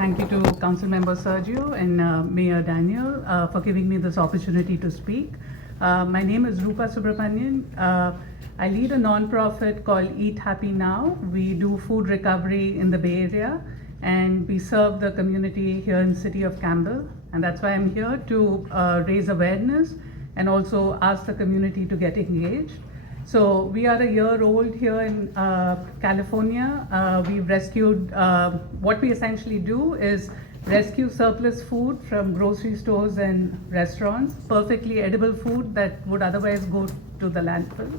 Thank you to Council Member Sergio and Mayor Daniel for giving me this opportunity to speak. My name is Rupa Subramanian. I lead a non-profit called Eat Happy Now. We do food recovery in the Bay Area, and we serve the community here in the city of Campbell. And that's why I'm here to raise awareness and also ask the community to get engaged. So we are a year old here in California. We've rescued, what we essentially do is rescue surplus food from grocery stores and restaurants, perfectly edible food that would otherwise go to the landfill,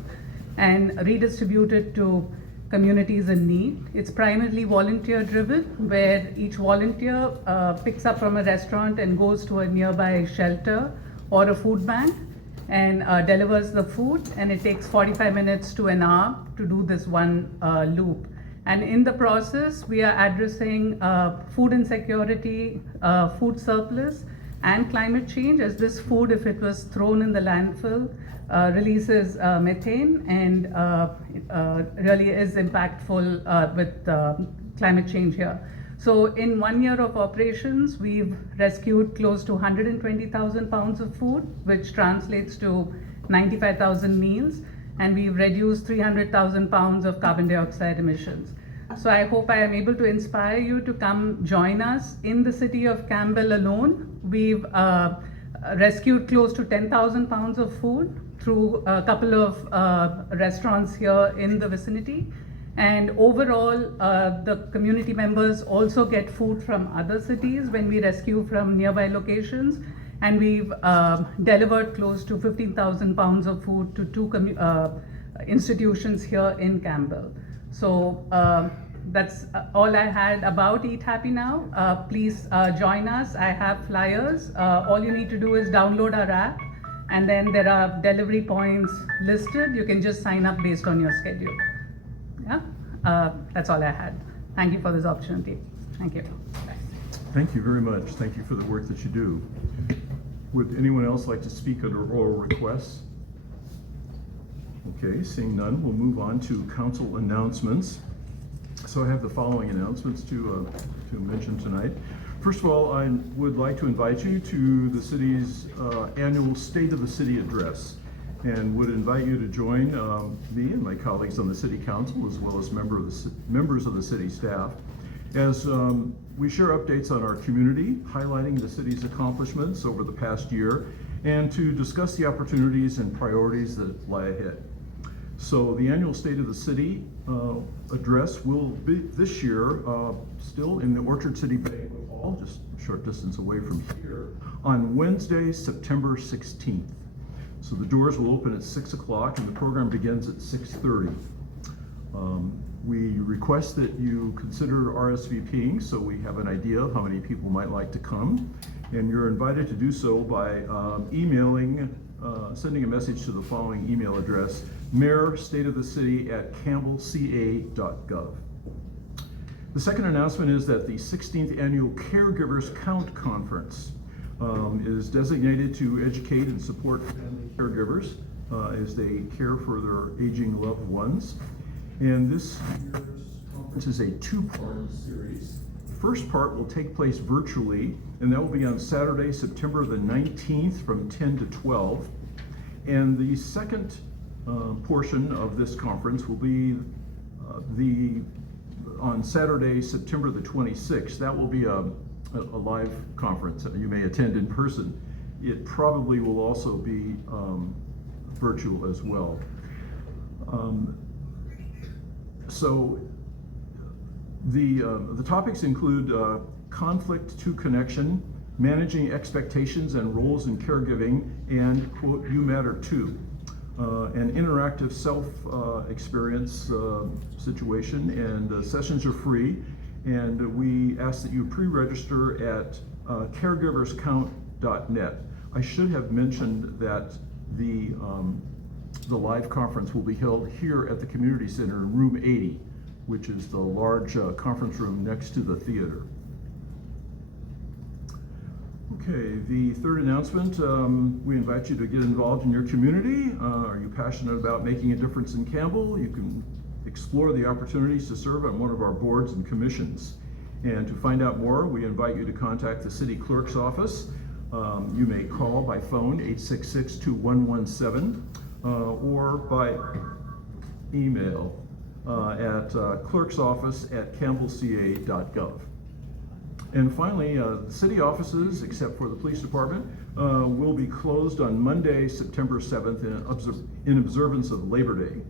and redistribute it to communities in need. It's primarily volunteer driven, where each volunteer picks up from a restaurant and goes to a nearby shelter or a food bank and delivers the food, and it takes 45 minutes to an hour to do this one loop. And in the process, we are addressing food insecurity, food surplus, and climate change, as this food, if it was thrown in the landfill, releases methane and really is impactful with climate change here. So in 1 year of operations, we've rescued close to 120,000 pounds of food, which translates to 95,000 meals, and we've reduced 300,000 pounds of carbon dioxide emissions. So I hope I am able to inspire you to come join us. In the city of Campbell alone, we've rescued close to 10,000 pounds of food through a couple of restaurants here in the vicinity. And overall, the community members also get food from other cities when we rescue from nearby locations. And we've delivered close to 15,000 pounds of food to two institutions here in Campbell. So that's all I had about Eat Happy Now. Please join us. I have flyers. All you need to do is download our app, and then there are delivery points listed. You can just sign up based on your schedule. Yeah, that's all I had. Thank you for this opportunity. Thank you. Bye. Thank you very much. Thank you for the work that you do. Would anyone else like to speak under oral requests? Okay, seeing none, we'll move on to council announcements. So I have the following announcements to mention tonight. First of all, I would like to invite you to the city's annual State of the City address, and would invite you to join me and my colleagues on the City Council, as well as members of the city staff, as we share updates on our community, highlighting the city's accomplishments over the past year, and to discuss the opportunities and priorities that lie ahead. So the annual State of the City address will be this year still in the Orchard City Banquet Hall, just a short distance away from here, on Wednesday, September 16th. So the doors will open at 6 o'clock and the program begins at 6:30. We request that you consider RSVPing so we have an idea of how many people might like to come. And you're invited to do so by sending a message to the following email address: mayorstateofthecity@campbellca.gov. The second announcement is that the 16th Annual Caregivers Count Conference is designated to educate and support family caregivers as they care for their aging loved ones. And this year's conference is a two-part series. The first part will take place virtually, and that will be on Saturday, September the 19th from 10 to 12. And the second portion of this conference will be on Saturday, September the 26th. That will be a live conference that you may attend in person. It probably will also be virtual as well. So the topics include conflict to connection, managing expectations and roles in caregiving, and quote, you matter too. An interactive self-experience situation, and sessions are free, and we ask that you pre-register at caregiverscount.net. I should have mentioned that the live conference will be held here at the community center in room 80, which is the large conference room next to the theater. Okay, the third announcement, we invite you to get involved in your community. Are you passionate about making a difference in Campbell? You can explore the opportunities to serve on one of our boards and commissions. And to find out more, we invite you to contact the city clerk's office. You may call by phone 866-2117 or by email at clerksoffice@campbellca.gov. And finally, the city offices, except for the police department, will be closed on Monday, September 7th in observance of Labor Day.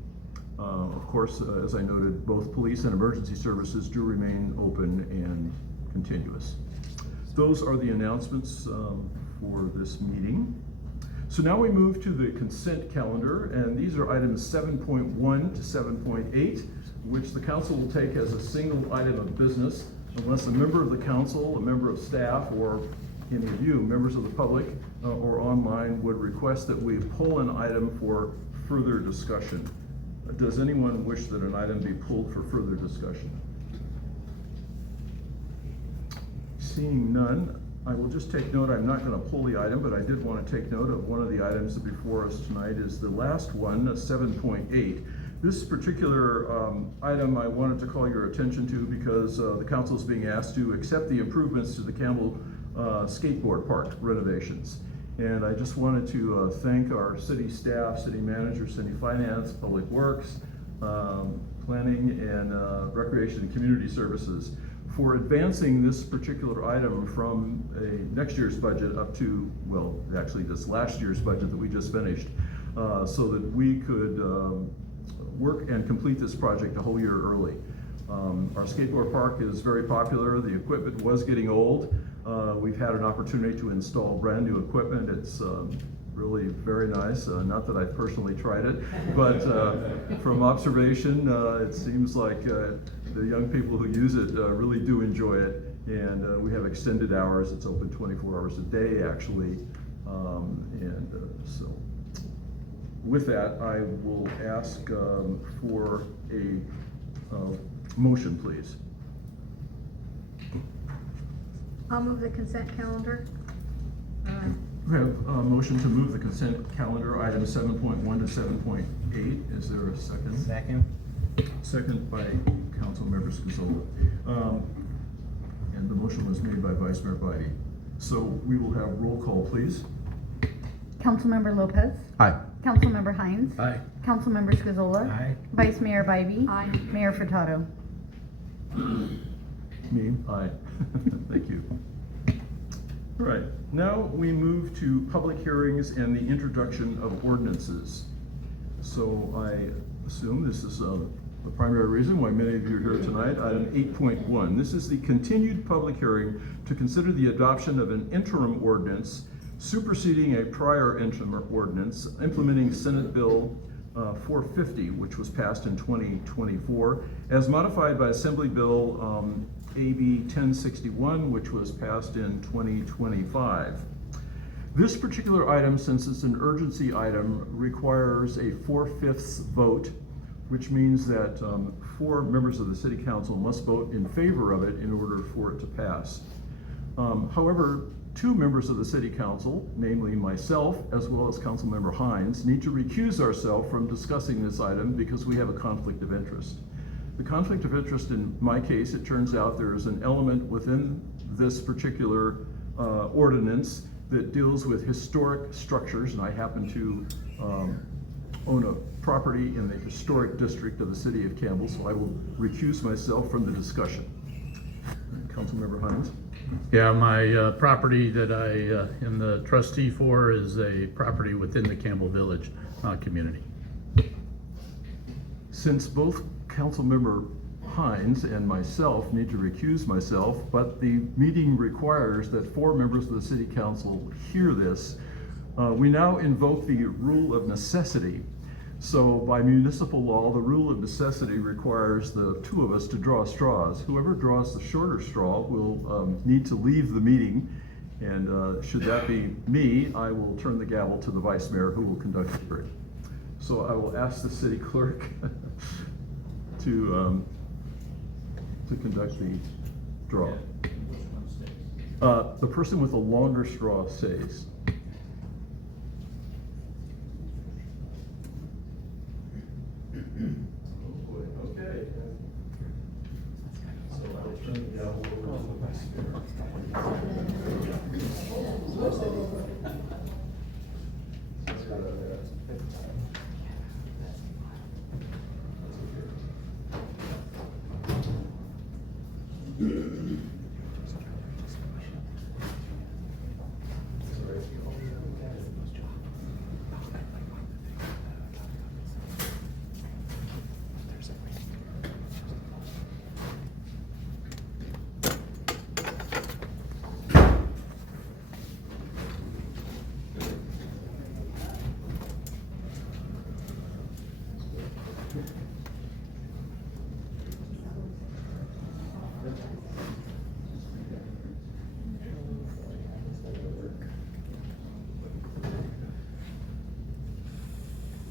Of course, as I noted, both police and emergency services do remain open and continuous. Those are the announcements for this meeting. So now we move to the consent calendar, and these are items 7.1 to 7.8, which the council will take as a single item of business, unless a member of the council, a member of staff, or any of you, members of the public, or online, would request that we pull an item for further discussion. Does anyone wish that an item be pulled for further discussion? Seeing none, I will just take note. I'm not going to pull the item, but I did want to take note of one of the items before us tonight is the last one, 7.8. This particular item I wanted to call your attention to because the council is being asked to accept the improvements to the Campbell skateboard park renovations. And I just wanted to thank our city staff, city manager, city finance, public works, planning, and recreation and community services for advancing this particular item from next year's budget up to, well, actually this last year's budget that we just finished, so that we could work and complete this project a whole year early. Our skateboard park is very popular. The equipment was getting old. We've had an opportunity to install brand new equipment. It's really very nice. Not that I've personally tried it, but from observation, it seems like the young people who use it really do enjoy it. And we have extended hours. It's open 24 hours a day, actually. So with that, I will ask for a motion, please. I'll move the consent calendar. We have a motion to move the consent calendar, items 7.1 to 7.8. Is there a second? Second. Second by Councilmember Scazola. And the motion was made by Vice Mayor Bidey. So we will have roll call, please. Councilmember Lopez. Aye. Councilmember Hines. Aye. Councilmember Scazola. Aye. Vice Mayor Bybee. Aye. Mayor Furtado. Me? Aye. Thank you. All right, now we move to public hearings and the introduction of ordinances. So I assume this is the primary reason why many of you are here tonight. Item 8.1. This is the continued public hearing to consider the adoption of an interim ordinance superseding a prior interim ordinance implementing Senate Bill 450, which was passed in 2024, as modified by Assembly Bill AB 1061, which was passed in 2025. This particular item, since it's an urgency item, requires a 4/5 vote, which means that 4 members of the City Council must vote in favor of it in order for it to pass. However, 2 members of the City Council, namely myself as well as Councilmember Hines, need to recuse ourselves from discussing this item because we have a conflict of interest. The conflict of interest in my case, it turns out there is an element within this particular ordinance that deals with historic structures, and I happen to own a property in the historic district of the city of Campbell, so I will recuse myself from the discussion. Councilmember Hines? Yeah, my property that I am the trustee for is a property within the Campbell Village community. Since both Councilmember Hines and myself need to recuse myself, but the meeting requires that 4 members of the City Council hear this, we now invoke the rule of necessity. So by municipal law, the rule of necessity requires the 2 of us to draw straws. Whoever draws the shorter straw will need to leave the meeting, and should that be me, I will turn the gavel to the Vice Mayor, who will conduct the hearing. So I will ask the City Clerk to conduct the draw. The person with the longer straw stays. Oh boy, okay. So I will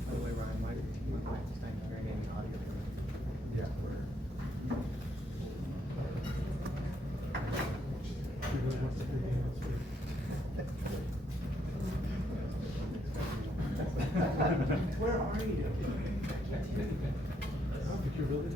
By the way, Ryan, my mic's not hearing any audio from it. Yeah. Where are you? I don't think you're really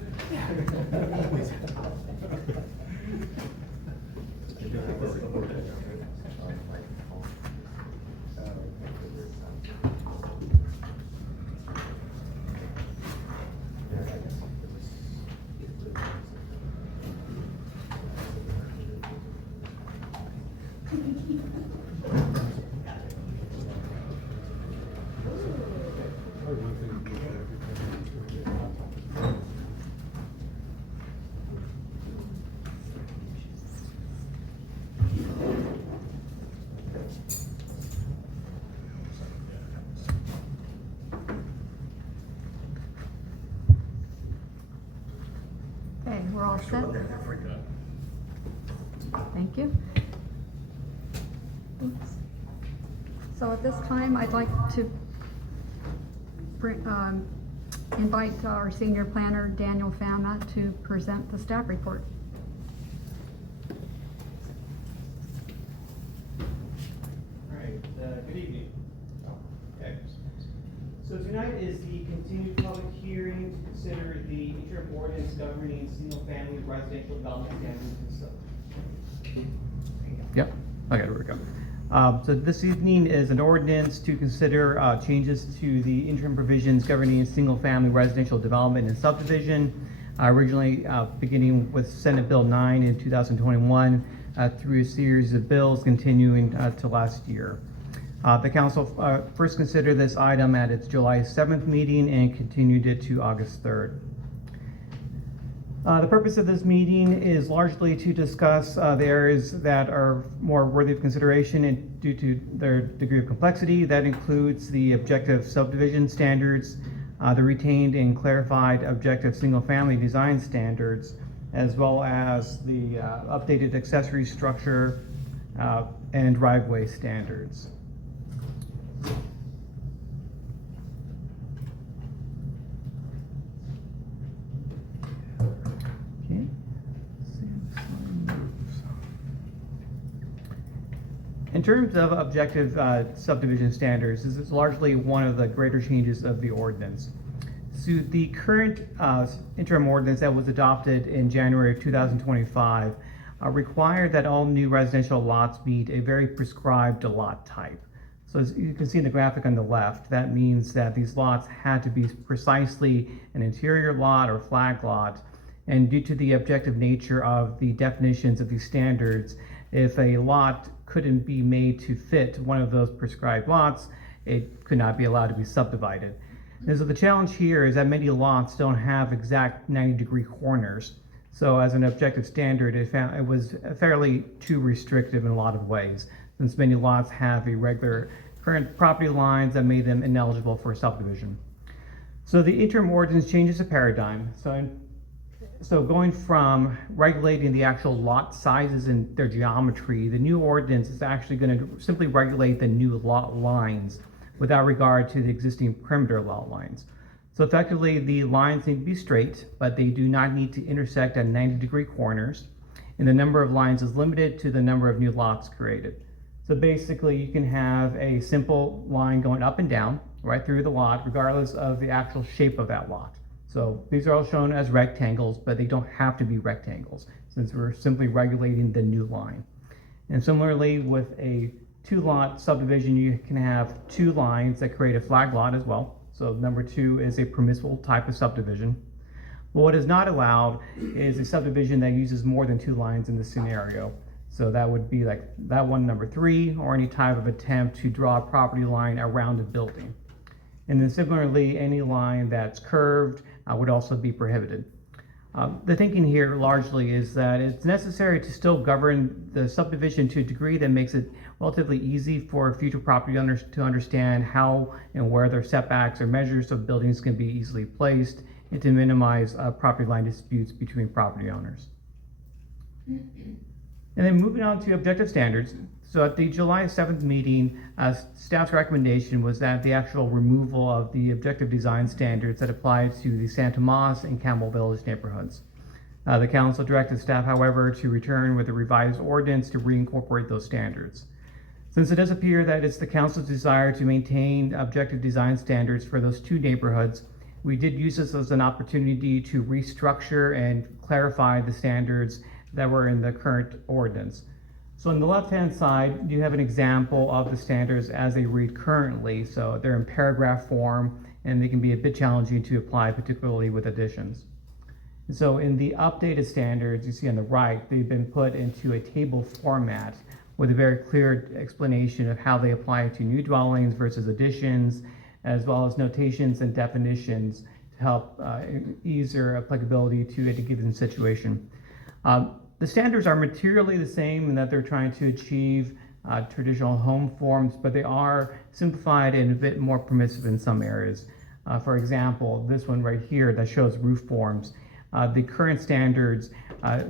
Okay, we're all set? Thank you. Oops. So at this time, I'd like to invite our senior planner, Daniel Fama, to present the staff report. All right, good evening. Okay. So tonight is the continued public hearing to consider the interim ordinance governing single-family residential development standards and stuff. Yep, okay, where we go. So this evening is an ordinance to consider changes to the interim provisions governing single-family residential development and subdivision. Originally beginning with Senate Bill 9 in 2021 through a series of bills continuing to last year. The council first considered this item at its July 7th meeting and continued it to August 3rd. The purpose of this meeting is largely to discuss the areas that are more worthy of consideration and due to their degree of complexity. That includes the objective subdivision standards, the retained and clarified objective single-family design standards, as well as the updated accessory structure and driveway standards. Okay. In terms of objective subdivision standards, this is largely one of the greater changes of the ordinance. So the current interim ordinance that was adopted in January of 2025 required that all new residential lots meet a very prescribed lot type. So as you can see in the graphic on the left, that means that these lots had to be precisely an interior lot or flag lot. And due to the objective nature of the definitions of these standards, if a lot couldn't be made to fit one of those prescribed lots, it could not be allowed to be subdivided. And so the challenge here is that many lots don't have exact 90-degree corners. So as an objective standard, it was fairly too restrictive in a lot of ways, since many lots have irregular current property lines that made them ineligible for subdivision. So the interim ordinance changes the paradigm. So going from regulating the actual lot sizes and their geometry, the new ordinance is actually going to simply regulate the new lot lines without regard to the existing perimeter lot lines. So effectively, the lines need to be straight, but they do not need to intersect at 90-degree corners, and the number of lines is limited to the number of new lots created. So basically, you can have a simple line going up and down right through the lot, regardless of the actual shape of that lot. So these are all shown as rectangles, but they don't have to be rectangles since we're simply regulating the new line. And similarly, with a two-lot subdivision, you can have two lines that create a flag lot as well. So number 2 is a permissible type of subdivision. But what is not allowed is a subdivision that uses more than 2 lines in this scenario. So that would be like that one, number 3, or any type of attempt to draw a property line around a building. And then similarly, any line that's curved would also be prohibited. The thinking here largely is that it's necessary to still govern the subdivision to a degree that makes it relatively easy for future property owners to understand how and where their setbacks or measures of buildings can be easily placed, and to minimize property line disputes between property owners. And then moving on to objective standards. So at the July 7th meeting, staff's recommendation was that the actual removal of the objective design standards that apply to the San Tomas and Campbell Village neighborhoods. The council directed staff, however, to return with a revised ordinance to reincorporate those standards. Since it does appear that it's the council's desire to maintain objective design standards for those 2 neighborhoods, we did use this as an opportunity to restructure and clarify the standards that were in the current ordinance. So on the left-hand side, you have an example of the standards as they read currently. So they're in paragraph form, and they can be a bit challenging to apply, particularly with additions. So in the updated standards, you see on the right, they've been put into a table format with a very clear explanation of how they apply to new dwellings versus additions, as well as notations and definitions to help ease their applicability to a given situation. The standards are materially the same in that they're trying to achieve traditional home forms, but they are simplified and a bit more permissive in some areas. For example, this one right here that shows roof forms. The current standards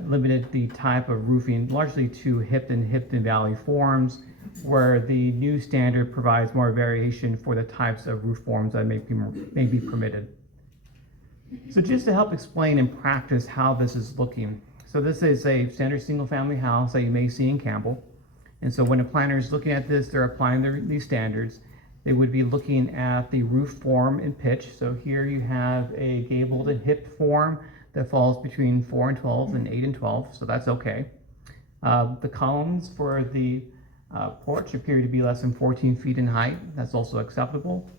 limited the type of roofing largely to Hipton Valley forms, where the new standard provides more variation for the types of roof forms that may be permitted. So just to help explain in practice how this is looking. So this is a standard single-family house that you may see in Campbell. And so when a planner is looking at this, they're applying these standards. They would be looking at the roof form and pitch. So here you have a gabled and hipped form that falls between 4 and 12 and 8 and 12, so that's okay. The columns for the porch appear to be less than 14 feet in height. That's also acceptable.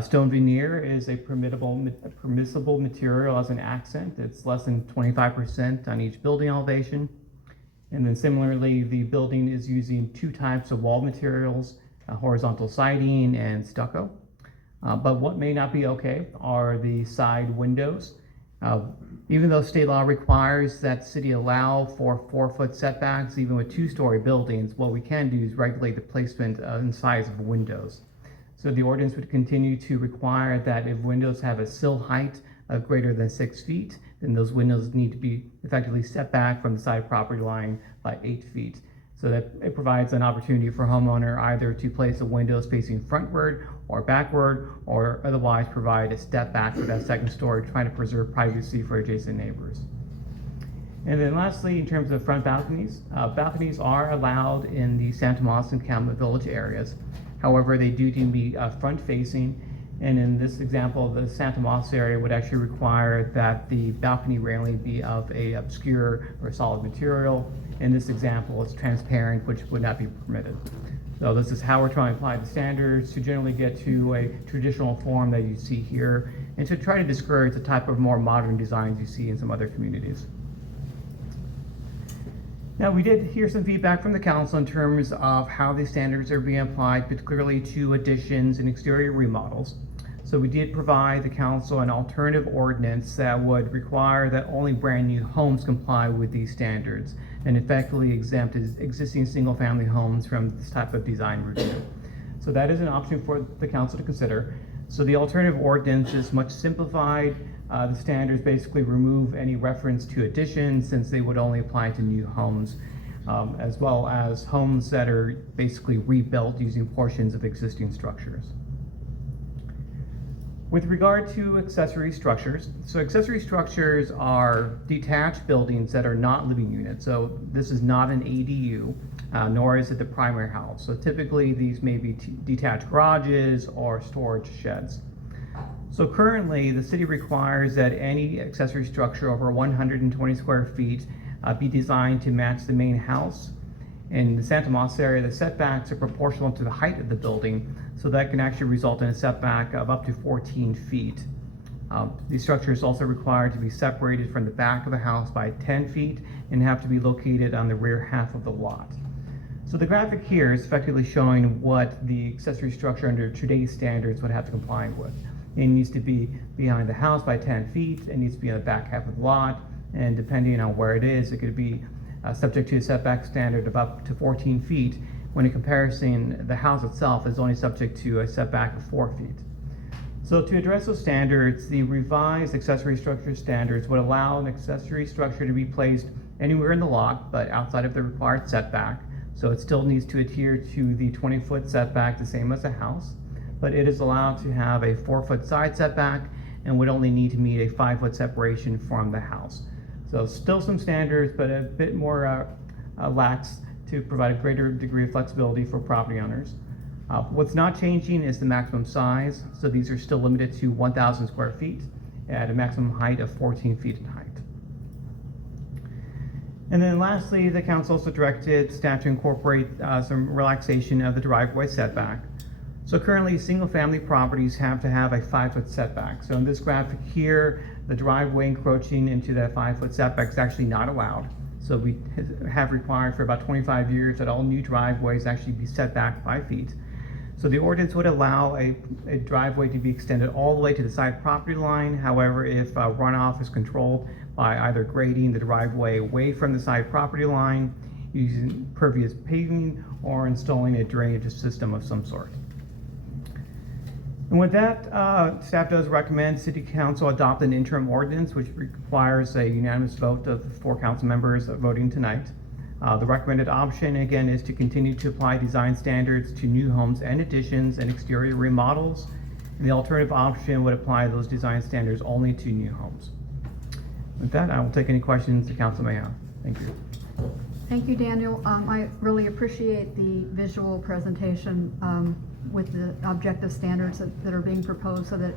Stone veneer is a permissible material as an accent. It's less than 25% on each building elevation. And then similarly, the building is using 2 types of wall materials, horizontal siding and stucco. But what may not be okay are the side windows. Even though state law requires that the city allow for 4-foot setbacks, even with 2-story buildings, what we can do is regulate the placement and size of windows. So the ordinance would continue to require that if windows have a sill height of greater than 6 feet, then those windows need to be effectively set back from the side property line by 8 feet. So that it provides an opportunity for a homeowner either to place the windows facing frontward or backward, or otherwise provide a step back for that second story, trying to preserve privacy for adjacent neighbors. And then lastly, in terms of front balconies, balconies are allowed in the San Tomas and Campbell Village areas. However, they do need to be front-facing, and in this example, the San Tomas area would actually require that the balcony railing be of a obscure or solid material. In this example, it's transparent, which would not be permitted. So this is how we're trying to apply the standards to generally get to a traditional form that you see here, and to try to discourage the type of more modern designs you see in some other communities. Now, we did hear some feedback from the council in terms of how these standards are being applied, particularly to additions and exterior remodels. So we did provide the council an alternative ordinance that would require that only brand new homes comply with these standards and effectively exempt existing single-family homes from this type of design review. So that is an option for the council to consider. So the alternative ordinance is much simplified. The standards basically remove any reference to additions, since they would only apply to new homes, as well as homes that are basically rebuilt using portions of existing structures. With regard to accessory structures, so accessory structures are detached buildings that are not living units. So this is not an ADU, nor is it the primary house. So typically these may be detached garages or storage sheds. So currently, the city requires that any accessory structure over 120 square feet be designed to match the main house. In the Santa Moss area, the setbacks are proportional to the height of the building, so that can actually result in a setback of up to 14 feet. These structures also required to be separated from the back of the house by 10 feet and have to be located on the rear half of the lot. So the graphic here is effectively showing what the accessory structure under today's standards would have to comply with. It needs to be behind the house by 10 feet, it needs to be on the back half of the lot, and depending on where it is, it could be subject to a setback standard of up to 14 feet, when in comparison, the house itself is only subject to a setback of 4 feet. So to address those standards, the revised accessory structure standards would allow an accessory structure to be placed anywhere in the lot, but outside of the required setback. So it still needs to adhere to the 20-foot setback, the same as a house, but it is allowed to have a 4-foot side setback and would only need to meet a 5-foot separation from the house. So still some standards, but a bit more lax to provide a greater degree of flexibility for property owners. What's not changing is the maximum size. So these are still limited to 1,000 square feet at a maximum height of 14 feet in height. And then lastly, the council also directed staff to incorporate some relaxation of the driveway setback. So currently, single-family properties have to have a 5-foot setback. So in this graphic here, the driveway encroaching into that 5-foot setback is actually not allowed. So we have required for about 25 years that all new driveways actually be set back 5 feet. So the ordinance would allow a driveway to be extended all the way to the side property line. However, if runoff is controlled by either grading the driveway away from the side property line, using pervious paving, or installing a drainage system of some sort. And with that, staff does recommend City Council adopt an interim ordinance, which requires a unanimous vote of 4 council members voting tonight. The recommended option, again, is to continue to apply design standards to new homes and additions and exterior remodels. And the alternative option would apply those design standards only to new homes. With that, I will take any questions the council may have. Thank you. Thank you, Daniel. I really appreciate the visual presentation with the objective standards that are being proposed, so that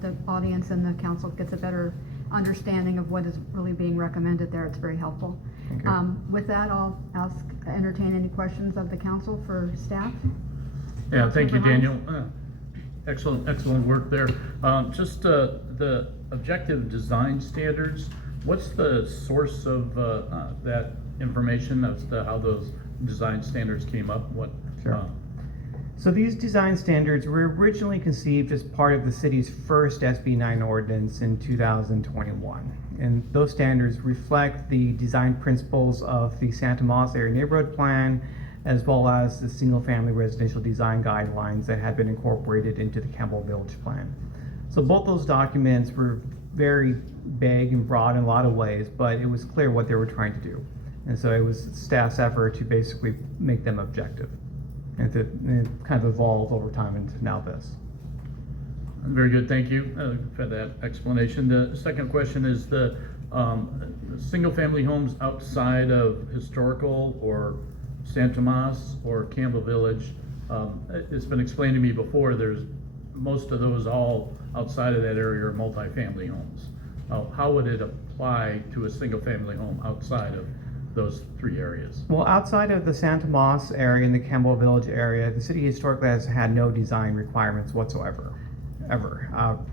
the audience and the council gets a better understanding of what is really being recommended there. It's very helpful. Thank you. With that, I'll entertain any questions of the council for staff. Yeah, thank you, Councilmember Daniel. Hines? Excellent work there. Just the objective design standards, what's the source of that information as to how those design standards came up? Sure. So these design standards were originally conceived as part of the city's first SB 9 ordinance in 2021. And those standards reflect the design principles of the Santa Moss Area Neighborhood Plan, as well as the single-family residential design guidelines that had been incorporated into the Campbell Village Plan. So both those documents were very vague and broad in a lot of ways, but it was clear what they were trying to do. And so it was staff's effort to basically make them objective, and to kind of evolve over time into now this. Very good, thank you for that explanation. The second question is the single-family homes outside of historical or Santa Moss or Campbell Village. It's been explained to me before, there's most of those all outside of that area are multifamily homes. How would it apply to a single-family home outside of those 3 areas? Well, outside of the Santa Moss area and the Campbell Village area, the city historically has had no design requirements whatsoever, ever.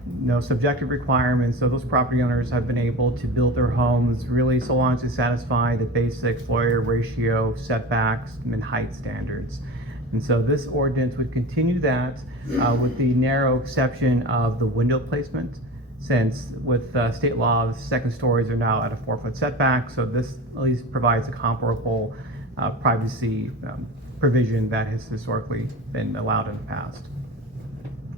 No subjective requirements, so those property owners have been able to build their homes really so long as they satisfy the basic floor ratio, setbacks, and height standards. And so this ordinance would continue that with the narrow exception of the window placement, since with state law, the second stories are now at a 4-foot setback. So this at least provides a comparable privacy provision that has historically been allowed in the past.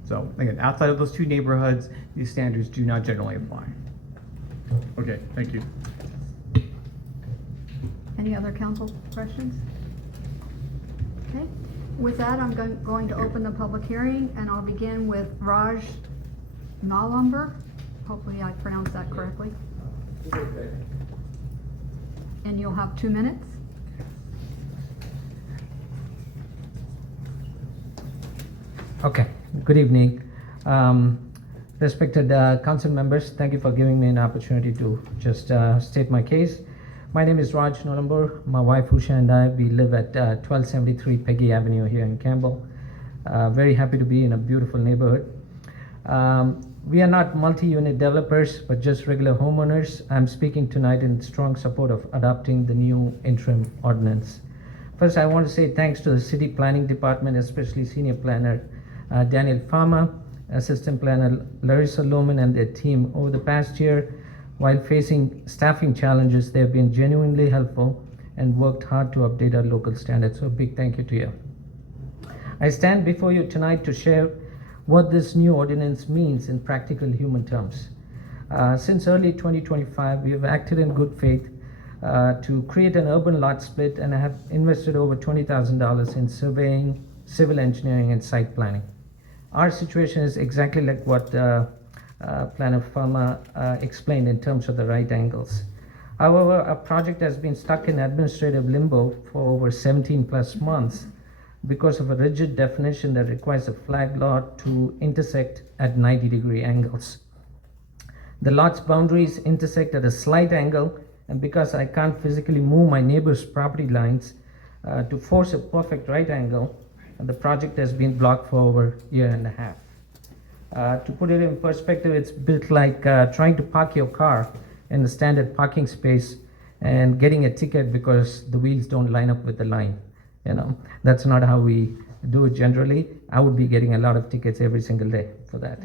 So again, outside of those 2 neighborhoods, these standards do not generally apply. Okay, thank you. Any other council questions? Okay, with that, I'm going to open the public hearing, and I'll begin with Raj Nalumber. Hopefully I pronounced that correctly. And you'll have 2 minutes. Okay, good evening. Respected council members, thank you for giving me an opportunity to just state my case. My name is Raj Nolambur. My wife Usha and I, we live at 1273 Peggy Avenue here in Campbell. Very happy to be in a beautiful neighborhood. We are not multi-unit developers, but just regular homeowners. I'm speaking tonight in strong support of adopting the new interim ordinance. First, I want to say thanks to the city planning department, especially senior planner Daniel Farmer, assistant planner Larissa Lohman and their team. Over the past year, while facing staffing challenges, they have been genuinely helpful and worked hard to update our local standards. So a big thank you to you. I stand before you tonight to share what this new ordinance means in practical human terms. Since early 2025, we have acted in good faith to create an urban lot split, and I have invested over $20,000 in surveying, civil engineering, and site planning. Our situation is exactly like what Planner Farmer explained in terms of the right angles. However, our project has been stuck in administrative limbo for over 17 plus months because of a rigid definition that requires a flag lot to intersect at 90-degree angles. The lot's boundaries intersect at a slight angle, and because I can't physically move my neighbor's property lines to force a perfect right angle, the project has been blocked for over a year and a half. To put it in perspective, it's a bit like trying to park your car in the standard parking space and getting a ticket because the wheels don't line up with the line. You know, that's not how we do it generally. I would be getting a lot of tickets every single day for that.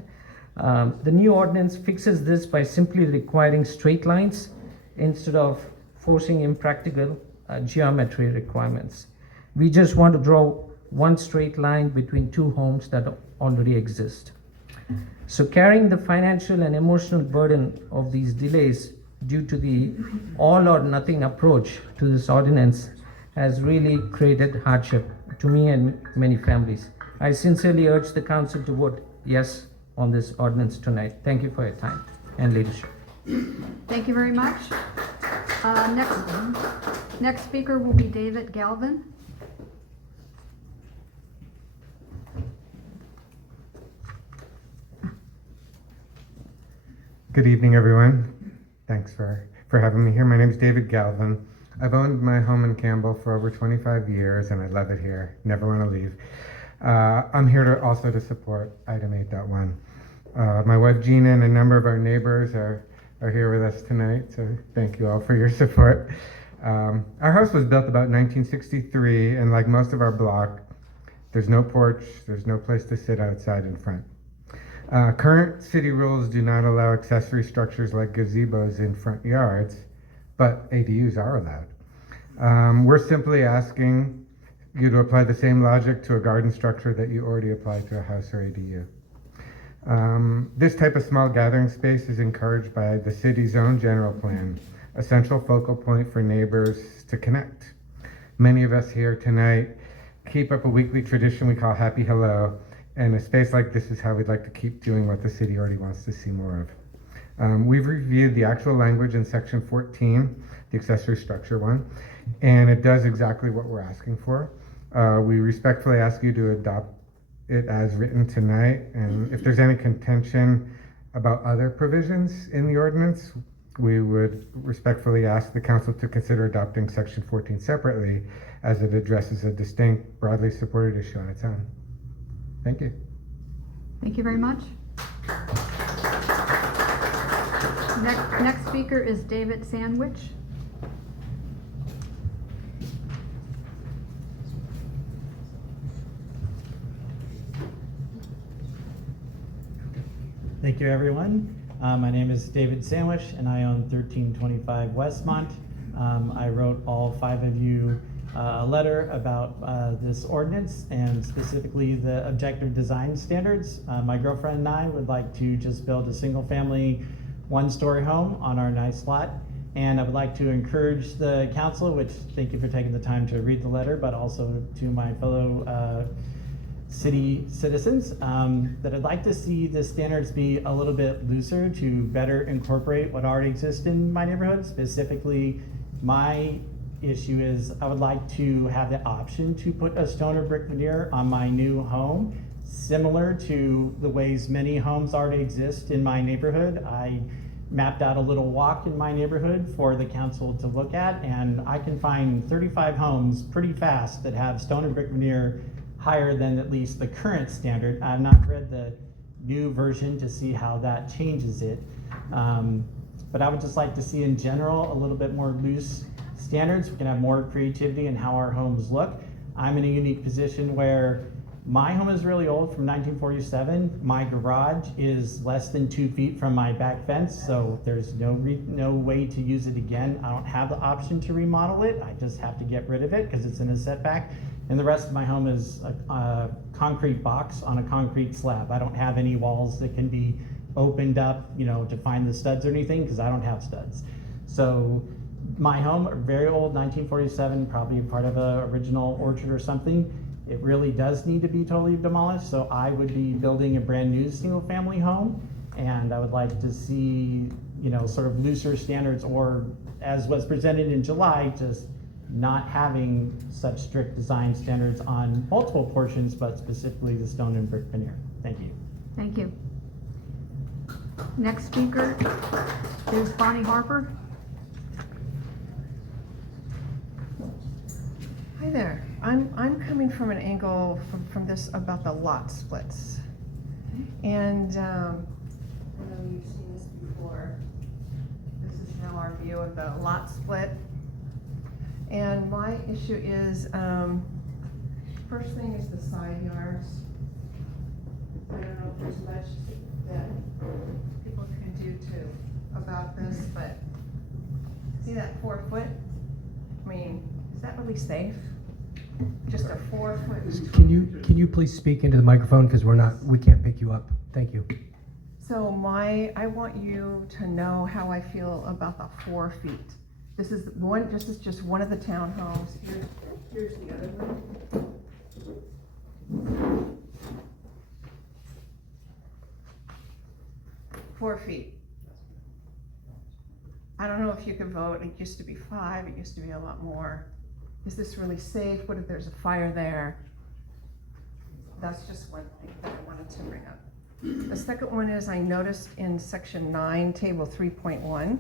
The new ordinance fixes this by simply requiring straight lines instead of forcing impractical geometry requirements. We just want to draw one straight line between two homes that already exist. So carrying the financial and emotional burden of these delays due to the all or nothing approach to this ordinance has really created hardship to me and many families. I sincerely urge the council to vote yes on this ordinance tonight. Thank you for your time and leadership. Thank you very much. Next speaker will be David Galvin. Good evening, everyone. Thanks for having me here. My name is David Galvin. I've owned my home in Campbell for over 25 years, and I love it here. Never want to leave. I'm here to also to support item 8.1. My wife Gina and a number of our neighbors are here with us tonight, so thank you all for your support. Our house was built about 1963, and like most of our block, there's no porch, there's no place to sit outside in front. Current city rules do not allow accessory structures like gazebos in front yards, but ADUs are allowed. We're simply asking you to apply the same logic to a garden structure that you already apply to a house or ADU. This type of small gathering space is encouraged by the city's own general plan, a central focal point for neighbors to connect. Many of us here tonight keep up a weekly tradition we call Happy Hello, and a space like this is how we'd like to keep doing what the city already wants to see more of. We've reviewed the actual language in section 14, the accessory structure one, and it does exactly what we're asking for. We respectfully ask you to adopt it as written tonight, and if there's any contention about other provisions in the ordinance, we would respectfully ask the council to consider adopting section 14 separately, as it addresses a distinct, broadly supported issue on its own. Thank you. Thank you very much. Next speaker is David Sandwich. Thank you, everyone. My name is David Sandwich, and I own 1325 Westmont. I wrote all 5 of you a letter about this ordinance, and specifically the objective design standards. My girlfriend and I would like to just build a single-family, one-story home on our nice lot. And I would like to encourage the council, which thank you for taking the time to read the letter, but also to my fellow city citizens, that I'd like to see the standards be a little bit looser to better incorporate what already exists in my neighborhood. Specifically, my issue is I would like to have the option to put a stone or brick veneer on my new home, similar to the ways many homes already exist in my neighborhood. I mapped out a little walk in my neighborhood for the council to look at, and I can find 35 homes pretty fast that have stone and brick veneer higher than at least the current standard. I've not read the new version to see how that changes it. But I would just like to see in general a little bit more loose standards. We can have more creativity in how our homes look. I'm in a unique position where my home is really old, from 1947. My garage is less than 2 feet from my back fence, so there's no way to use it again. I don't have the option to remodel it. I just have to get rid of it because it's in a setback. And the rest of my home is a concrete box on a concrete slab. I don't have any walls that can be opened up, to find the studs or anything, because I don't have studs. So my home, very old, 1947, probably part of a original orchard or something. It really does need to be totally demolished, so I would be building a brand new single family home, and I would like to see, sort of looser standards, or as was presented in July, just not having such strict design standards on multiple portions, but specifically the stone and brick veneer. Thank you. Thank you. Next speaker is Bonnie Harper. Hi there. I'm coming from an angle from this about the lot splits. And I know you've seen this before. This is now our view of the lot split. And my issue is, first thing is the side yards. I don't know if there's much that people can do about this, but see that 4 foot? I mean, is that really safe? Just a 4 foot. Can you please speak into the microphone, because we can't pick you up. Thank you. So I want you to know how I feel about the 4 feet. This is just one of the townhomes. Here's the other one. 4 feet. I don't know if you can vote. It used to be 5. It used to be a lot more. Is this really safe? What if there's a fire there? That's just one thing that I wanted to bring up. The second one is, I noticed in section 9, table 3.1,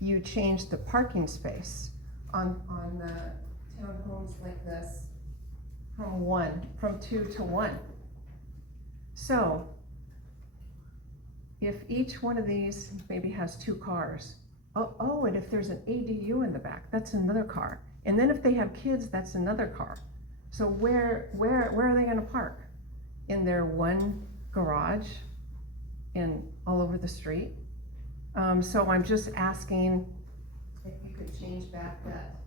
you changed the parking space on the townhomes like this from 2 to 1. So if each one of these maybe has 2 cars, and if there's an ADU in the back, that's another car. And then if they have kids, that's another car. So where are they gonna park? In their one garage all over the street? So I'm just asking if you could change back that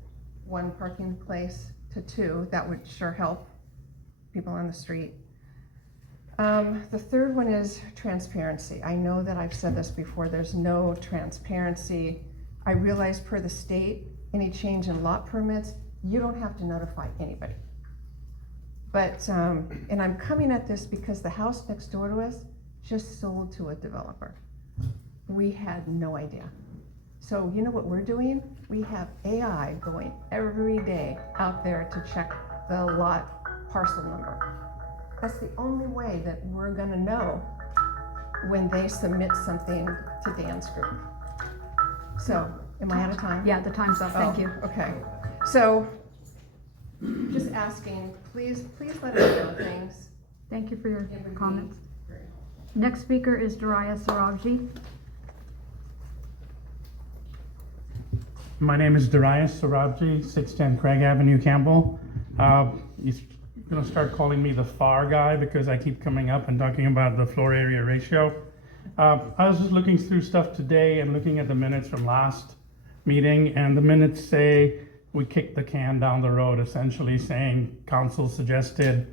1 parking place to 2. That would sure help people on the street. The third one is transparency. I know that I've said this before, there's no transparency. I realize per the state, any change in lot permits, you don't have to notify anybody. But, and I'm coming at this because the house next door to us just sold to a developer. We had no idea. So you know what we're doing? We have AI going every day out there to check the lot parcel number. That's the only way that we're gonna know when they submit something to Dan's group. So, am I out of time? Yeah, the time's up. Thank you. Okay. So, just asking, please let us know things. Thank you for your It would be comments. great. Next speaker is Darius Sarabji. My name is Darius Sarabji, 610 Craig Avenue, Campbell. He's going to start calling me the FAR guy because I keep coming up and talking about the floor area ratio. I was just looking through stuff today and looking at the minutes from last meeting, and the minutes say we kicked the can down the road, essentially saying council suggested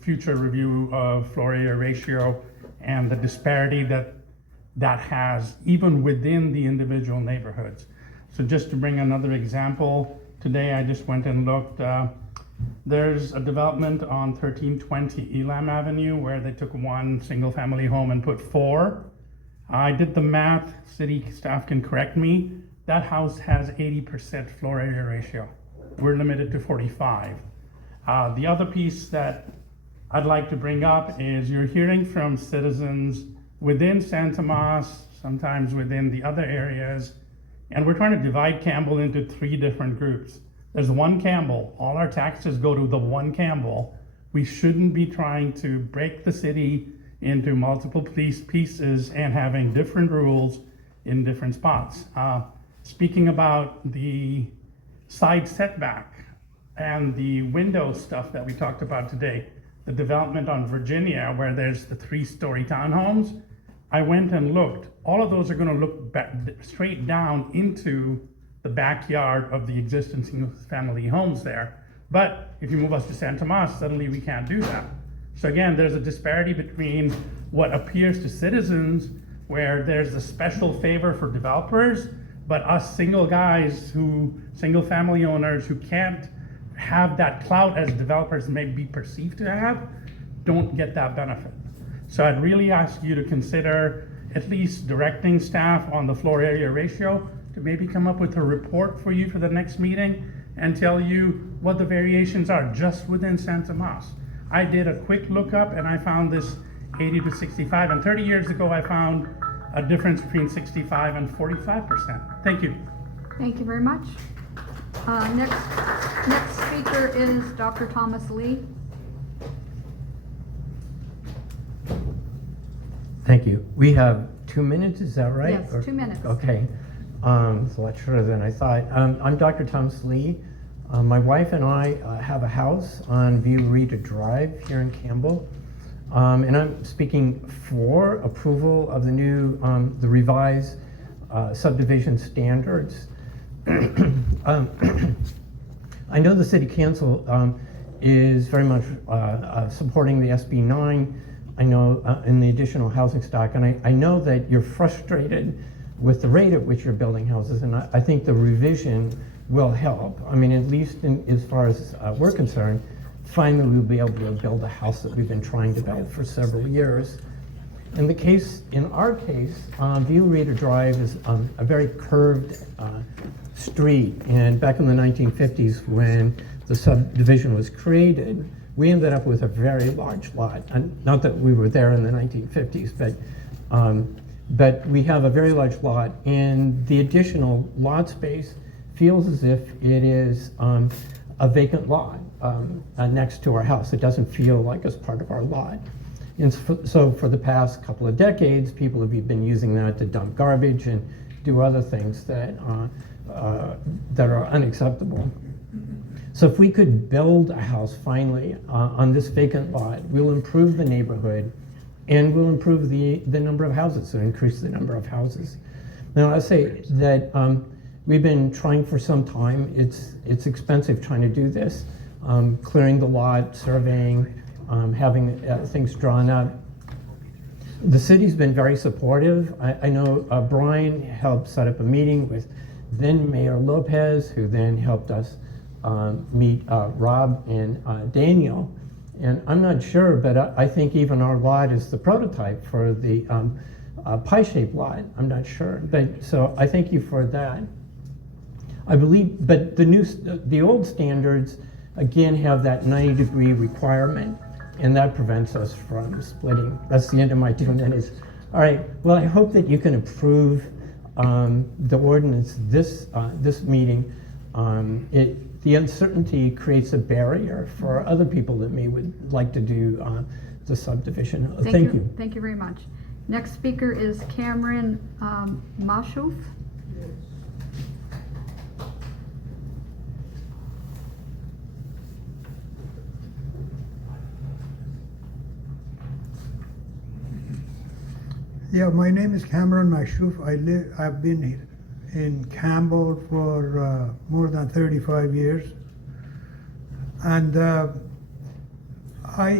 future review of floor area ratio and the disparity that has even within the individual neighborhoods. So just to bring another example, today I just went and looked. There's a development on 1320 Elam Avenue where they took 1 single family home and put 4. I did the math, city staff can correct me. That house has 80% floor area ratio. We're limited to 45. The other piece that I'd like to bring up is you're hearing from citizens within San Tomas, sometimes within the other areas, and we're trying to divide Campbell into 3 different groups. There's one Campbell. All our taxes go to the one Campbell. We shouldn't be trying to break the city into multiple pieces and having different rules in different spots. Speaking about the side setback and the window stuff that we talked about today, the development on Virginia where there's the 3-story townhomes, I went and looked. All of those are going to look straight down into the backyard of the existing single-family homes there. But if you move us to San Tomas, suddenly we can't do that. So again, there's a disparity between what appears to citizens where there's a special favor for developers, but us single family owners who can't have that clout as developers may be perceived to have, don't get that benefit. So I'd really ask you to consider at least directing staff on the floor area ratio to maybe come up with a report for you for the next meeting and tell you what the variations are just within San Tomas. I did a quick lookup and I found this 80 to 65, and 30 years ago I found a difference between 65 and 45%. Thank you. Thank you very much. Next speaker is Dr. Thomas Lee. Thank you. We have 2 minutes, is that right? Yes, 2 minutes. Okay. It's a lot shorter than I thought. I'm Dr. Thomas Lee. My wife and I have a house on View Rita Drive here in Campbell. And I'm speaking for approval of the new, the revised subdivision standards. I know the City Council is very much supporting the SB 9. I know in the additional housing stock, and I know that you're frustrated with the rate at which you're building houses, and I think the revision will help. I mean, at least as far as we're concerned, finally we'll be able to build a house that we've been trying to build for several years. In our case, View Rita Drive is a very curved street, and back in the 1950s when the subdivision was created, we ended up with a very large lot. And not that we were there in the 1950s, but we have a very large lot, and the additional lot space feels as if it is a vacant lot next to our house. It doesn't feel like it's part of our lot. And so for the past couple of decades, people have been using that to dump garbage and do other things that are unacceptable. So if we could build a house finally on this vacant lot, we'll improve the neighborhood and we'll improve the number of houses, so increase the number of houses. Now I say that we've been trying for some time. It's expensive trying to do this, clearing the lot, surveying, having things drawn up. The city's been very supportive. I know Brian helped set up a meeting with then Mayor Lopez, who then helped us meet Rob and Daniel. And I'm not sure, but I think even our lot is the prototype for the pie-shaped lot. I'm not sure, but so I thank you for that. I believe, but the old standards again have that 90-degree requirement, and that prevents us from splitting. That's the end of my 2 minutes. All right. Well, I hope that you can approve the ordinance this meeting. The uncertainty creates a barrier for other people that would like to do the subdivision. Thank you. Thank you very much. Next speaker is Cameron Mashouf. Yeah, my name is Cameron Mashouf. I've been in Campbell for more than 35 years. And I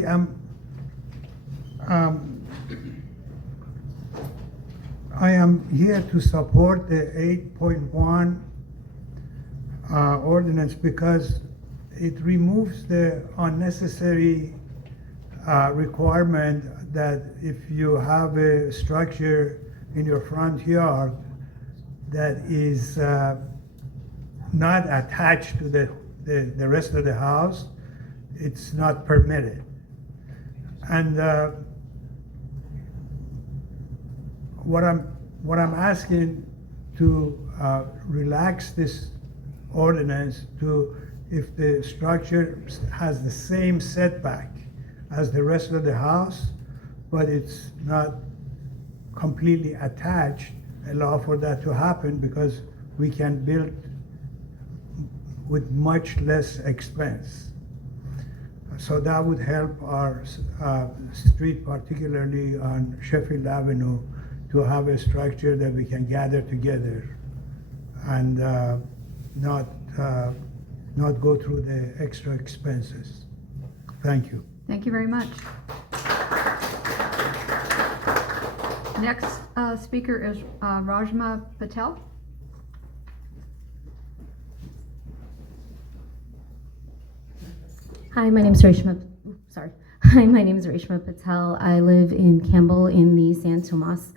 am here to support the 8.1 ordinance because it removes the unnecessary requirement that if you have a structure in your front yard that is not attached to the rest of the house, it's not permitted. And what I'm asking to relax this ordinance to, if the structure has the same setback as the rest of the house, but it's not completely attached, allow for that to happen, because we can build with much less expense. So that would help our street, particularly on Sheffield Avenue, to have a structure that we can gather together and not go through the extra expenses. Thank you. Thank you very much. Next speaker is Rajma Patel. Hi, my name is Reshma. Sorry. Hi, my name is Reshma Patel. I live in Campbell in the San Tomas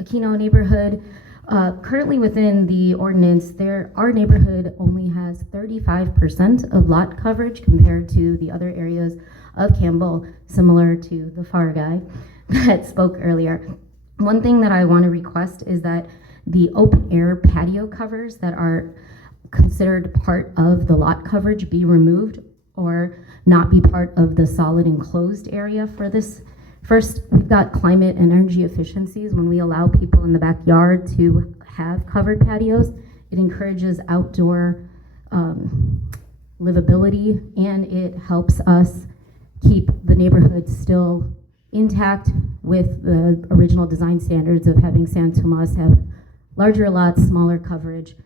Aquino neighborhood. Currently within the ordinance, our neighborhood only has 35% of lot coverage compared to the other areas of Campbell, similar to the far guy that spoke earlier. One thing that I want to request is that the open air patio covers that are considered part of the lot coverage be removed or not be part of the solid enclosed area for this. First, we've got climate and energy efficiencies. When we allow people in the backyard to have covered patios, it encourages outdoor livability, and it helps us keep the neighborhood still intact with the original design standards of having San Tomas have larger lots, smaller coverage.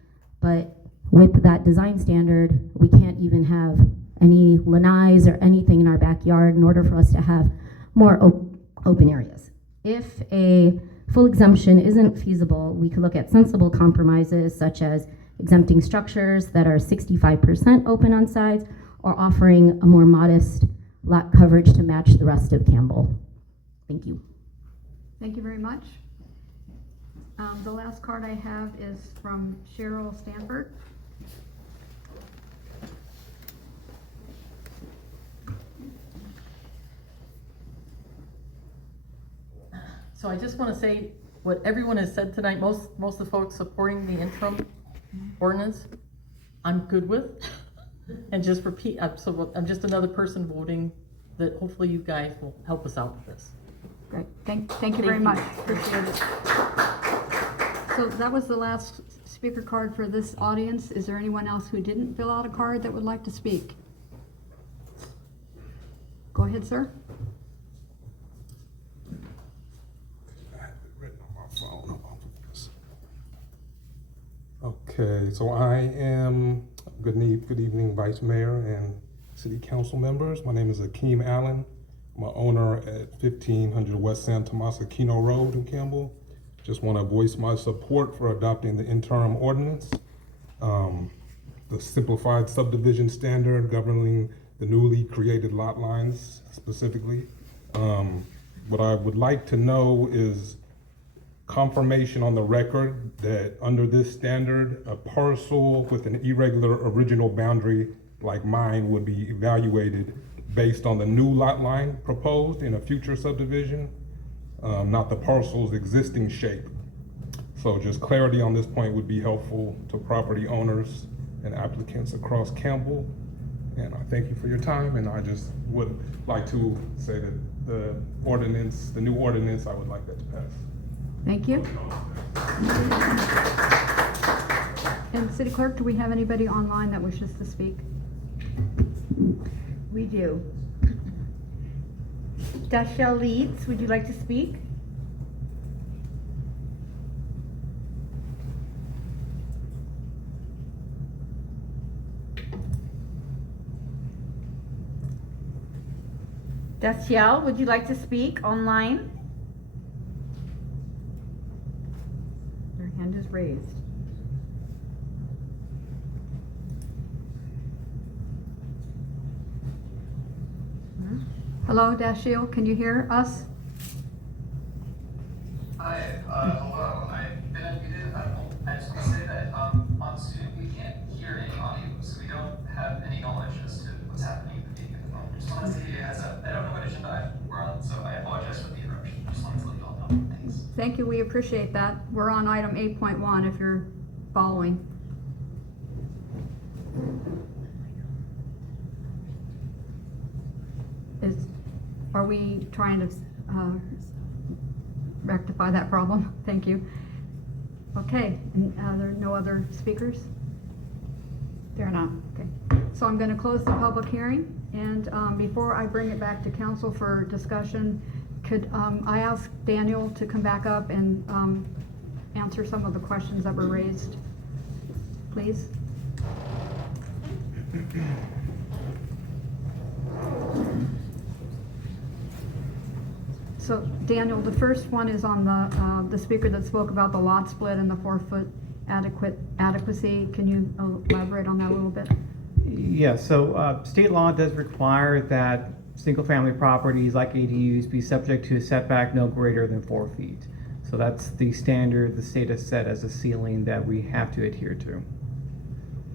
But with that design standard, we can't even have any lanais or anything in our backyard in order for us to have more open areas. If a full exemption isn't feasible, we could look at sensible compromises such as exempting structures that are 65% open on sides or offering a more modest lot coverage to match the rest of Campbell. Thank you. Thank you very much. The last card I have is from Cheryl Stanford. So I just want to say what everyone has said tonight, most of the folks supporting the interim ordinance, I'm good with. And just repeat, I'm just another person voting that hopefully you guys will help us out with this. Great. Thank you very much. Appreciate it. So that was the last speaker card for this audience. Is there anyone else who didn't fill out a card that would like to speak? Go ahead, sir. Okay, so I am, good evening, Vice Mayor and City Council members. My name is Akeem Allen. I'm an owner at 1500 West San Tomas Aquino Road in Campbell. Just want to voice my support for adopting the interim ordinance, the simplified subdivision standard governing the newly created lot lines specifically. What I would like to know is confirmation on the record that under this standard, a parcel with an irregular original boundary like mine would be evaluated based on the new lot line proposed in a future subdivision, not the parcel's existing shape. So just clarity on this point would be helpful to property owners and applicants across Campbell. And I thank you for your time, and I just would like to say that the new ordinance, I would like that to pass. Thank you. And City Clerk, do we have anybody online that wishes to speak? We do. Dashell Leeds, would you like to speak? Dashell, would you like to speak online? Your hand is raised. Hello, Dashiell, can you hear us? Hi, hello. I've been unmuted. I just want to say that on Zoom we can't hear any audio, so we don't have any knowledge as to what's happening at the meeting at the moment. Just want to see it as a, I don't know what agenda we're on, so thank you, we appreciate that. We're on item 8.1 if you're following. Are we trying to rectify that problem? Thank you. Okay, and there are no other speakers? There are not, okay. So I'm gonna close the public hearing, and before I bring it back to council for discussion, could I ask Daniel to come back up and answer some of the questions that were raised, please? So Daniel, the first one is on the speaker that spoke about the lot split and the 4-foot adequacy. Can you elaborate on that a little bit? Yeah, so state law does require that single-family properties like ADUs be subject to a setback no greater than 4 feet. So that's the standard the state has set as a ceiling that we have to adhere to.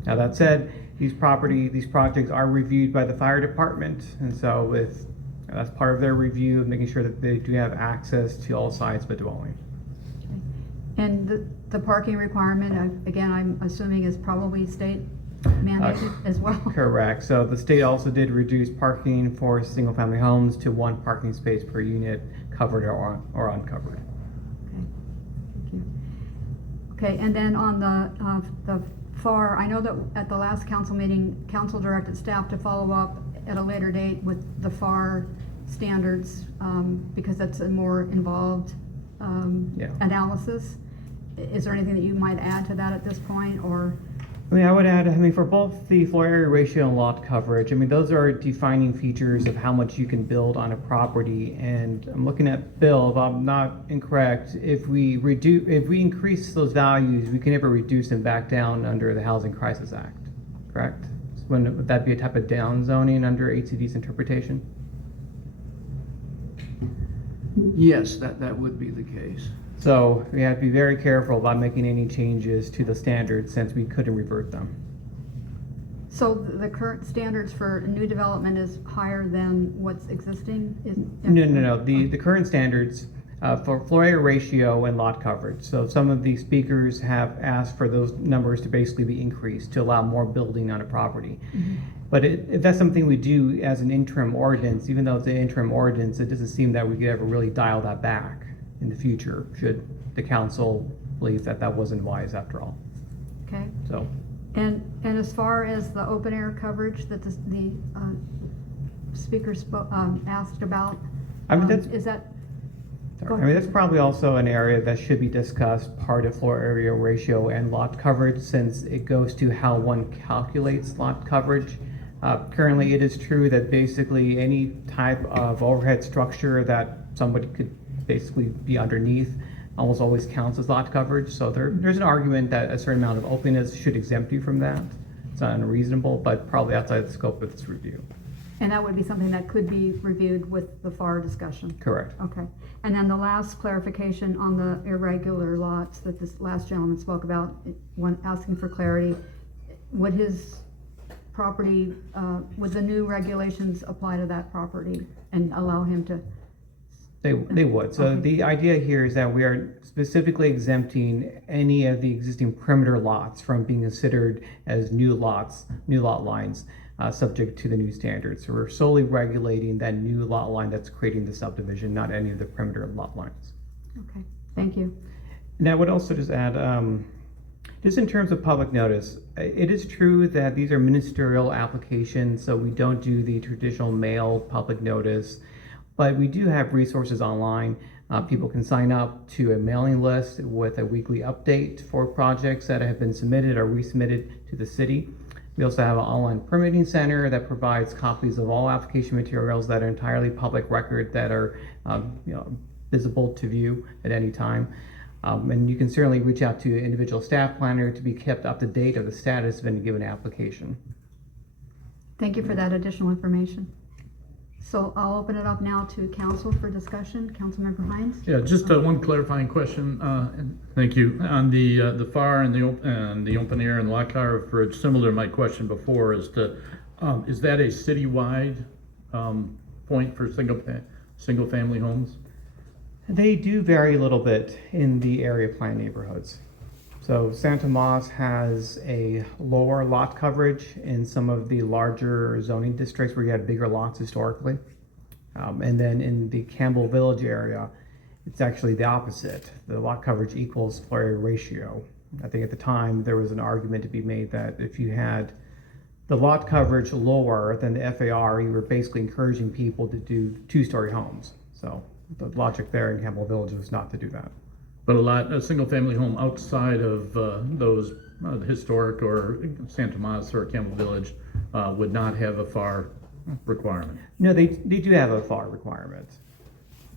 Now that said, these projects are reviewed by the fire department, and so that's part of their review of making sure that they do have access to all sides of a dwelling. And the parking requirement, again, I'm assuming is probably state mandated as well? Correct. So the state also did reduce parking for single-family homes to 1 parking space per unit, covered or uncovered. Okay, thank you. Okay, and then on the FAR, I know that at the last council meeting, council directed staff to follow up at a later date with the FAR standards because that's a more involved analysis. Is there anything that you might add to that at this point, or? I would add, for both the floor area ratio and lot coverage, those are defining features of how much you can build on a property. And I'm looking at Bill, if I'm not incorrect, if we increase those values, we can never reduce them back down under the Housing Crisis Act, correct? Would that be a type of down zoning under HCD's interpretation? Yes, that would be the case. So we have to be very careful about making any changes to the standards since we couldn't revert them. So the current standards for new development is higher than what's existing? No. The current standards for floor area ratio and lot coverage. So some of the speakers have asked for those numbers to basically be increased to allow more building on a property. Mm-hmm. But if that's something we do as an interim ordinance, even though it's an interim ordinance, it doesn't seem that we could ever really dial that back in the future, should the council believe that that wasn't wise after all. Okay. So. And as far as the open air coverage that the speaker asked about, is that? That's probably also an area that should be discussed, part of floor area ratio and lot coverage, since it goes to how one calculates lot coverage. Currently, it is true that basically any type of overhead structure that somebody could basically be underneath almost always counts as lot coverage. So there's an argument that a certain amount of openness should exempt you from that. It's not unreasonable, but probably outside the scope of this review. And that would be something that could be reviewed with the FAR discussion? Correct. Okay. And then the last clarification on the irregular lots that this last gentleman spoke about, when asking for clarity, would his property, would the new regulations apply to that property and allow him to? They would. So okay. The idea here is that we are specifically exempting any of the existing perimeter lots from being considered as new lot lines subject to the new standards. So we're solely regulating that new lot line that's creating the subdivision, not any of the perimeter lot lines. Okay, thank you. And I would also just add, just in terms of public notice, it is true that these are ministerial applications, so we don't do the traditional mail public notice. But we do have resources online. People can sign up to a mailing list with a weekly update for projects that have been submitted or resubmitted to the city. We also have an online permitting center that provides copies of all application materials that are entirely public record that are visible to view at any time. And you can certainly reach out to an individual staff planner to be kept up to date of the status of any given application. Thank you for that additional information. So I'll open it up now to council for discussion. Councilmember Hines? Yeah, just one clarifying question. And thank you. On the FAR and the open air and lot coverage, similar to my question before, is that a citywide point for single family homes? They do vary a little bit in the area plan neighborhoods. So San Tomas has a lower lot coverage in some of the larger zoning districts where you had bigger lots historically. And then in the Campbell Village area, it's actually the opposite. The lot coverage equals floor area ratio. I think at the time there was an argument to be made that if you had the lot coverage lower than the FAR, you were basically encouraging people to do two-story homes. So the logic there in Campbell Village was not to do that. But a single-family home outside of those historic or San Tomas or Campbell Village would not have a FAR requirement. No, they do have a FAR requirement.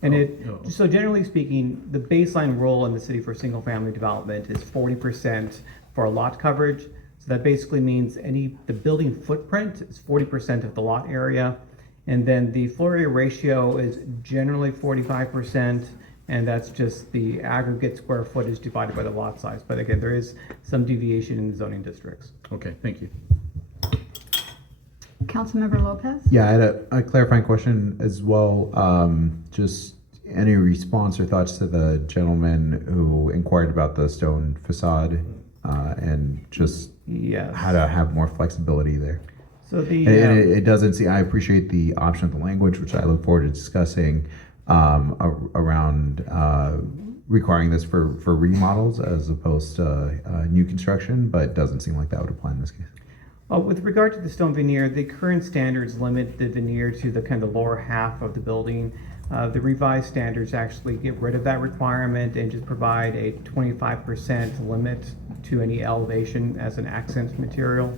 And so generally speaking, the baseline rule in the city for single-family development is 40% for lot coverage. So that basically means the building footprint is 40% of the lot area. And then the floor area ratio is generally 45%. And that's just the aggregate square footage divided by the lot size. But again, there is some deviation in the zoning districts. Okay, thank you. Councilmember Lopez? Yeah, I had a clarifying question as well. Just any response or thoughts to the gentleman who inquired about the stone facade and just how to have more flexibility there? So it doesn't seem, I appreciate the option of the language, which I look forward to discussing around requiring this for remodels as opposed to new construction, but it doesn't seem like that would apply in this case. With regard to the stone veneer, the current standards limit the veneer to the kind of lower half of the building. The revised standards actually get rid of that requirement and just provide a 25% limit to any elevation as an accent material.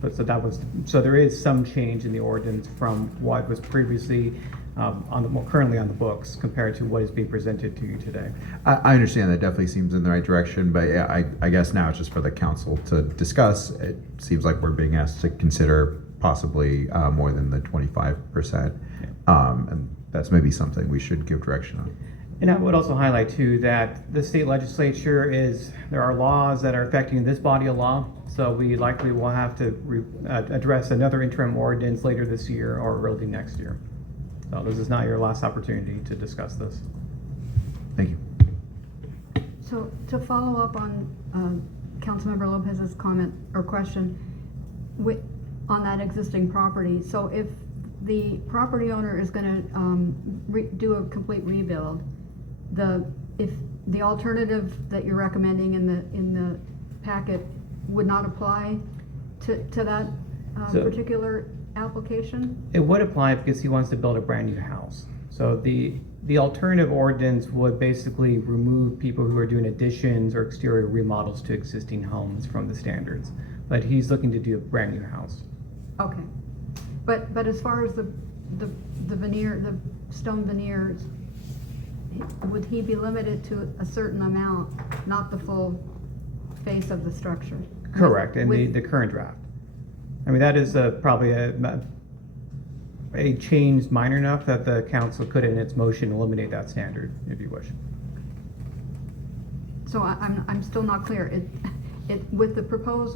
But so there is some change in the ordinance from what was previously currently on the books compared to what is being presented to you today. I understand that definitely seems in the right direction, but yeah, I guess now it's just for the council to discuss. It seems like we're being asked to consider possibly more than the 25%. And that's maybe something we should give direction on. And I would also highlight too that the state legislature there are laws that are affecting this body of law. So we likely will have to address another interim ordinance later this year or early next year. So this is not your last opportunity to discuss this. Thank you. So to follow up on Councilmember Lopez's comment or question on that existing property, so if the property owner is going to do a complete rebuild, if the alternative that you're recommending in the packet would not apply to that particular application? It would apply because he wants to build a brand new house. So the alternative ordinance would basically remove people who are doing additions or exterior remodels to existing homes from the standards. But he's looking to do a brand new house. Okay. But as far as the veneer, the stone veneers, would he be limited to a certain amount, not the full face of the structure? Correct, in the current draft. I mean, that is probably a change minor enough that the council could, in its motion, eliminate that standard, if you wish. So I'm still not clear. With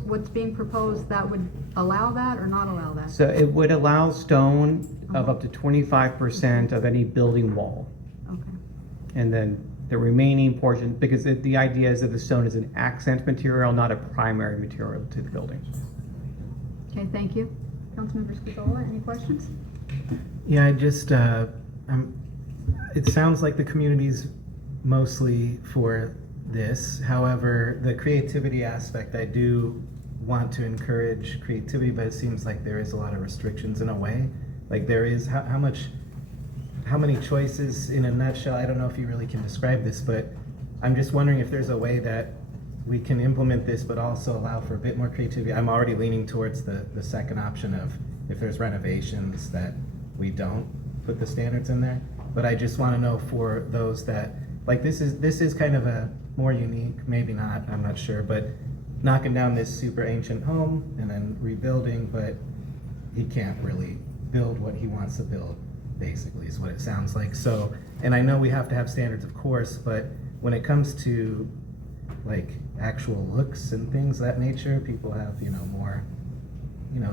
what's being proposed, that would allow that or not allow that? So it would allow stone of up to 25% of any building wall. Okay. And then the remaining portion, because the idea is that the stone is an accent material, not a primary material to the building. Okay, thank you. Councilmember Scajola, any questions? Yeah, I just, it sounds like the community's mostly for this. However, the creativity aspect, I do want to encourage creativity, but it seems like there is a lot of restrictions in a way. Like there is, how many choices in a nutshell? I don't know if you really can describe this, but I'm just wondering if there's a way that we can implement this, but also allow for a bit more creativity. I'm already leaning towards the second option of if there's renovations that we don't put the standards in there. But I just want to know for those that, like this is kind of a more unique, maybe not, I'm not sure, but knocking down this super ancient home and then rebuilding, but he can't really build what he wants to build, basically, is what it sounds like. So, and I know we have to have standards, of course, but when it comes to like actual looks and things of that nature, people have, more,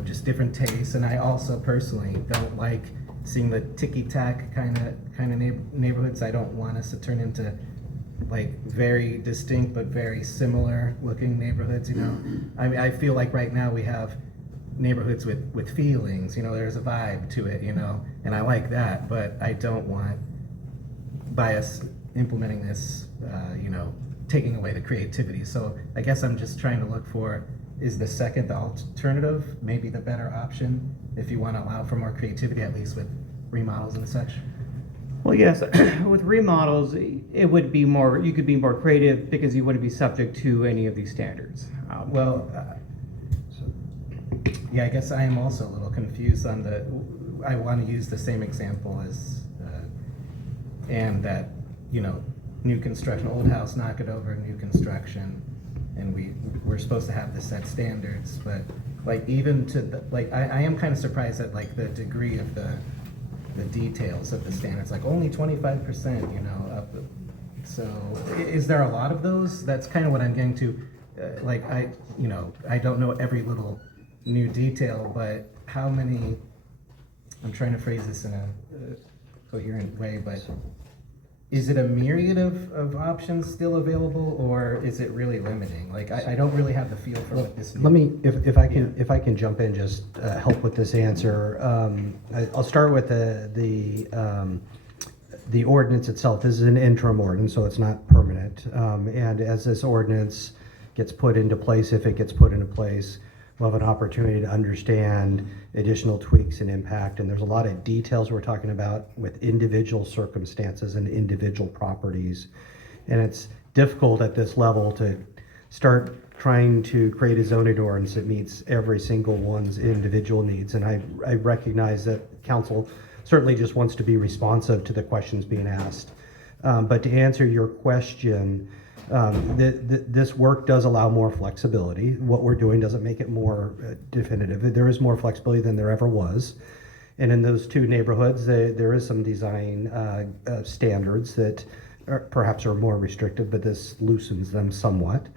just different tastes. And I also personally don't like seeing the ticky-tack kind of neighborhoods. I don't want us to turn into like very distinct but very similar looking neighborhoods, you know. I mean, I feel like right now we have neighborhoods with feelings, you know, there's a vibe to it, you know, and I like that, but I don't want, by us implementing this, you know, taking away the creativity. So I guess I'm just trying to look for, is the second alternative maybe the better option if you want to allow for more creativity, at least with remodels and such? Well, yes, with remodels, it would be more, you could be more creative because you wouldn't be subject to any of these standards. Yeah, I guess I am also a little confused on I want to use the same example as, and that, you know, new construction, old house, knock it over, new construction, and we're supposed to have the set standards, but like even to the, like, I am kind of surprised at like the degree of the details of the standards, like only 25%, you know, up. So is there a lot of those? That's kind of what I'm getting to. Like you know, I don't know every little new detail, but how many, I'm trying to phrase this in a coherent way, but is it a myriad of options still available, or is it really limiting? Like, I don't really have the feel for what this means. Let me, if I can jump in, just help with this answer. I'll start with the ordinance itself. This is an interim ordinance, so it's not permanent. And as this ordinance gets put into place, if it gets put into place, we'll have an opportunity to understand additional tweaks and impact. And there's a lot of details we're talking about with individual circumstances and individual properties. And it's difficult at this level to start trying to create a zoning ordinance that meets every single one's individual needs. And I recognize that council certainly just wants to be responsive to the questions being asked. But to answer your question, this work does allow more flexibility. What we're doing doesn't make it more definitive. There is more flexibility than there ever was. And in those two neighborhoods, there is some design standards that perhaps are more restrictive, but this loosens them somewhat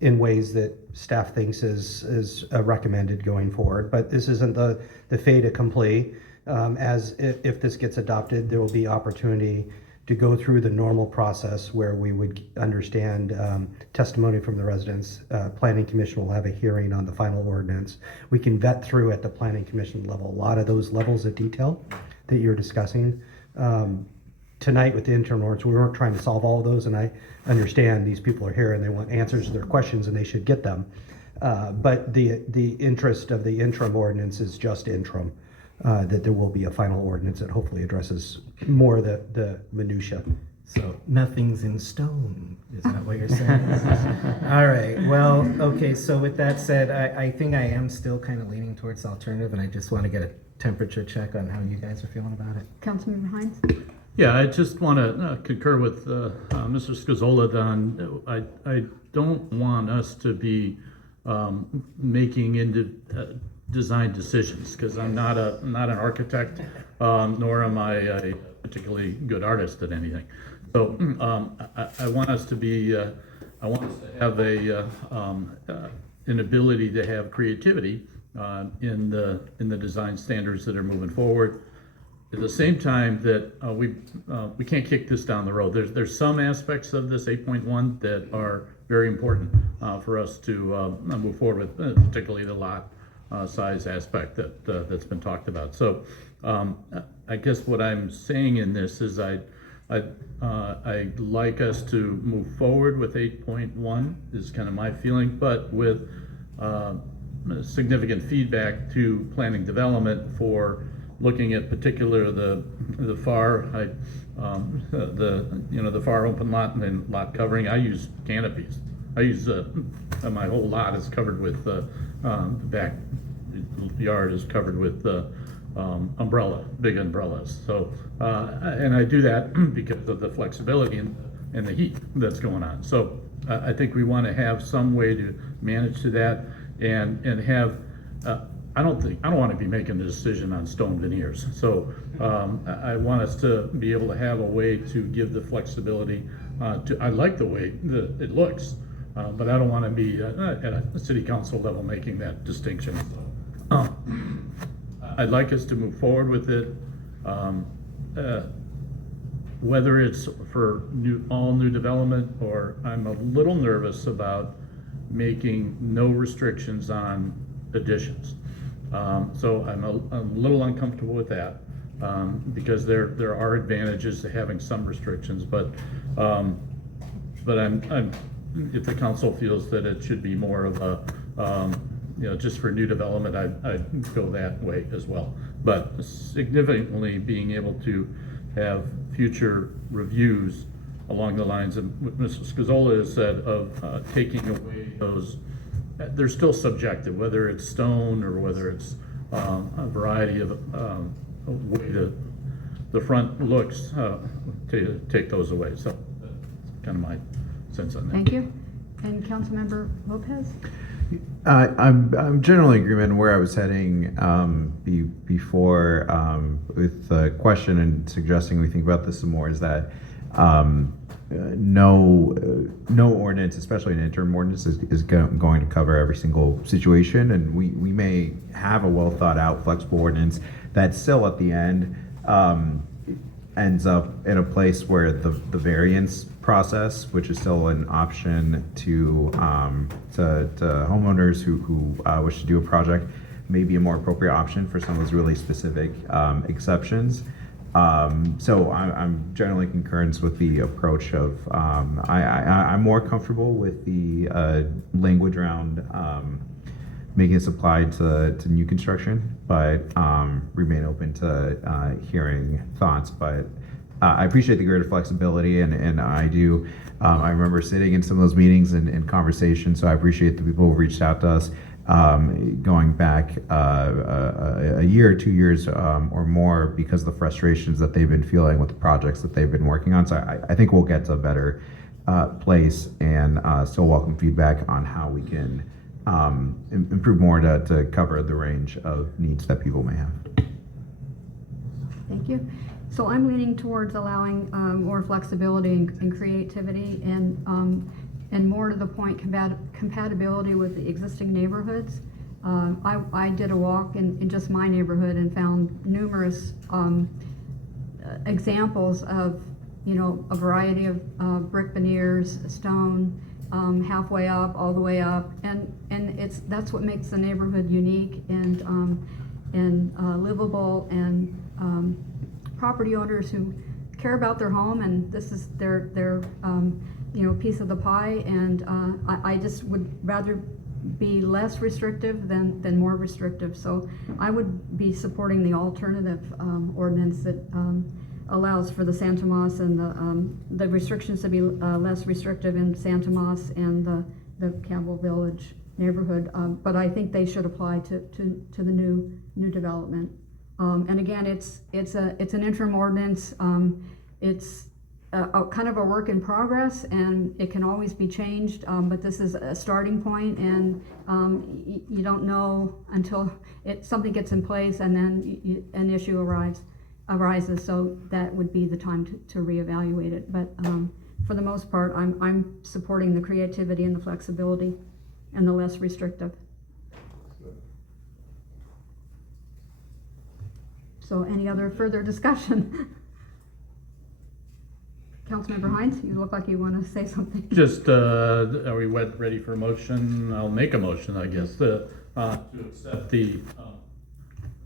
in ways that staff thinks is recommended going forward. But this isn't the fait accompli. As if this gets adopted, there will be opportunity to go through the normal process where we would understand testimony from the residents. Planning Commission will have a hearing on the final ordinance. We can vet through at the Planning Commission level a lot of those levels of detail that you're discussing. Tonight with the interim ordinance, we weren't trying to solve all of those, and I understand these people are here and they want answers to their questions and they should get them. But the interest of the interim ordinance is just interim. That there will be a final ordinance that hopefully addresses more of the minutia. So nothing's in stone, is that what you're saying? All right, well, okay, so with that said, I think I am still kind of leaning towards alternative, and I just want to get a temperature check on how you guys are feeling about it. Councilmember Hines? Yeah, I just want to concur with Mr. Scazola on, I don't want us to be making design decisions, because I'm not an architect, nor am I a particularly good artist at anything. So I want us to be, I want us to have an ability to have creativity in the design standards that are moving forward. At the same time that we can't kick this down the road. There's some aspects of this 8.1 that are very important for us to move forward with, particularly the lot size aspect that's been talked about. So I guess what I'm saying in this is I'd like us to move forward with 8.1 is kind of my feeling, but with significant feedback to planning development for looking at particular the FAR, the FAR open lot and then lot covering. I use canopies. I use my whole lot is covered with the back yard is covered with big umbrellas. So and I do that because of the flexibility and the heat that's going on. So I think we want to have some way to manage to that and have. I don't want to be making a decision on stone veneers. So I want us to be able to have a way to give the flexibility. I like the way that it looks, but I don't want to be at a city council level making that distinction. I'd like us to move forward with it. Whether it's for all new development, or I'm a little nervous about making no restrictions on additions. So I'm a little uncomfortable with that, because there are advantages to having some restrictions, but I'm if the council feels that it should be more of a just for new development, I'd go that way as well. But significantly being able to have future reviews along the lines of what Mrs. Scazola has said of taking away those, they're still subjective, whether it's stone or whether it's a variety of way the front looks, to take those away. So that's kind of my sense on that. Thank you. And Councilmember Lopez? I'm generally in agreement where I was heading before with the question and suggesting we think about this some more, is that no ordinance, especially an interim ordinance, is going to cover every single situation, and we may have a well thought out flexible ordinance that still at the end ends up in a place where the variance process, which is still an option to homeowners who wish to do a project, may be a more appropriate option for some of those really specific exceptions. So I'm generally concurrent with the approach of I'm more comfortable with the language around making this applied to new construction, but remain open to hearing thoughts. But I appreciate the greater flexibility, and I do. I remember sitting in some of those meetings and conversations, so I appreciate the people who reached out to us going back a year, 2 years or more, because of the frustrations that they've been feeling with the projects that they've been working on. So I think we'll get to a better place, and still welcome feedback on how we can improve more to cover the range of needs that people may have. Thank you. So I'm leaning towards allowing more flexibility and creativity, and more to the point, compatibility with the existing neighborhoods. I did a walk in just my neighborhood and found numerous examples of, a variety of brick veneers, stone, halfway up, all the way up, and that's what makes the neighborhood unique and livable, and property owners who care about their home, and this is their piece of the pie, and I just would rather be less restrictive than more restrictive. So I would be supporting the alternative ordinance that allows for the San Tomas and the restrictions to be less restrictive in San Tomas and the Campbell Village neighborhood, but I think they should apply to the new development. And again, it's an interim ordinance. It's a kind of a work in progress, and it can always be changed, but this is a starting point, and you don't know until something gets in place, and then an issue arises, so that would be the time to reevaluate it. But for the most part, I'm supporting the creativity and the flexibility and the less restrictive. So any other further discussion? Councilmember Hines, you look like you want to say something. Just, are we ready for a motion? I'll make a motion, I guess, to accept the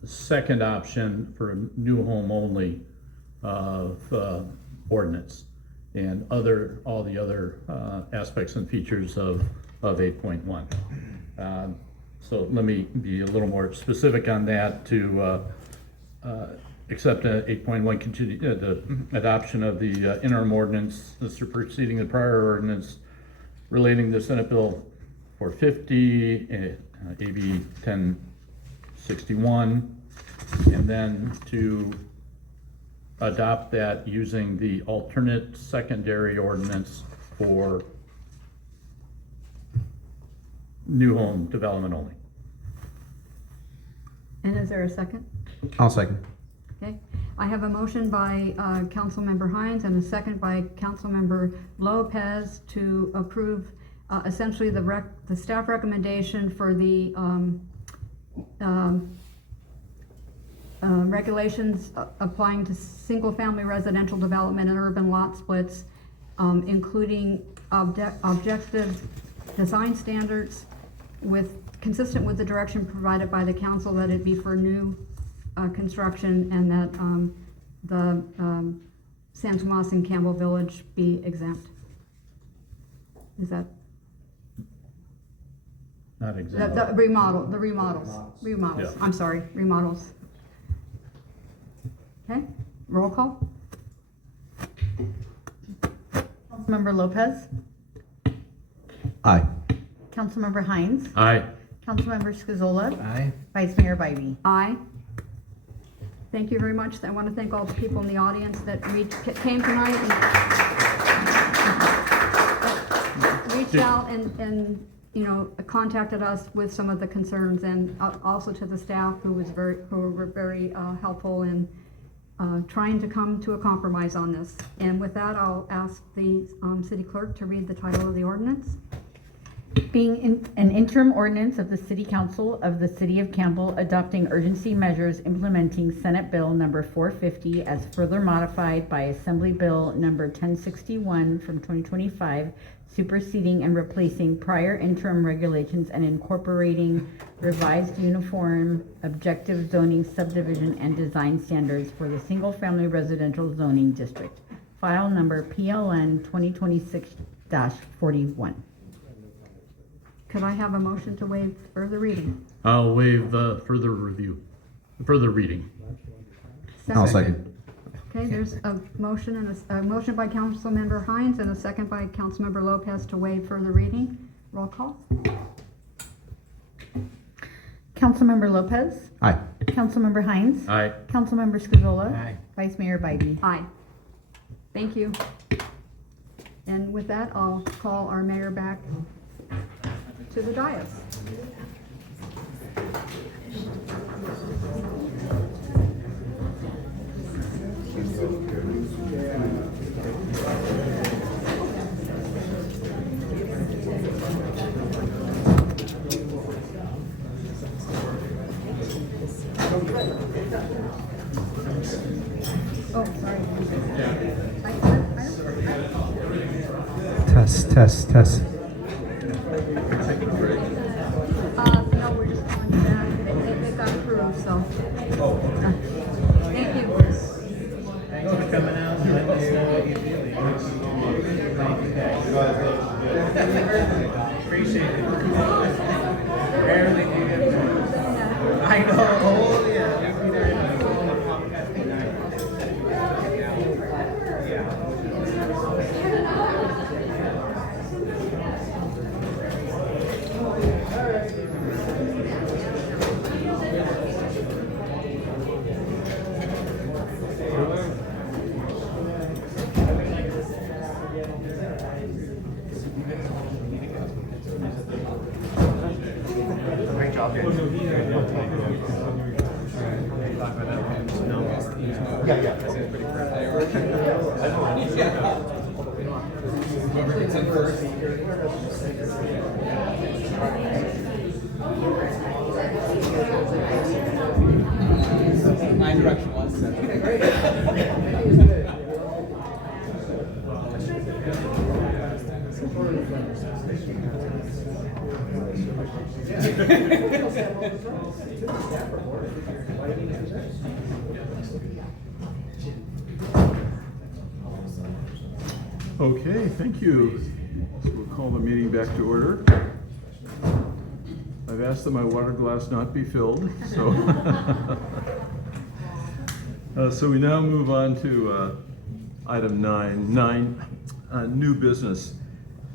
second option for a new home only ordinance, and all the other aspects and features of 8.1. So let me be a little more specific on that, to accept 8.1, the adoption of the interim ordinance superseding the prior ordinance relating to Senate Bill 450, AB 1061, and then to adopt that using the alternate secondary ordinance for new home development only. And is there a second? I'll second. Okay, I have a motion by Councilmember Hines and a second by Councilmember Lopez to approve essentially the staff recommendation for the regulations applying to single-family residential development and urban lot splits, including objective design standards consistent with the direction provided by the council that it be for new construction, and that the San Tomas and Campbell Village be exempt. Is that? Not exempt. The remodels. Yeah. I'm sorry, remodels. Okay, roll call. Councilmember Lopez, Aye. Councilmember Hines, Aye. Councilmember Scazola, Aye. Vice Mayor Bybee. Aye. Thank you very much. I want to thank all the people in the audience that came tonight and reached out and contacted us with some of the concerns, and also to the staff who were very helpful in trying to come to a compromise on this. And with that, I'll ask the city clerk to read the title of the ordinance. Being an interim ordinance of the City Council of the City of Campbell adopting urgency measures implementing Senate Bill number 450 as further modified by Assembly Bill number 1061 from 2025, superseding and replacing prior interim regulations and incorporating revised uniform objective zoning subdivision and design standards for the single-family residential zoning district. File number PLN 2026-41. Could I have a motion to waive further reading? I'll waive further reading. I'll second. Okay, there's a motion and a motion by Councilmember Hines and a second by Councilmember Lopez to waive further reading. Roll call. Councilmember Lopez, Aye. Councilmember Hines, Aye. Councilmember Scazola, Aye. Vice Mayor Bybee. Aye. Thank you. And with that, I'll call our mayor back to the dais. Oh, sorry. Test. No, we're just calling you back. It got approved, so. Thank you. Thanks for coming out and letting us know what you feel. Appreciate it. Rarely do you get I know. Oh, yeah. Okay, thank you. So we'll call the meeting back to order. I've asked that my water glass not be filled, so. So we now move on to item nine, new business.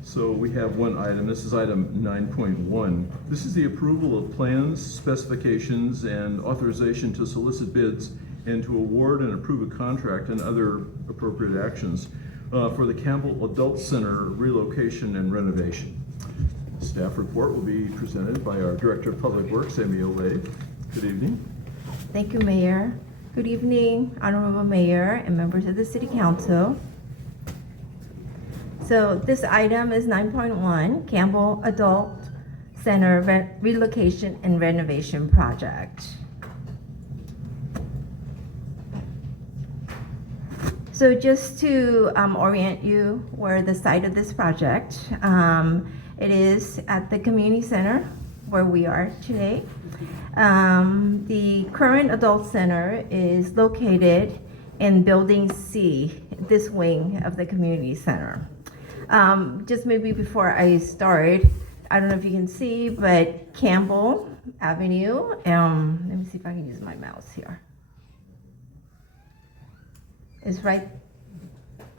So we have one item, this is item 9.1. This is the approval of plans, specifications, and authorization to solicit bids and to award and approve a contract and other appropriate actions for the Campbell Adult Center relocation and renovation. Staff report will be presented by our Director of Public Works, Amy Olay. Good evening. Thank you, Mayor. Good evening, Honorable Mayor and members of the City Council. So this item is 9.1, Campbell Adult Center Relocation and Renovation Project. So just to orient you where the site of this project, it is at the community center where we are today. The current adult center is located in Building C, this wing of the community center. Just maybe before I start, I don't know if you can see, but Campbell Avenue, let me see if I can use my mouse here. It's right,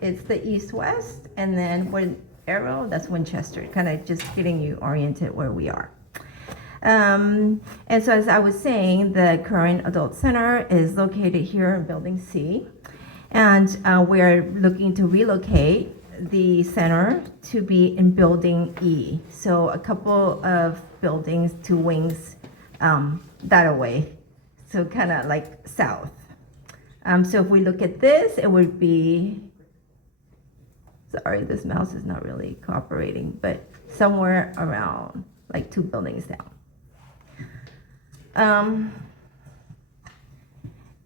it's the east-west, and then with arrow, that's Winchester, kind of just getting you oriented where we are. And so as I was saying, the current adult center is located here in Building C, and we're looking to relocate the center to be in Building E. So a couple of buildings, 2 wings that away, so kind of like south. So if we look at this, it would be, sorry, this mouse is not really cooperating, but somewhere around like 2 buildings down.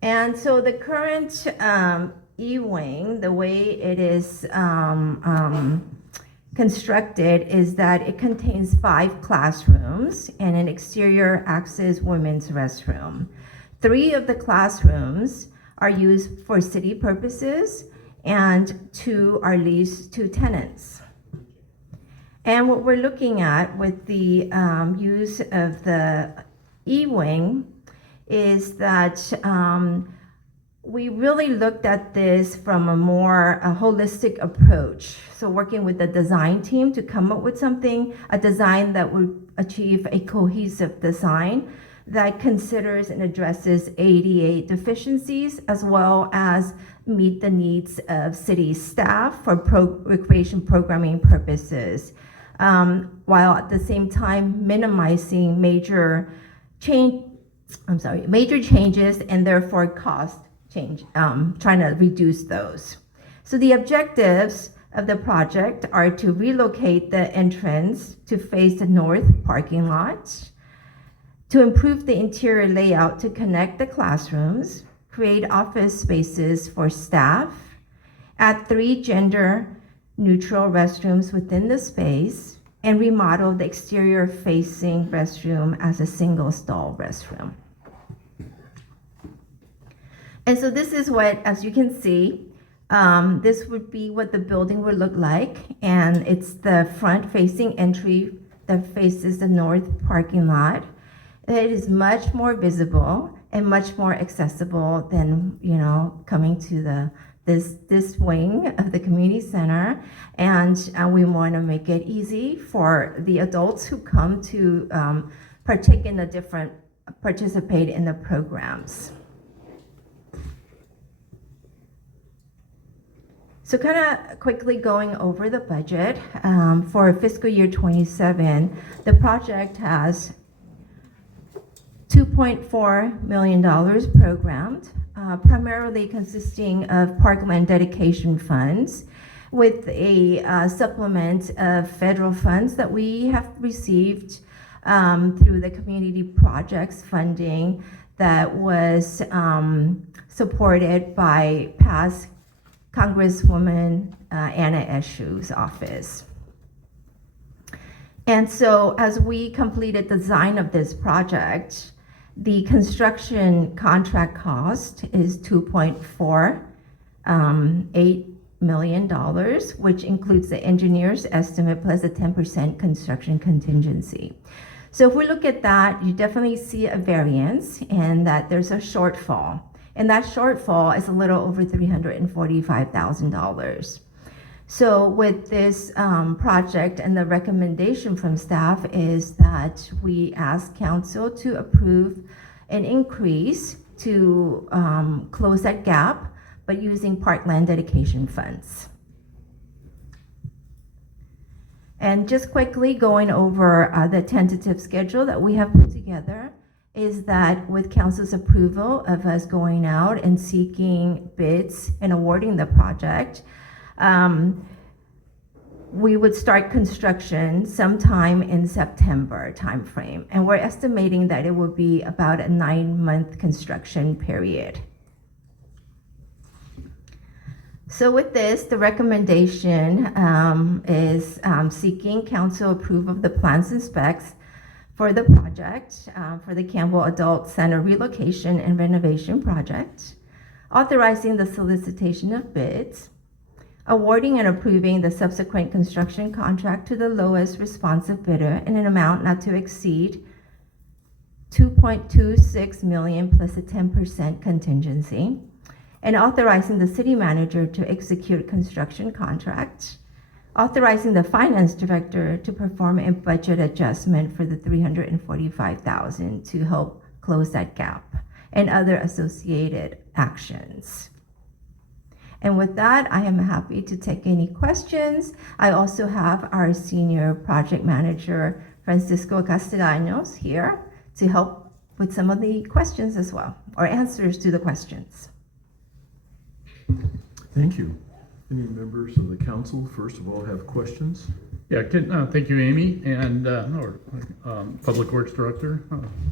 And so the current E-wing, the way it is constructed is that it contains 5 classrooms and an exterior access women's restroom. 3 of the classrooms are used for city purposes and 2 are leased to tenants. And what we're looking at with the use of the E-wing is that we really looked at this from a more holistic approach. So working with the design team to come up with something, a design that would achieve a cohesive design that considers and addresses ADA deficiencies as well as meet the needs of city staff for recreation programming purposes, while at the same time minimizing major changes and therefore cost change, trying to reduce those. So the objectives of the project are to relocate the entrance to face the north parking lot, to improve the interior layout to connect the classrooms, create office spaces for staff, add 3 gender-neutral restrooms within the space, and remodel the exterior facing restroom as a single stall restroom. And so this is what, as you can see, this would be what the building would look like, and it's the front-facing entry that faces the north parking lot. It is much more visible and much more accessible than, you know, coming to this wing of the community center. And we want to make it easy for the adults who come to participate in the programs. So kind of quickly going over the budget for fiscal year 27, the project has $2.4 million programmed, primarily consisting of parkland dedication funds with a supplement of federal funds that we have received through the community projects funding that was supported by past Congresswoman Anna Eshu's office. And so as we completed the design of this project, the construction contract cost is $2.48 million, which includes the engineer's estimate plus a 10% construction contingency. So if we look at that, you definitely see a variance and that there's a shortfall. And that shortfall is a little over $345,000. So with this project and the recommendation from staff is that we ask council to approve an increase to close that gap, but using parkland dedication funds. And just quickly going over the tentative schedule that we have put together is that with council's approval of us going out and seeking bids and awarding the project, we would start construction sometime in September timeframe. And we're estimating that it will be about a 9-month construction period. So with this, the recommendation is seeking council approval of the plans and specs for the project, for the Campbell Adult Center relocation and renovation project, authorizing the solicitation of bids, awarding and approving the subsequent construction contract to the lowest responsive bidder in an amount not to exceed $2.26 million plus a 10% contingency, and authorizing the city manager to execute construction contract, authorizing the finance director to perform a budget adjustment for the $345,000 to help close that gap, and other associated actions. And with that, I am happy to take any questions. I also have our senior project manager, Francisco Castellanos, here to help with some of the questions as well, or answers to the questions. Thank you. Any members of the council, first of all, have questions? Yeah, thank you, Amy, and Public Works Director,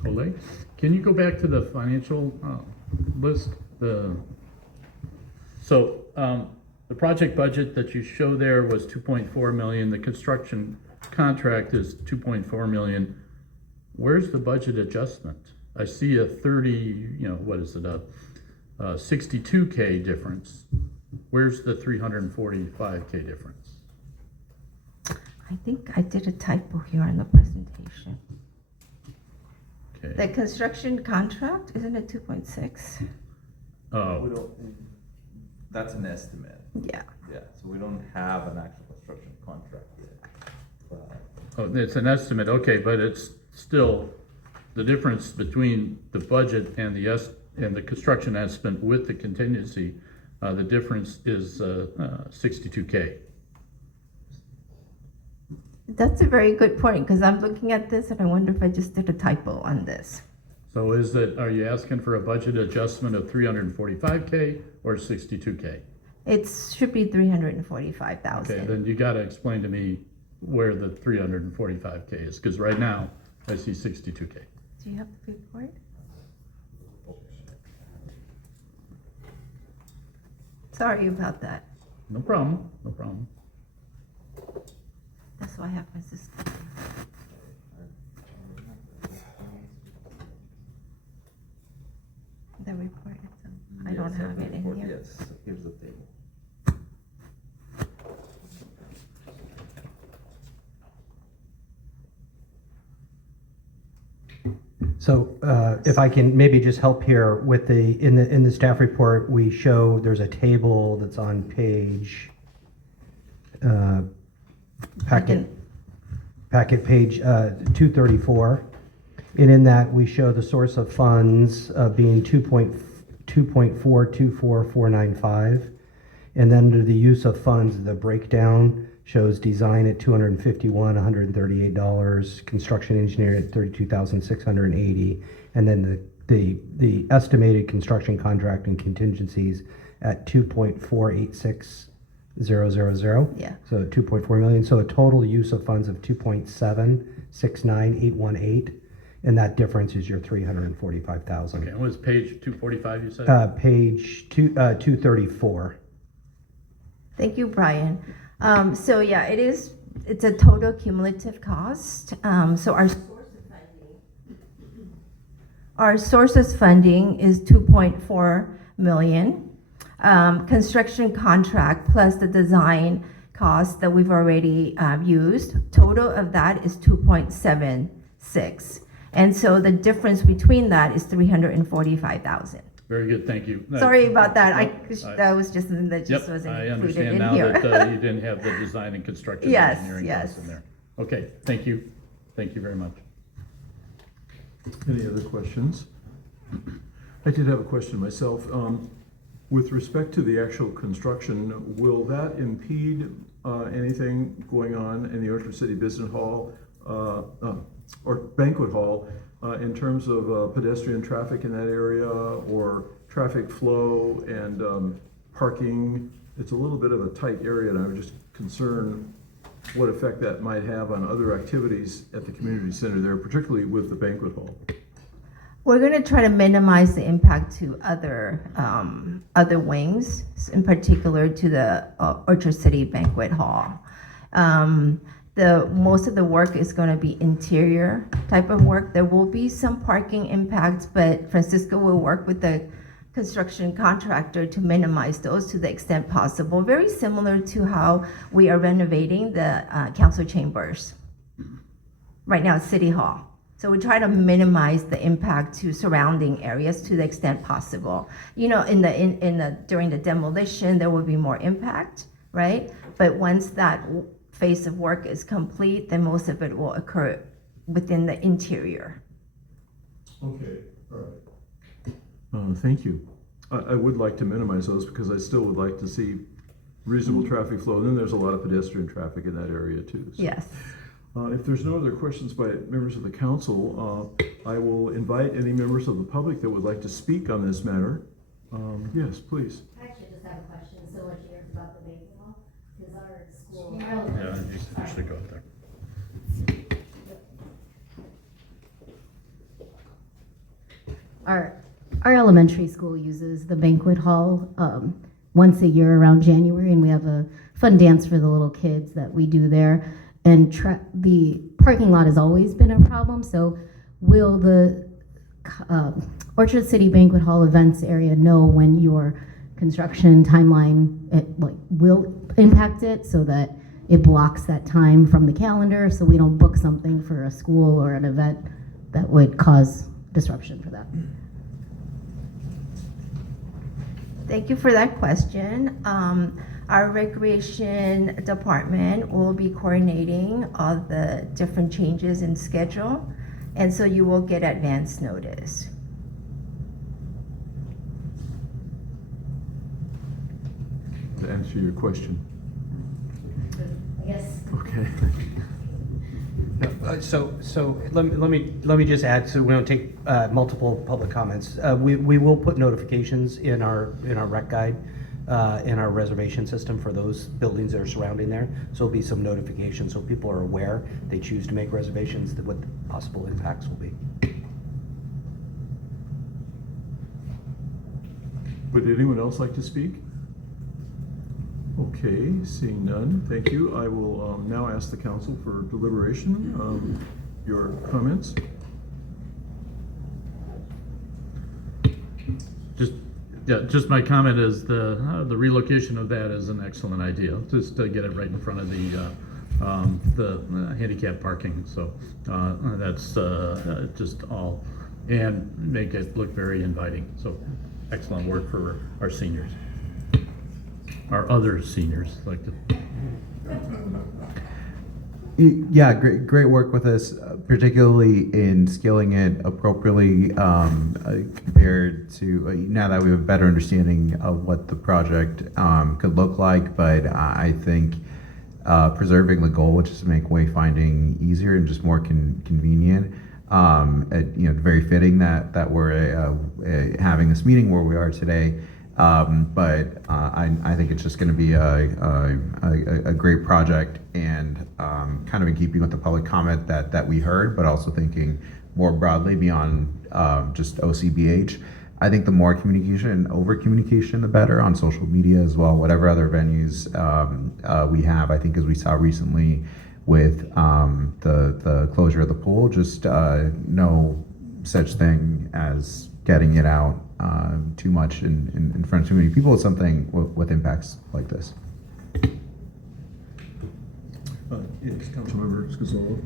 Ole. Can you go back to the financial list? The project budget that you show there was 2.4 million. The construction contract is 2.4 million. Where's the budget adjustment? I see a 62K difference. Where's the 345K difference? I think I did a typo here in the presentation. Okay. The construction contract, isn't it 2.6? Oh, That's an estimate. Yeah. Yeah, so we don't have an actual construction contract yet. But it's an estimate, okay, but it's still the difference between the budget and the construction estimate with the contingency. The difference is 62K. That's a very good point, because I'm looking at this and I wonder if I just did a typo on this. So are you asking for a budget adjustment of 345K or 62K? It should be 345,000. Okay, then you gotta explain to me where the 345K is, because right now I see 62K. Do you have the report? Sorry about that. No problem, no problem. That's why I have my sister. The report itself. I don't have it in here. yes, here's the table. So if I can maybe just help here with in the staff report, we show there's a table that's on page packet page 234, and in that we show the source of funds being 2.424495, and then under the use of funds, the breakdown shows design at $251, $138, construction engineer at $32,680, and then the estimated construction contract and contingencies at 2.486000. Yeah. So 2.4 million. So a total use of funds of 2.769818, and that difference is your 345,000. Okay, and was page 245 you said? Page 234. Thank you, Brian. So yeah, it's a total cumulative cost. So our sources funding is 2.4 million. Construction contract plus the design cost that we've already used. Total of that is 2.76. And so the difference between that is 345,000. Very good, thank you. Sorry about that. That was just something that just Yep, wasn't I included understand in now here. that you didn't have the design and construction Yes, engineering costs in yes. there. Okay, thank you. Thank you very much. Any other questions? I did have a question myself. With respect to the actual construction, will that impede anything going on in the Orchard City Business Hall or Banquet Hall in terms of pedestrian traffic in that area or traffic flow and parking? It's a little bit of a tight area, and I was just concerned what effect that might have on other activities at the community center there, particularly with the banquet hall. We're going to try to minimize the impact to other wings, in particular to the Orchard City Banquet Hall. Most of the work is going to be interior type of work. There will be some parking impacts, but Francisco will work with the construction contractor to minimize those to the extent possible. Very similar to how we are renovating the council chambers right now at City Hall. So we try to minimize the impact to surrounding areas to the extent possible. You know, during the demolition, there will be more impact, right? But once that phase of work is complete, then most of it will occur within the interior. Okay, all right. Thank you. I would like to minimize those because I still would like to see reasonable traffic flow. And then there's a lot of pedestrian traffic in that area too. So. Yes. If there's no other questions by members of the council, I will invite any members of the public that would like to speak on this matter. Yes, please. I actually just have a question. So much here about the banquet hall, because our school. Yeah, you should go there. Our elementary school uses the banquet hall once a year around January, and we have a fun dance for the little kids that we do there. And the parking lot has always been a problem, so will the Orchard City Banquet Hall events area know when your construction timeline will impact it so that it blocks that time from the calendar so we don't book something for a school or an event that would cause disruption for that? Thank you for that question. Our recreation department will be coordinating all the different changes in schedule, and so you will get advance notice. To answer your question. Yes. Okay. So let me just add, so we don't take multiple public comments. We will put notifications in our rec guide, in our reservation system for those buildings that are surrounding there. So there'll be some notifications so people are aware they choose to make reservations what the possible impacts will be. Would anyone else like to speak? Okay, seeing none, thank you. I will now ask the council for deliberation. Your comments? Just my comment is the relocation of that is an excellent idea, just to get it right in front of the handicap parking. So that's just all, and make it look very inviting. So excellent work for our seniors. Our other seniors like to. Yeah, great work with this, particularly in scaling it appropriately compared to now that we have a better understanding of what the project could look like. But I think preserving the goal, which is to make wayfinding easier and just more convenient. Very fitting that we're having this meeting where we are today. But I think it's just going to be a great project, and kind of in keeping with the public comment that we heard, but also thinking more broadly beyond just OCBH. I think the more communication and over communication, the better on social media as well, whatever other venues we have. I think as we saw recently with the closure of the pool, just no such thing as getting it out too much in front of too many people is something with impacts like this. Yes, Councilmember Scazzolo.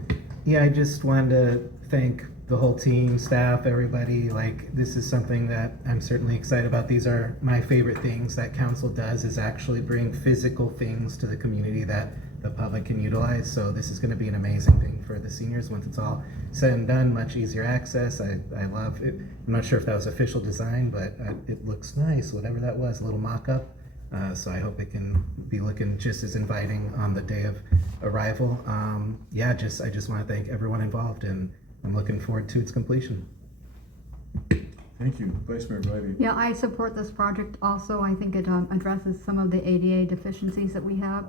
Yeah, I just wanted to thank the whole team, staff, everybody. Like, this is something that I'm certainly excited about. These are my favorite things that council does, is actually bring physical things to the community that the public can utilize. So this is going to be an amazing thing for the seniors once it's all said and done. Much easier access. I love it. I'm not sure if that was official design, but it looks nice, whatever that was, a little mock-up. So I hope it can be looking just as inviting on the day of arrival. I just want to thank everyone involved, and I'm looking forward to its completion. Thank you. Vice Mayor Bivey. Yeah, I support this project also. I think it addresses some of the ADA deficiencies that we have.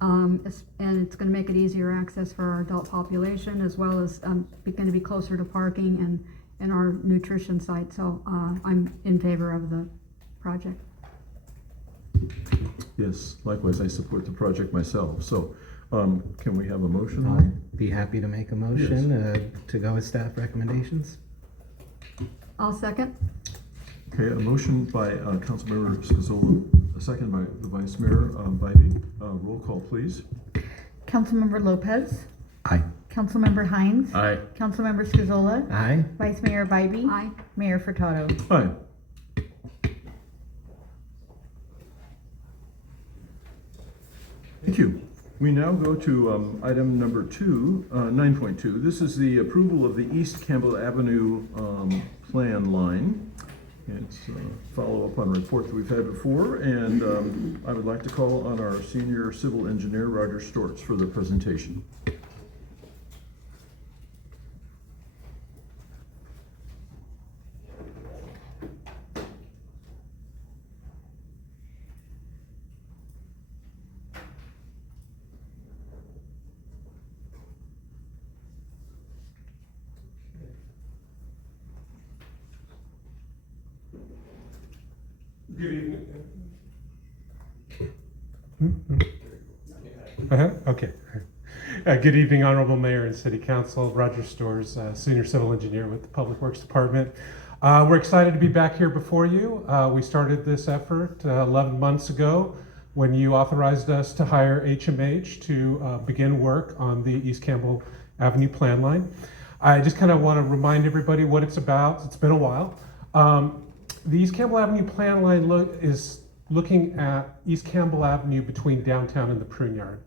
And it's going to make it easier access for our adult population, as well as going to be closer to parking and our nutrition site. So I'm in favor of the project. Yes, likewise, I support the project myself. So can we have a motion? I'll be happy to make a motion to go with staff recommendations. I'll second. Okay, a motion by Councilmember Scazola, a second by the Vice Mayor Bybee. Roll call, please. Councilmember Lopez. Aye. Councilmember Hines. Aye. Councilmember Scazola. Aye. Vice Mayor Bybee. Aye. Mayor Furtado. Aye. Thank you. We now go to item number 9.2. This is the approval of the East Campbell Avenue plan line. It's a follow-up on a report that we've had before, and I would like to call on our senior civil engineer, Roger Stortz, for the presentation. Good evening. Okay. Good evening, Honorable Mayor and City Council. Roger Stortz, Senior Civil Engineer with the Public Works Department. We're excited to be back here before you. We started this effort 11 months ago when you authorized us to hire HMH to begin work on the East Campbell Avenue plan line. I just kind of want to remind everybody what it's about. It's been a while. The East Campbell Avenue plan line is looking at East Campbell Avenue between downtown and the Prune Yard.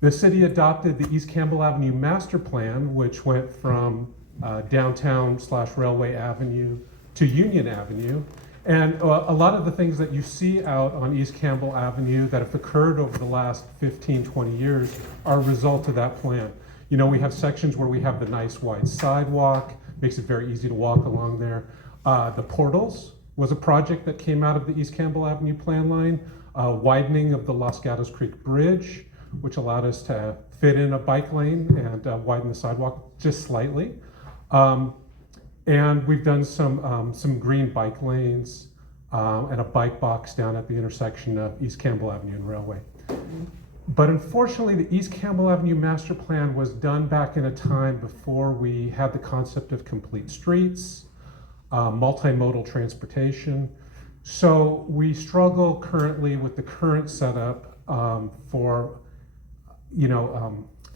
The city adopted the East Campbell Avenue master plan, which went from downtown/Railway Avenue to Union Avenue. And a lot of the things that you see out on East Campbell Avenue that have occurred over the last 15, 20 years are a result of that plan. You know, we have sections where we have the nice wide sidewalk, makes it very easy to walk along there. The portals was a project that came out of the East Campbell Avenue plan line, widening of the Los Gatos Creek Bridge, which allowed us to fit in a bike lane and widen the sidewalk just slightly. And we've done some green bike lanes and a bike box down at the intersection of East Campbell Avenue and Railway. But unfortunately, the East Campbell Avenue master plan was done back in a time before we had the concept of complete streets, multimodal transportation. So we struggle currently with the current setup for,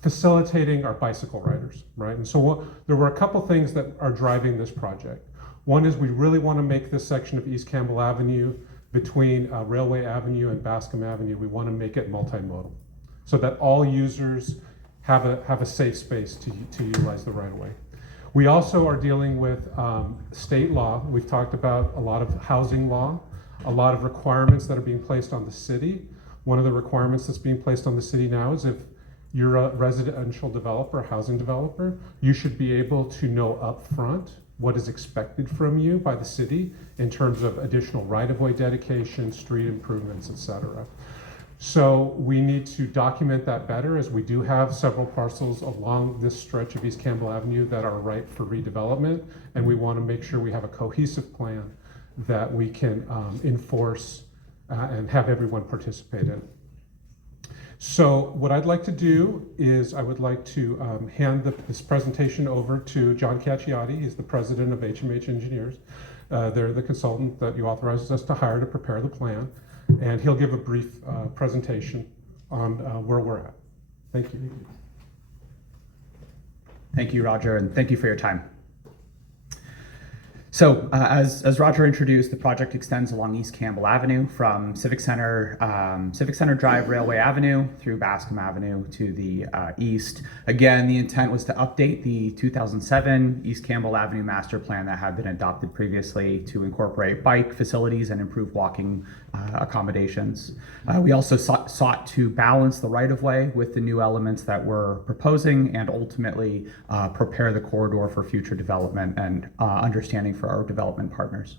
facilitating our bicycle riders, right? And so there were a couple things that are driving this project. One is we really want to make this section of East Campbell Avenue between Railway Avenue and Bascom Avenue, we want to make it multimodal so that all users have a safe space to utilize the right of way. We also are dealing with state law. We've talked about a lot of housing law, a lot of requirements that are being placed on the city. One of the requirements that's being placed on the city now is if you're a residential developer, housing developer, you should be able to know upfront what is expected from you by the city in terms of additional right-of-way dedication, street improvements, etc. So we need to document that better, as we do have several parcels along this stretch of East Campbell Avenue that are ripe for redevelopment, and we want to make sure we have a cohesive plan that we can enforce and have everyone participate in. So what I'd like to do is I would like to hand this presentation over to John Cacciati. He's the president of HMH Engineers. They're the consultant that you authorized us to hire to prepare the plan. And he'll give a brief presentation on where we're at. Thank you. Thank you, Roger, and thank you for your time. So as Roger introduced, the project extends along East Campbell Avenue from Civic Center Drive, Railway Avenue through Bascom Avenue to the east. Again, the intent was to update the 2007 East Campbell Avenue master plan that had been adopted previously to incorporate bike facilities and improve walking accommodations. We also sought to balance the right-of-way with the new elements that we're proposing and ultimately prepare the corridor for future development and understanding for our development partners.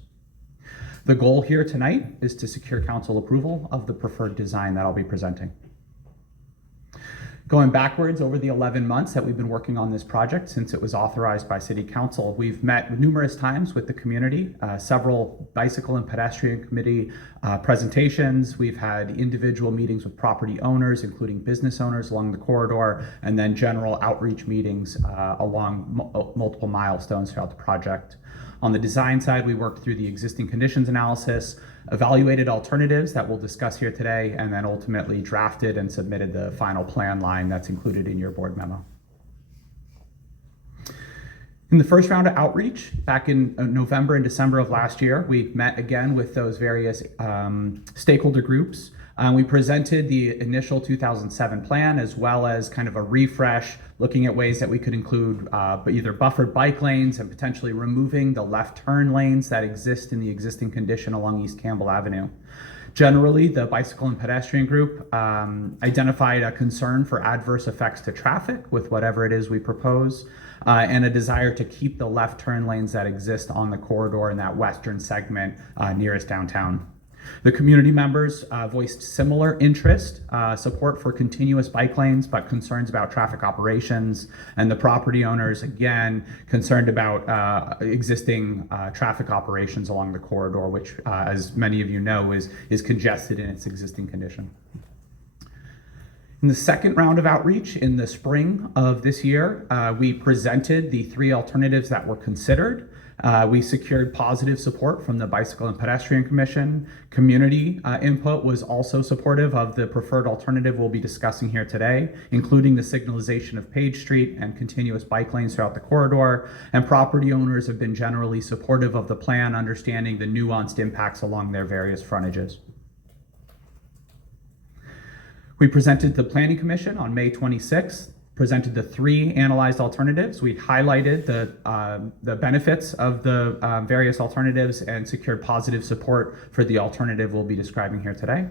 The goal here tonight is to secure council approval of the preferred design that I'll be presenting. Going backwards over the 11 months that we've been working on this project since it was authorized by City Council, we've met numerous times with the community, several bicycle and pedestrian committee presentations. We've had individual meetings with property owners, including business owners along the corridor, and then general outreach meetings along multiple milestones throughout the project. On the design side, we worked through the existing conditions analysis, evaluated alternatives that we'll discuss here today, and then ultimately drafted and submitted the final plan line that's included in your board memo. In the first round of outreach, back in November and December of last year, we met again with those various stakeholder groups. We presented the initial 2007 plan as well as kind of a refresh, looking at ways that we could include either buffered bike lanes and potentially removing the left turn lanes that exist in the existing condition along East Campbell Avenue. Generally, the bicycle and pedestrian group identified a concern for adverse effects to traffic with whatever it is we propose, and a desire to keep the left turn lanes that exist on the corridor in that western segment nearest downtown. The community members voiced similar interest, support for continuous bike lanes, but concerns about traffic operations, and the property owners, again, concerned about existing traffic operations along the corridor, which, as many of you know, is congested in its existing condition. In the second round of outreach in the spring of this year, we presented the 3 alternatives that were considered. We secured positive support from the Bicycle and Pedestrian Commission. Community input was also supportive of the preferred alternative we'll be discussing here today, including the signalization of Page Street and continuous bike lanes throughout the corridor. And property owners have been generally supportive of the plan, understanding the nuanced impacts along their various frontages. We presented the Planning Commission on May 26th. Presented the 3 analyzed alternatives. We highlighted the benefits of the various alternatives and secured positive support for the alternative we'll be describing here today.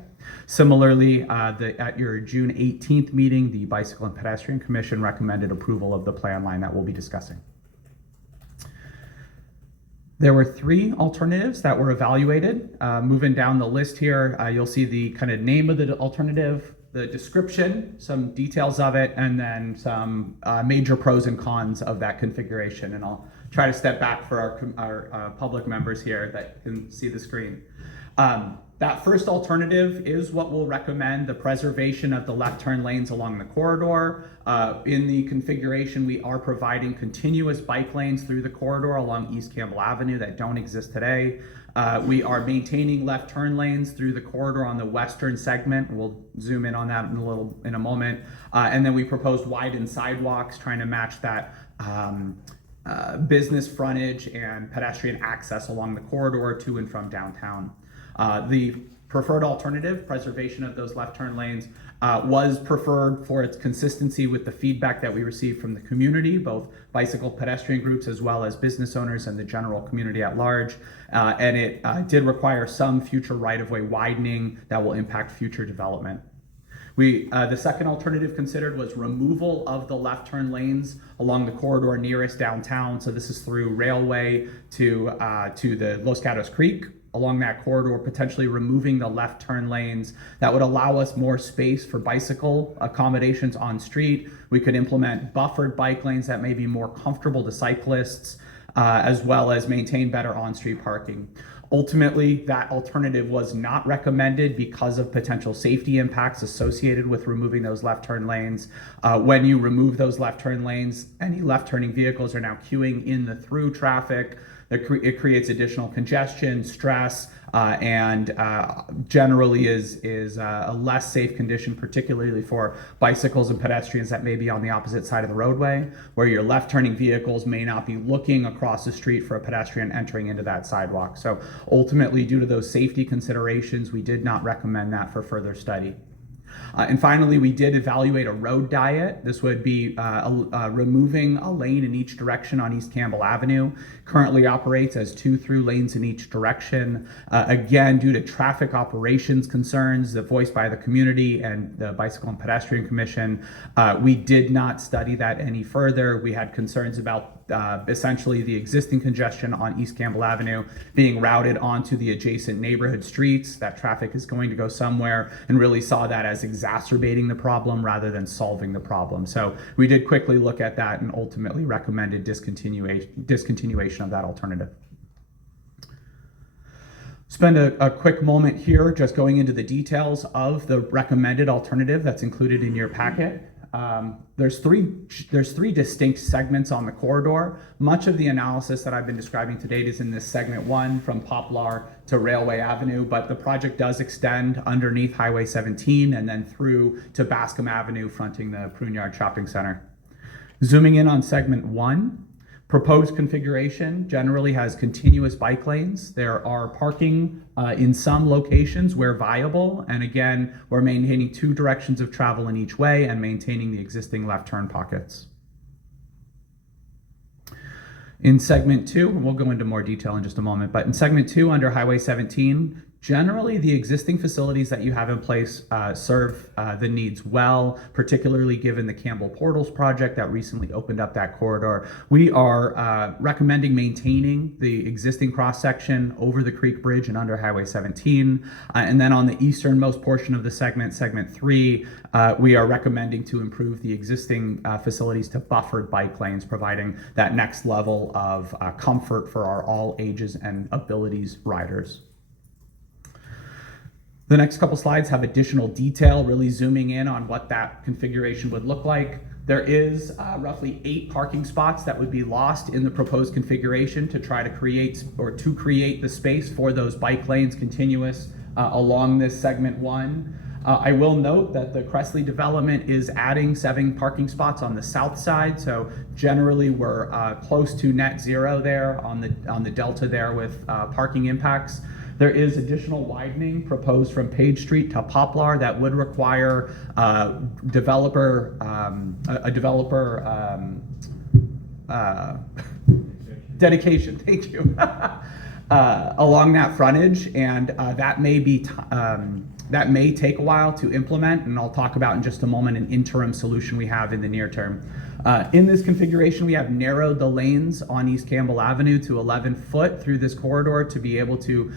Similarly, at your June 18th meeting, the Bicycle and Pedestrian Commission recommended approval of the plan line that we'll be discussing. There were 3 alternatives that were evaluated. Moving down the list here, you'll see the kind of name of the alternative, the description, some details of it, and then some major pros and cons of that configuration. And I'll try to step back for our public members here that can see the screen. That first alternative is what we'll recommend, the preservation of the left turn lanes along the corridor. In the configuration, we are providing continuous bike lanes through the corridor along East Campbell Avenue that don't exist today. We are maintaining left turn lanes through the corridor on the western segment. We'll zoom in on that in a moment. And then we proposed widened sidewalks, trying to match that business frontage and pedestrian access along the corridor to and from downtown. The preferred alternative, preservation of those left turn lanes, was preferred for its consistency with the feedback that we received from the community, both bicycle pedestrian groups as well as business owners and the general community at large. And it did require some future right-of-way widening that will impact future development. The second alternative considered was removal of the left turn lanes along the corridor nearest downtown. So this is through Railway to the Los Gatos Creek. Along that corridor, potentially removing the left turn lanes that would allow us more space for bicycle accommodations on street. We could implement buffered bike lanes that may be more comfortable to cyclists, as well as maintain better on-street parking. Ultimately, that alternative was not recommended because of potential safety impacts associated with removing those left turn lanes. When you remove those left turn lanes, any left turning vehicles are now queuing in the through traffic. It creates additional congestion, stress, and generally is a less safe condition, particularly for bicycles and pedestrians that may be on the opposite side of the roadway, where your left turning vehicles may not be looking across the street for a pedestrian entering into that sidewalk. So ultimately, due to those safety considerations, we did not recommend that for further study. And finally, we did evaluate a road diet. This would be removing a lane in each direction on East Campbell Avenue. Currently operates as 2 through lanes in each direction. Again, due to traffic operations concerns voiced by the community and the Bicycle and Pedestrian Commission, we did not study that any further. We had concerns about essentially the existing congestion on East Campbell Avenue being routed onto the adjacent neighborhood streets. That traffic is going to go somewhere, and really saw that as exacerbating the problem rather than solving the problem. So we did quickly look at that and ultimately recommended discontinuation of that alternative. Spend a quick moment here just going into the details of the recommended alternative that's included in your packet. There's three distinct segments on the corridor. Much of the analysis that I've been describing to date is in this segment 1 from Poplar to Railway Avenue, but the project does extend underneath Highway 17 and then through to Bascom Avenue, fronting the Pruneyard Shopping Center. Zooming in on segment 1, proposed configuration generally has continuous bike lanes. There are parking in some locations where viable, and again, we're maintaining 2 directions of travel in each way and maintaining the existing left turn pockets. In segment 2, and we'll go into more detail in just a moment, but in segment 2 under Highway 17, generally the existing facilities that you have in place serve the needs well, particularly given the Campbell Portals project that recently opened up that corridor. We are recommending maintaining the existing cross-section over the Creek Bridge and under Highway 17. And then on the easternmost portion of the segment, segment 3, we are recommending to improve the existing facilities to buffered bike lanes, providing that next level of comfort for our all ages and abilities riders. The next couple slides have additional detail, really zooming in on what that configuration would look like. There is roughly 8 parking spots that would be lost in the proposed configuration to try to create the space for those bike lanes continuous along this segment 1. I will note that the Cressley development is adding 7 parking spots on the south side, so generally we're close to net zero there on the delta there with parking impacts. There is additional widening proposed from Page Street to Poplar that would require developer dedication. Thank you. Along that frontage, and that may take a while to implement, and I'll talk about in just a moment an interim solution we have in the near term. In this configuration, we have narrowed the lanes on East Campbell Avenue to 11 foot through this corridor to be able to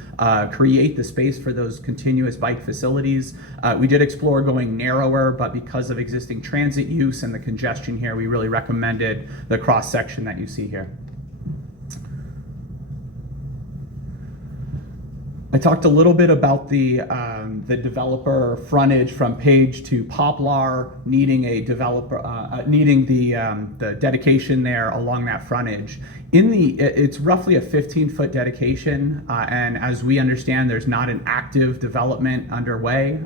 create the space for those continuous bike facilities. We did explore going narrower, but because of existing transit use and the congestion here, we really recommended the cross section that you see here. I talked a little bit about the developer frontage from Page to Poplar needing a developer needing the dedication there along that frontage. It's roughly a 15-foot dedication, and as we understand, there's not an active development underway.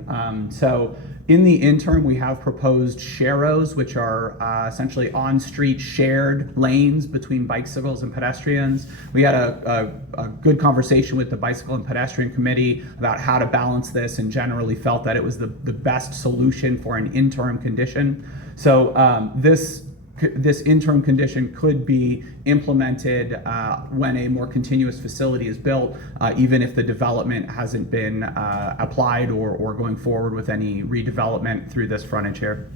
So in the interim, we have proposed sharrows, which are essentially on-street shared lanes between bicycles and pedestrians. We had a good conversation with the Bicycle and Pedestrian Committee about how to balance this, and generally felt that it was the best solution for an interim condition. So this interim condition could be implemented when a more continuous facility is built, even if the development hasn't been applied or going forward with any redevelopment through this frontage here.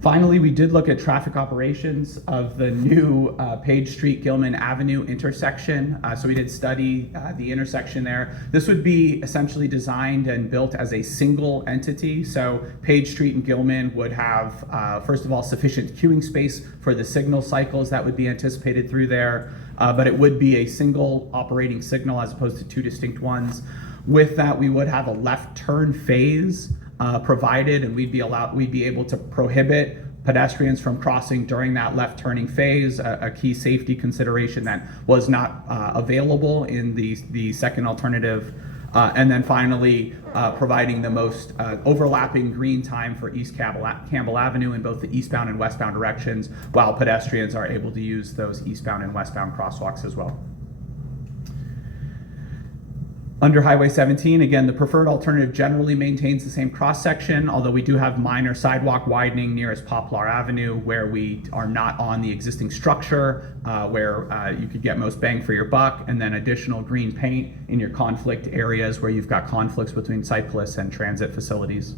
Finally, we did look at traffic operations of the new Page Street Gilman Avenue intersection. So we did study the intersection there. This would be essentially designed and built as a single entity. So Page Street and Gilman would have, first of all, sufficient queuing space for the signal cycles that would be anticipated through there, but it would be a single operating signal as opposed to 2 distinct ones. With that, we would have a left turn phase provided, and we'd be able to prohibit pedestrians from crossing during that left turning phase, a key safety consideration that was not available in the second alternative. And then finally, providing the most overlapping green time for East Campbell Avenue in both the eastbound and westbound directions, while pedestrians are able to use those eastbound and westbound crosswalks as well. Under Highway 17, again, the preferred alternative generally maintains the same cross-section, although we do have minor sidewalk widening nearest Poplar Avenue where we are not on the existing structure, where you could get most bang for your buck, and then additional green paint in your conflict areas where you've got conflicts between cyclists and transit facilities.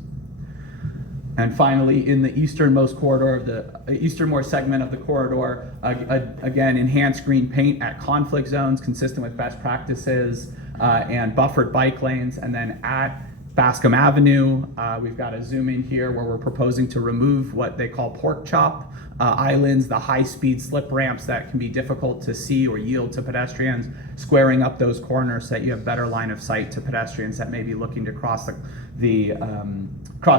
And finally, in the easternmost corridor of the easternmost segment of the corridor, again, enhanced green paint at conflict zones consistent with best practices and buffered bike lanes. And then at Bascom Avenue, we've got a zoom in here where we're proposing to remove what they call pork chop islands, the high-speed slip ramps that can be difficult to see or yield to pedestrians, squaring up those corners so that you have better line of sight to pedestrians that may be looking to cross the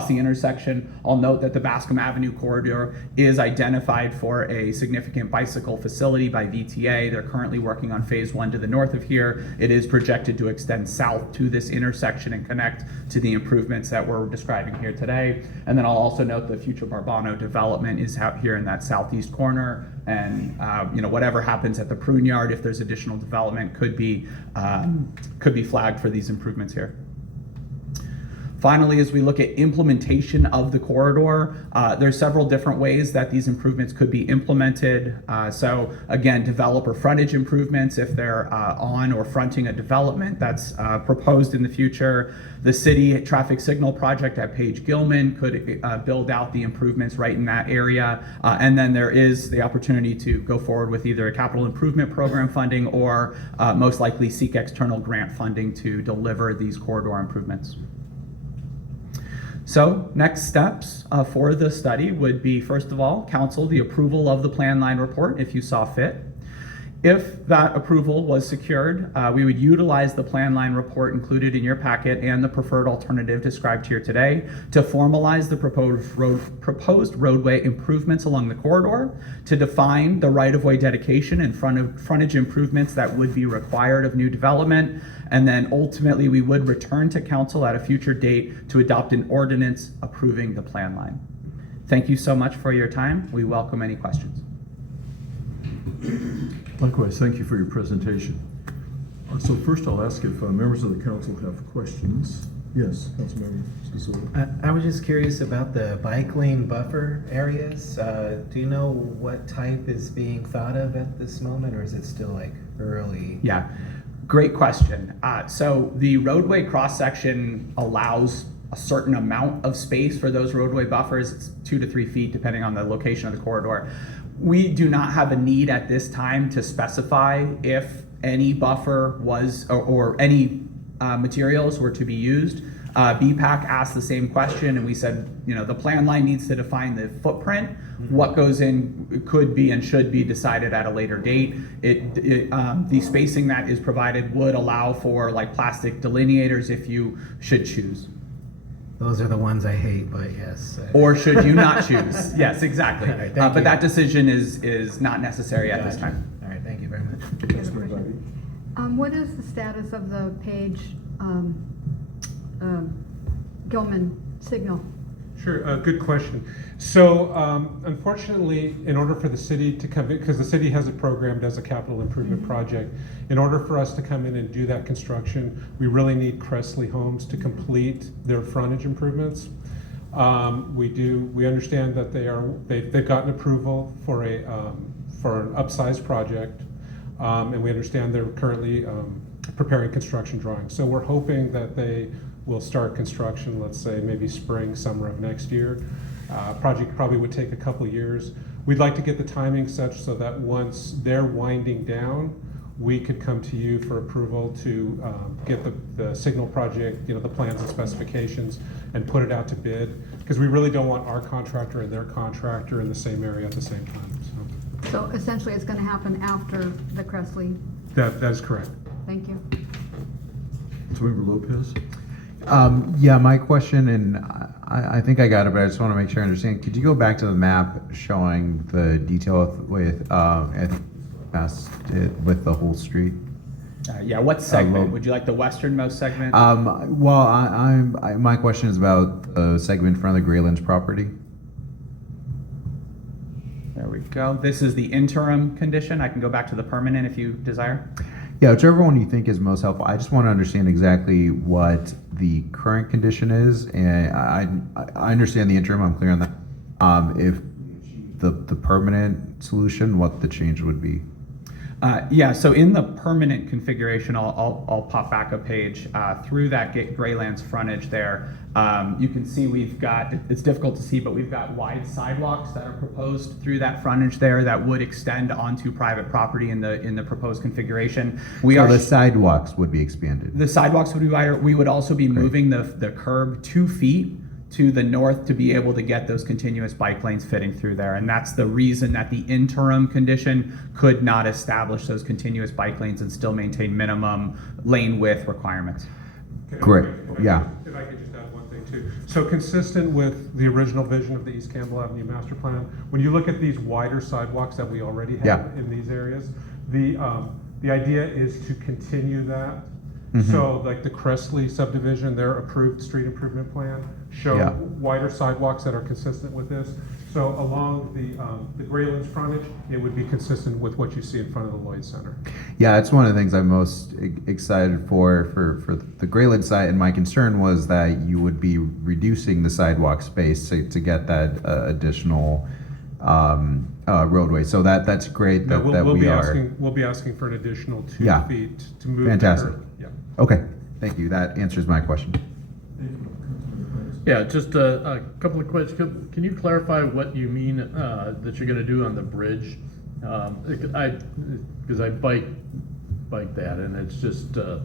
intersection. I'll note that the Bascom Avenue corridor is identified for a significant bicycle facility by VTA. They're currently working on phase 1 to the north of here. It is projected to extend south to this intersection and connect to the improvements that we're describing here today. And then I'll also note the future Barbano development is out here in that southeast corner. And whatever happens at the prune yard, if there's additional development, could be flagged for these improvements here. Finally, as we look at implementation of the corridor, there's several different ways that these improvements could be implemented. So again, developer frontage improvements if they're on or fronting a development that's proposed in the future. The city traffic signal project at Page Gilman could build out the improvements right in that area. And then there is the opportunity to go forward with either a capital improvement program funding or most likely seek external grant funding to deliver these corridor improvements. So next steps for the study would be, first of all, council, the approval of the plan line report if you saw fit. If that approval was secured, we would utilize the plan line report included in your packet and the preferred alternative described here today to formalize the proposed roadway improvements along the corridor, to define the right-of-way dedication and frontage improvements that would be required of new development, and then ultimately we would return to council at a future date to adopt an ordinance approving the plan line. Thank you so much for your time. We welcome any questions. Likewise, thank you for your presentation. So first I'll ask if members of the council have questions. Yes, Councilmember Scazzolo. I was just curious about the bike lane buffer areas. Do you know what type is being thought of at this moment, or is it still like early? Yeah, great question. So the roadway cross-section allows a certain amount of space for those roadway buffers. It's 2 to 3 feet depending on the location of the corridor. We do not have a need at this time to specify if any buffer was or any materials were to be used. BPAC asked the same question and we said, the plan line needs to define the footprint. What goes in could be and should be decided at a later date. The spacing that is provided would allow for like plastic delineators if you should choose. Those are the ones I hate, but yes. Or should you not choose? Yes, exactly. All right, thank but you. that decision is not necessary at this time. All right, thank you very much. What is the status of the Page Gilman signal? Sure, good question. So unfortunately, in order for the city to come in, because the city has it programmed as a capital improvement project, in order for us to come in and do that construction, we really need Cressley Homes to complete their frontage improvements. We understand that they've gotten approval for an upsized project, and we understand they're currently preparing construction drawings. So we're hoping that they will start construction, let's say maybe spring, summer of next year. Project probably would take a couple years. We'd like to get the timing such so that once they're winding down, we could come to you for approval to get the signal project, the plans and specifications, and put it out to bid, because we really don't want our contractor and their contractor in the same area at the same time. So essentially it's going to happen after the Cressley. That is correct. Thank you. Councilmember Lopez. Yeah, my question, and I think I got it, but I just want to make sure I understand. Could you go back to the map showing the detail with the whole street? Yeah, what segment? Would you like the westernmost segment? Well, my question is about the segment in front of the Graylands property. There we go. This is the interim condition. I can go back to the permanent if you desire. Yeah, whichever one you think is most helpful. I just want to understand exactly what the current condition is, and I understand the interim. I'm clear on that. If the permanent solution, what the change would be. Yeah, so in the permanent configuration, I'll pop back a page through that Graylands frontage there. You can see we've got, it's difficult to see, but we've got wide sidewalks that are proposed through that frontage there that would extend onto private property in the proposed configuration. So the sidewalks would be expanded. The sidewalks would be wider. We would also be moving the curb 2 feet to the north to be able to get those continuous bike lanes fitting through there. And that's the reason that the interim condition could not establish those continuous bike lanes and still maintain minimum lane width requirements. Great, yeah. If I could just add one thing too. So consistent with the original vision of the East Campbell Avenue master plan, when you look at these wider sidewalks that we already have in these areas, the idea is to continue that. So like the Cressley subdivision, their approved street improvement plan show wider sidewalks that are consistent with this. So along the Graylands frontage, it would be consistent with what you see in front of the Lloyd Center. Yeah, it's one of the things I'm most excited for the Grayland site, and my concern was that you would be reducing the sidewalk space to get that additional roadway. So that's great that we'll be asking for an additional 2 feet to move. Fantastic. The curb. Yeah. Okay, thank you. That answers my question. Yeah, just a couple of questions. Can you clarify what you mean that you're going to do on the bridge? Because I bike that, and it's just the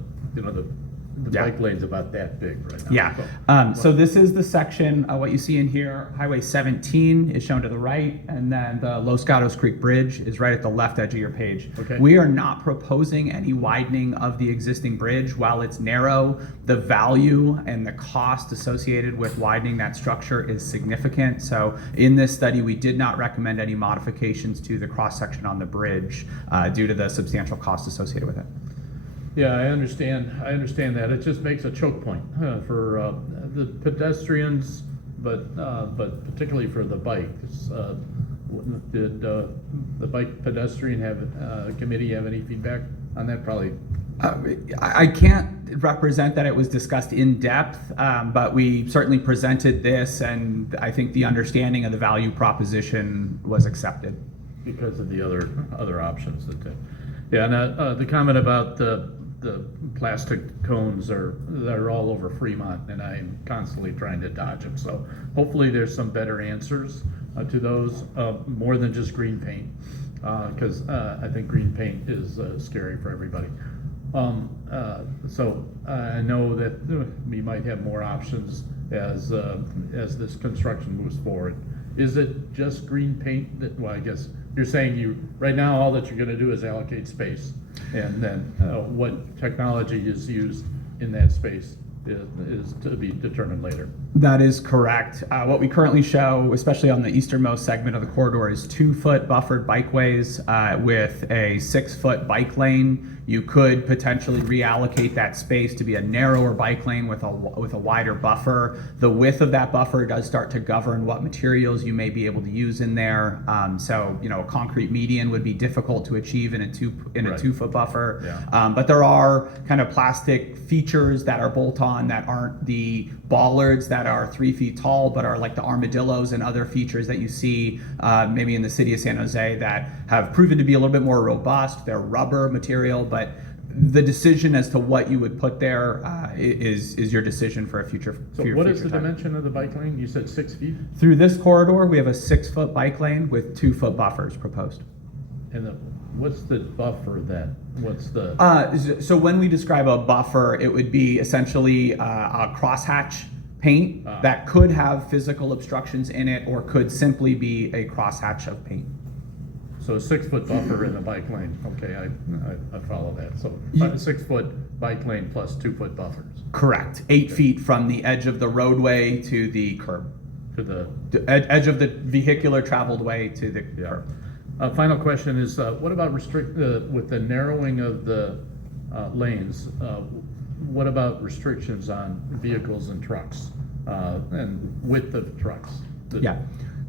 bike lane's about that big right now. Yeah. So this is the section. What you see in here, Highway 17 is shown to the right, and then the Los Gatos Creek Bridge is right at the left edge of your page. Okay. We are not proposing any widening of the existing bridge. While it's narrow, the value and the cost associated with widening that structure is significant. So in this study, we did not recommend any modifications to the cross section on the bridge due to the substantial cost associated with it. Yeah, I understand that. It just makes a choke point for the pedestrians, but particularly for the bikes. Did the bike pedestrian committee have any feedback on that? Probably. I can't represent that it was discussed in depth, but we certainly presented this, and I think the understanding of the value proposition was accepted. Because of the other options that. Yeah, and the comment about the plastic cones they're all over Fremont, and I'm constantly trying to dodge them. So hopefully there's some better answers to those, more than just green paint, because I think green paint is scary for everybody. So I know that we might have more options as this construction moves forward. Is it just green paint that? Well, I guess you're saying right now all that you're going to do is allocate space, and then what technology is used in that space is to be determined later. That is correct. What we currently show, especially on the easternmost segment of the corridor, is 2-foot buffered bikeways with a 6-foot bike lane. You could potentially reallocate that space to be a narrower bike lane with a wider buffer. The width of that buffer does start to govern what materials you may be able to use in there. So a concrete median would be difficult to achieve in a 2-foot buffer. Yeah. But there are kind of plastic features that are bolt-on that aren't the bollards that are 3 feet tall, but are like the armadillos and other features that you see maybe in the city of San Jose that have proven to be a little bit more robust. They're rubber material, but the decision as to what you would put there is your decision for a future. So what is the dimension of the bike lane? You said 6 feet? Through this corridor, we have a 6-foot bike lane with 2-foot buffers proposed. And what's the buffer then? What's the? So when we describe a buffer, it would be essentially a crosshatch paint that could have physical obstructions in it, or could simply be a crosshatch of paint. So a 6-foot buffer in the bike lane. Okay, I follow that. So 6-foot bike lane plus 2-foot buffers. Correct. 8 feet from the edge of the roadway to the curb. To the edge of the vehicular traveled way to the curb. Final question is, what about with the narrowing of the lanes? What about restrictions on vehicles and trucks and width of trucks?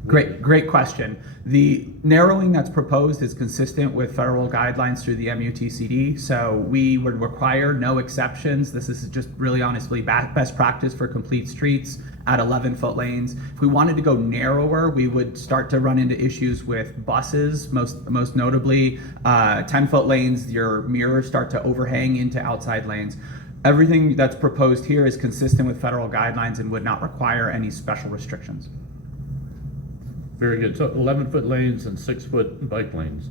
Great question. The narrowing that's proposed is consistent with federal guidelines through the MUTCD. So we would require no exceptions. This is just really honestly best practice for complete streets at 11-foot lanes. If we wanted to go narrower, we would start to run into issues with buses, most notably 10-foot lanes, your mirrors start to overhang into outside lanes. Everything that's proposed here is consistent with federal guidelines and would not require any special restrictions. Very good. So 11-foot lanes and 6-foot bike lanes.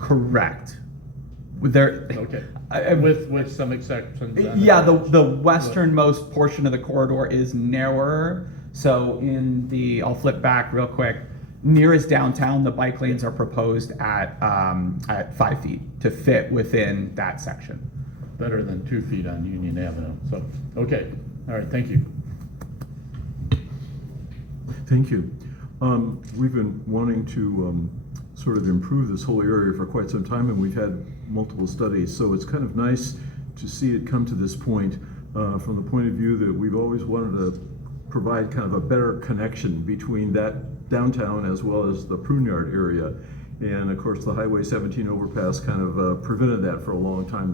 Correct. Okay. With some exceptions. Yeah, the westernmost portion of the corridor is narrower. So I'll flip back real quick. Nearest downtown, the bike lanes are proposed at 5 feet to fit within that section. Better than 2 feet on Union Avenue. So, okay. All right. Thank you. Thank you. We've been wanting to sort of improve this whole area for quite some time, and we've had multiple studies. So it's kind of nice to see it come to this point from the point of view that we've always wanted to provide kind of a better connection between that downtown as well as the Pruneyard area. And of course, the Highway 17 overpass kind of prevented that for a long time.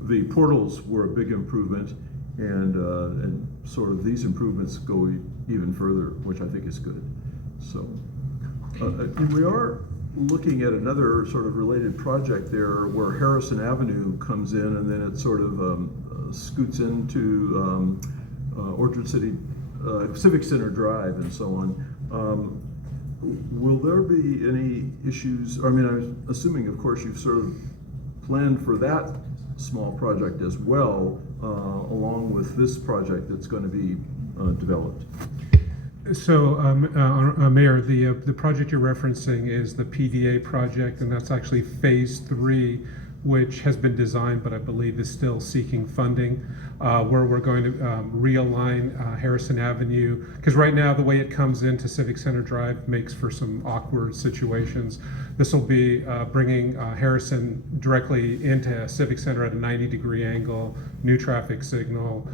The portals were a big improvement, and sort of these improvements go even further, which I think is good. So we are looking at another sort of related project there where Harrison Avenue comes in, and then it sort of scoots into Orchard City Civic Center Drive and so on. Will there be any issues? I mean, I'm assuming, of course, you've sort of planned for that small project as well, along with this project that's going to be developed. So, Mayor, the project you're referencing is the PDA project, and that's actually phase 3, which has been designed, but I believe is still seeking funding, where we're going to realign Harrison Avenue, because right now the way it comes into Civic Center Drive makes for some awkward situations. This will be bringing Harrison directly into Civic Center at a 90-degree angle, new traffic signal.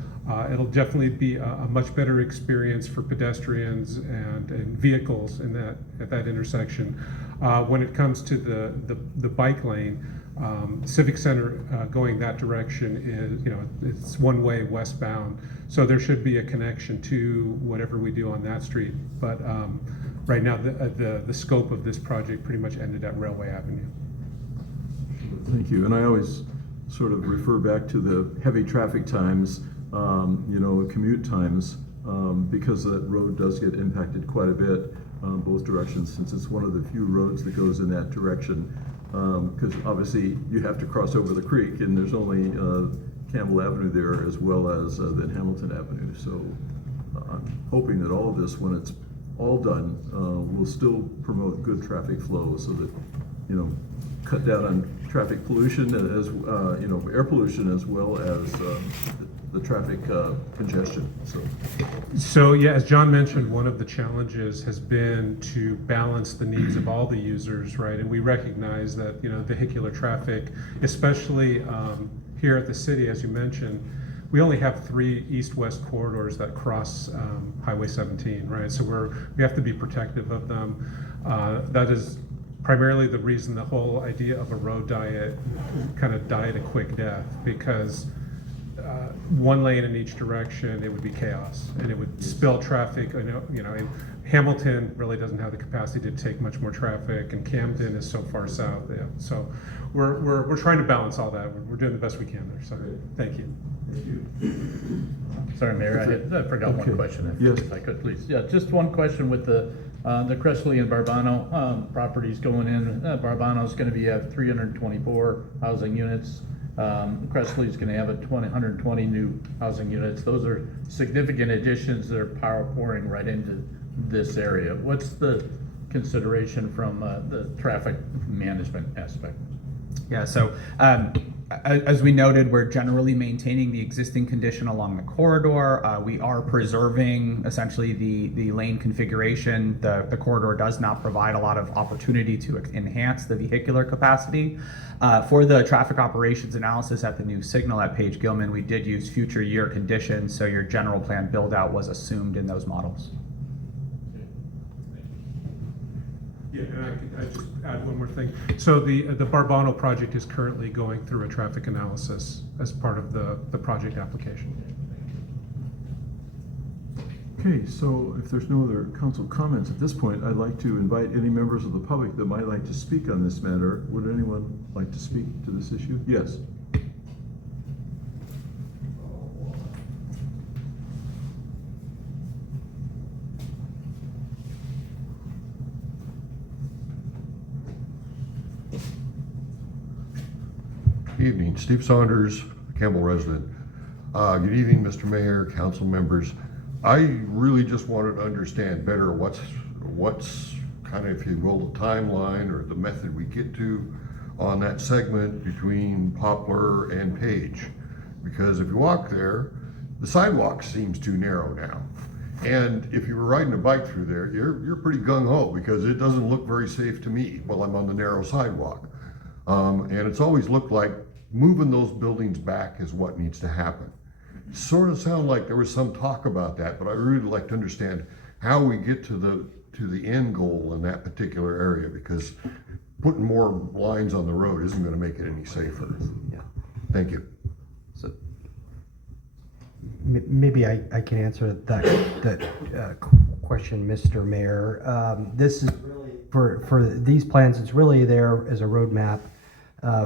It'll definitely be a much better experience for pedestrians and vehicles at that intersection. When it comes to the bike lane, Civic Center going that direction is, it's one way westbound, so there should be a connection to whatever we do on that street. But right now, the scope of this project pretty much ended at Railway Avenue. Thank you. And I always sort of refer back to the heavy traffic times, commute times, because that road does get impacted quite a bit both directions, since it's one of the few roads that goes in that direction. Because obviously you have to cross over the creek, and there's only Campbell Avenue there as well as then Hamilton Avenue. So I'm hoping that all of this, when it's all done, will still promote good traffic flow, so that cut down on traffic pollution as air pollution as well as the traffic congestion. So yeah, as John mentioned, one of the challenges has been to balance the needs of all the users, right? And we recognize that vehicular traffic, especially here at the city, as you mentioned, we only have 3 east-west corridors that cross Highway 17, right? So we have to be protective of them. That is primarily the reason the whole idea of a road diet kind of died a quick death, because one lane in each direction, it would be chaos, and it would spill traffic. Hamilton really doesn't have the capacity to take much more traffic, and Camden is so far south. Yeah. So we're trying to balance all that. We're doing the best we can there. So thank you. Thank you. Sorry, Mayor, I forgot one question. If I could, please. Yeah, just one question with the Cressley and Barbano properties going in. Barbano's going to be at 324 housing units. Cressley's going to have 120 new housing units. Those are significant additions that are pouring right into this area. What's the consideration from the traffic management aspect? Yeah, so as we noted, we're generally maintaining the existing condition along the corridor. We are preserving essentially the lane configuration. The corridor does not provide a lot of opportunity to enhance the vehicular capacity. For the traffic operations analysis at the new signal at Page Gilman, we did use future year conditions, so your general plan build out was assumed in those models. Yeah, and I just add one more thing. So the Barbano project is currently going through a traffic analysis as part of the project application. Okay, so if there's no other council comments at this point, I'd like to invite any members of the public that might like to speak on this matter. Would anyone like to speak to this issue? Yes. Evening, Steve Saunders, Campbell resident. Good evening, Mr. Mayor, council members. I really just wanted to understand better what's kind of, if you will, the timeline or the method we get to on that segment between Poplar and Page. Because if you walk there, the sidewalk seems too narrow now. And if you were riding a bike through there, you're pretty gung-ho because it doesn't look very safe to me while I'm on the narrow sidewalk. And it's always looked like moving those buildings back is what needs to happen. Sort of sound like there was some talk about that, but I really like to understand how we get to the end goal in that particular area, because putting more lines on the road isn't going to make it any safer. Yeah. Thank you. So maybe I can answer that question, Mr. Mayor. This is really for these plans. It's really there as a roadmap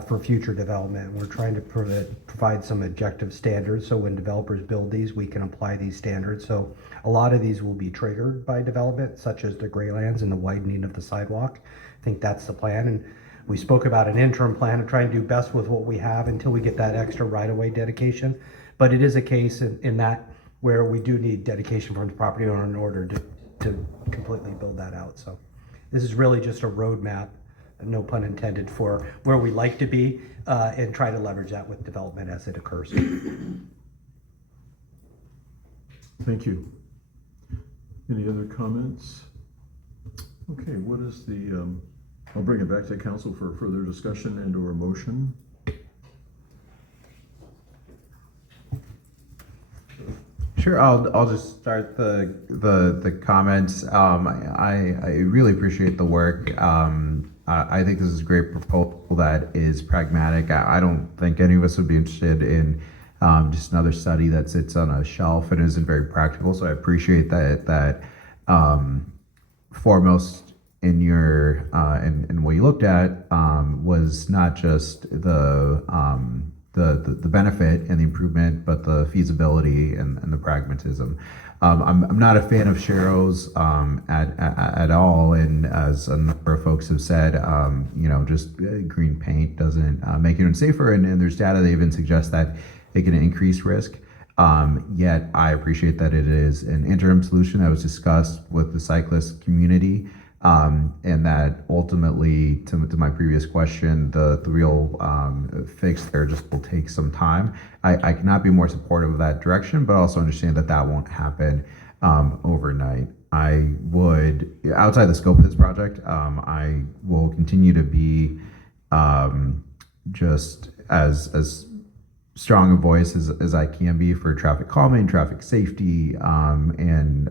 for future development. We're trying to provide some objective standards, so when developers build these, we can apply these standards. So a lot of these will be triggered by development, such as the graylands and the widening of the sidewalk. I think that's the plan. And we spoke about an interim plan to try and do best with what we have until we get that extra right-of-way dedication. But it is a case in that where we do need dedication from the property owner in order to completely build that out. So this is really just a roadmap, no pun intended, for where we like to be, and try to leverage that with development as it occurs. Thank you. Any other comments? Okay, what is the, I'll bring it back to council for further discussion and or motion. Sure, I'll just start the comments. I really appreciate the work. I think this is a great proposal that is pragmatic. I don't think any of us would be interested in just another study that sits on a shelf and isn't very practical. So I appreciate that foremost in your in what you looked at was not just the benefit and the improvement, but the feasibility and the pragmatism. I'm not a fan of Sharrows at all, and as a number of folks have said, just green paint doesn't make it safer, and there's data that even suggests that it can increase risk. Yet I appreciate that it is an interim solution that was discussed with the cyclist community. And that ultimately, to my previous question, the real fix there just will take some time. I cannot be more supportive of that direction, but also understand that won't happen overnight. I would, outside the scope of this project, I will continue to be just as strong a voice as I can be for traffic calming, traffic safety, and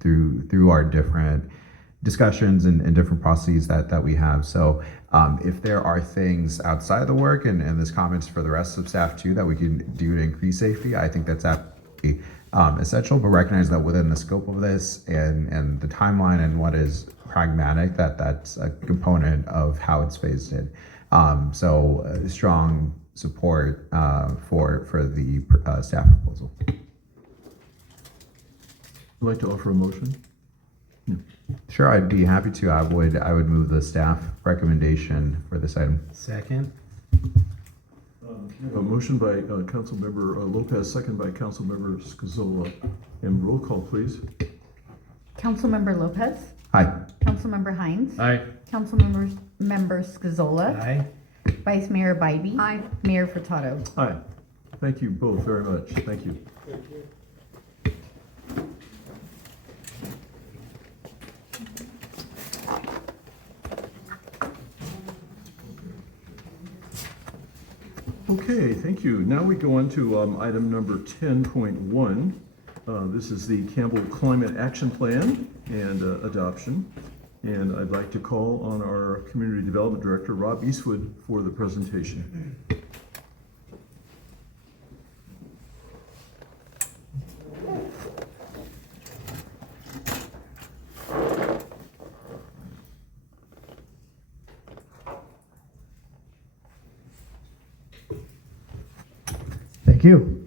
through our different discussions and different processes that we have. So if there are things outside of the work, and there's comments for the rest of staff too that we can do to increase safety, I think that's absolutely essential, but recognize that within the scope of this and the timeline and what is pragmatic, that's a component of how it's phased in. So strong support for the staff proposal. I'd like to offer a motion. No. Sure, I'd be happy to. I would move the staff recommendation for this item. Second. A motion by Councilmember Lopez, second by Councilmember Scazola. And roll call, please. Councilmember Lopez. Aye. Councilmember Hines. Aye. Councilmember Scazola. Aye. Vice Mayor Bybee. Aye. Mayor Furtado. Aye. Thank you both very much. Thank you. Okay, thank you. Now we go on to item number 10.1. This is the Campbell Climate Action Plan and adoption. And I'd like to call on our Community Development Director, Rob Eastwood, for the presentation. Thank you.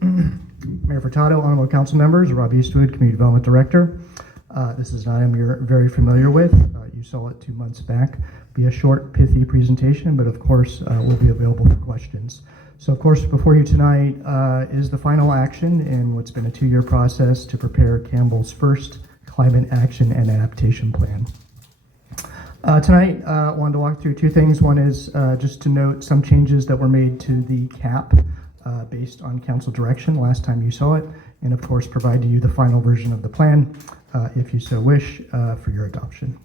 Mayor Furtado, honorable council members, Rob Eastwood, Community Development Director. This is an item you're very familiar with. You saw it 2 months back. Be a short, pithy presentation, but of course, we'll be available for questions. So of course, before you tonight is the final action in what's been a 2-year process to prepare Campbell's first climate action and adaptation plan. Tonight, I wanted to walk through 2 things. One is just to note some changes that were made to the CAP based on council direction last time you saw it, and of course provide to you the final version of the plan if you so wish for your adoption.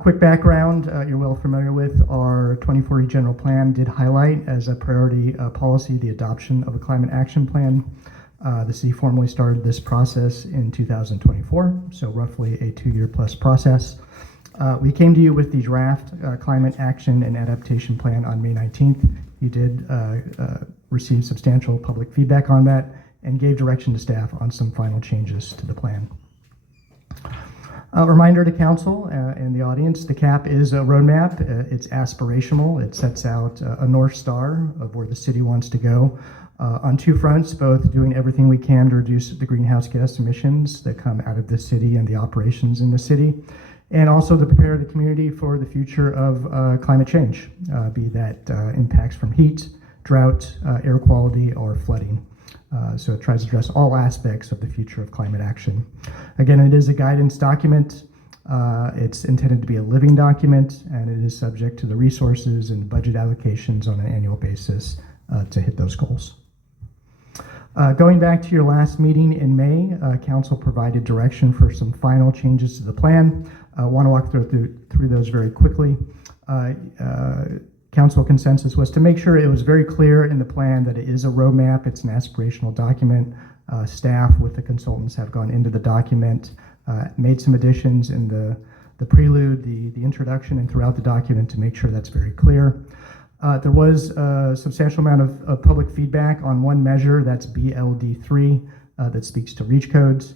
Quick background, you're well familiar with our 2040 general plan did highlight as a priority policy the adoption of a climate action plan. The city formally started this process in 2024, so roughly a 2-year plus process. We came to you with the draft climate action and adaptation plan on May 19th. You did receive substantial public feedback on that and gave direction to staff on some final changes to the plan. A reminder to council and the audience, the CAP is a roadmap. It's aspirational. It sets out a North Star of where the city wants to go on 2 fronts, both doing everything we can to reduce the greenhouse gas emissions that come out of the city and the operations in the city, and also to prepare the community for the future of climate change, be that impacts from heat, drought, air quality, or flooding. So it tries to address all aspects of the future of climate action. Again, it is a guidance document. It's intended to be a living document, and it is subject to the resources and budget allocations on an annual basis to hit those goals. Going back to your last meeting in May, council provided direction for some final changes to the plan. I want to walk through those very quickly. Council consensus was to make sure it was very clear in the plan that it is a roadmap, it's an aspirational document. Staff with the consultants have gone into the document, made some additions in the prelude, the introduction, and throughout the document to make sure that's very clear. There was a substantial amount of public feedback on one measure, that's BLD3, that speaks to reach codes.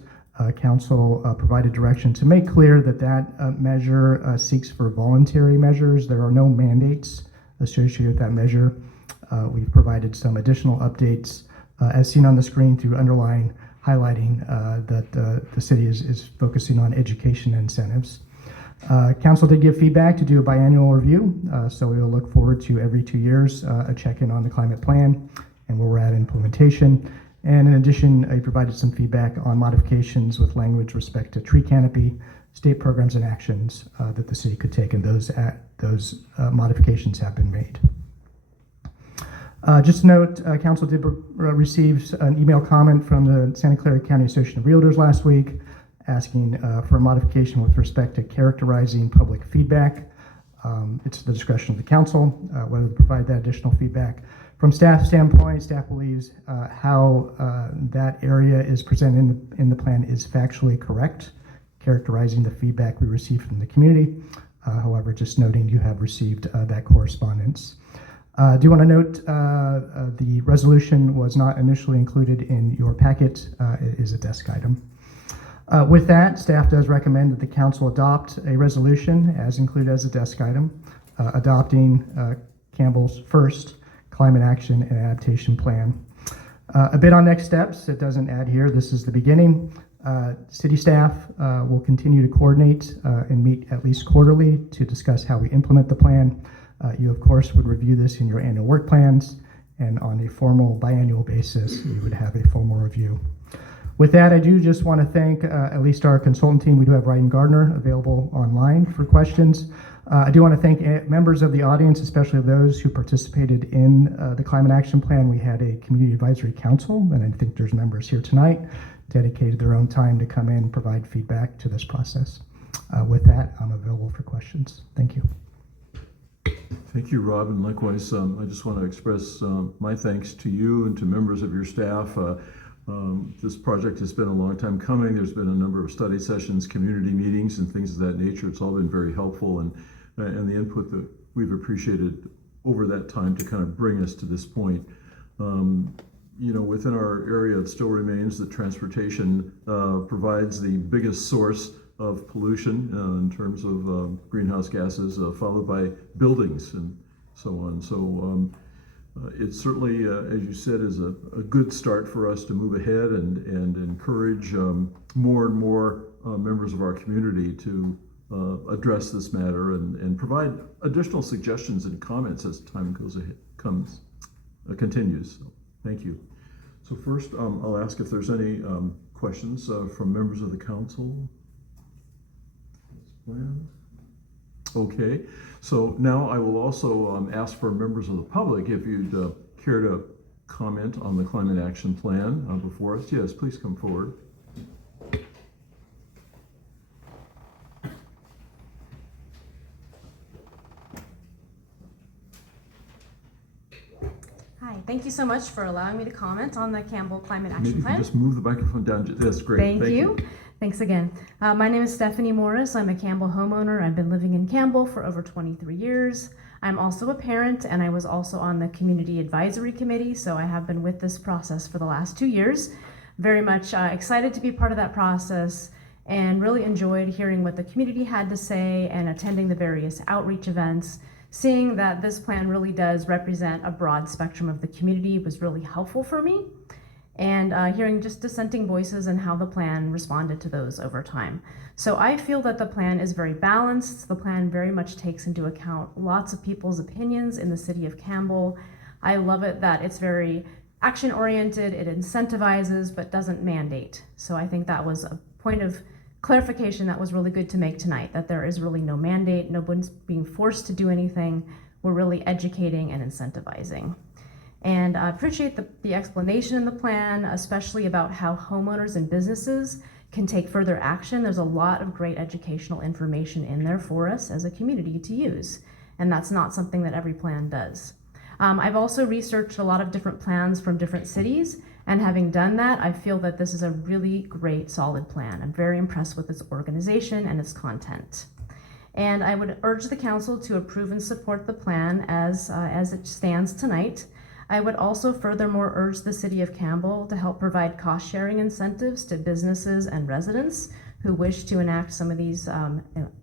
Council provided direction to make clear that that measure seeks for voluntary measures. There are no mandates associated with that measure. We've provided some additional updates as seen on the screen through underlying highlighting that the city is focusing on education incentives. Council did give feedback to do a biannual review, so we will look forward to every 2 years a check-in on the climate plan and where we're at implementation. And in addition, I provided some feedback on modifications with language respect to tree canopy, state programs and actions that the city could take, and those modifications have been made. Just note, council did receive an email comment from the Santa Clara County Association of Realtors last week asking for a modification with respect to characterizing public feedback. It's the discretion of the council whether to provide that additional feedback. From staff standpoint, staff believes how that area is presented in the plan is factually correct, characterizing the feedback we received from the community. However, just noting you have received that correspondence. I do want to note the resolution was not initially included in your packet. It is a desk item. With that, staff does recommend that the council adopt a resolution as included as a desk item, adopting Campbell's first climate action and adaptation plan. A bit on next steps, it doesn't add here, this is the beginning. City staff will continue to coordinate and meet at least quarterly to discuss how we implement the plan. You of course would review this in your annual work plans, and on a formal biannual basis, you would have a formal review. With that, I do just want to thank at least our consultant team. We do have Ryan Gardner available online for questions. I do want to thank members of the audience, especially those who participated in the Climate Action Plan. We had a Community Advisory Council, and I think there's members here tonight, dedicated their own time to come in and provide feedback to this process. With that, I'm available for questions. Thank you. Thank you, Rob, and likewise, I just want to express my thanks to you and to members of your staff. This project has been a long time coming. There's been a number of study sessions, community meetings, and things of that nature. It's all been very helpful, and the input that we've appreciated over that time to kind of bring us to this point. Within our area, it still remains that transportation provides the biggest source of pollution in terms of greenhouse gases, followed by buildings and so on. So it certainly, as you said, is a good start for us to move ahead and encourage more and more members of our community to address this matter and provide additional suggestions and comments as time continues. So, thank you. So first, I'll ask if there's any questions from members of the council. Okay, so now I will also ask for members of the public if you'd care to comment on the climate action plan before us. Yes, please come forward. Hi, thank you so much for allowing me to comment on the Campbell Climate Action Maybe you Plan. can just move the microphone down. That's great. Thank you. Thanks again. My name is Stephanie Morris. I'm a Campbell homeowner. I've been living in Campbell for over 23 years. I'm also a parent, and I was also on the Community Advisory Committee, so I have been with this process for the last 2 years. Very much excited to be part of that process and really enjoyed hearing what the community had to say and attending the various outreach events. Seeing that this plan really does represent a broad spectrum of the community was really helpful for me. And hearing just dissenting voices and how the plan responded to those over time. So I feel that the plan is very balanced. The plan very much takes into account lots of people's opinions in the city of Campbell. I love it that it's very action-oriented, it incentivizes, but doesn't mandate. So I think that was a point of clarification that was really good to make tonight, that there is really no mandate, no one's being forced to do anything. We're really educating and incentivizing. And I appreciate the explanation in the plan, especially about how homeowners and businesses can take further action. There's a lot of great educational information in there for us as a community to use, and that's not something that every plan does. I've also researched a lot of different plans from different cities, and having done that, I feel that this is a really great, solid plan. I'm very impressed with its organization and its content. And I would urge the council to approve and support the plan as it stands tonight. I would also furthermore urge the city of Campbell to help provide cost-sharing incentives to businesses and residents who wish to enact some of these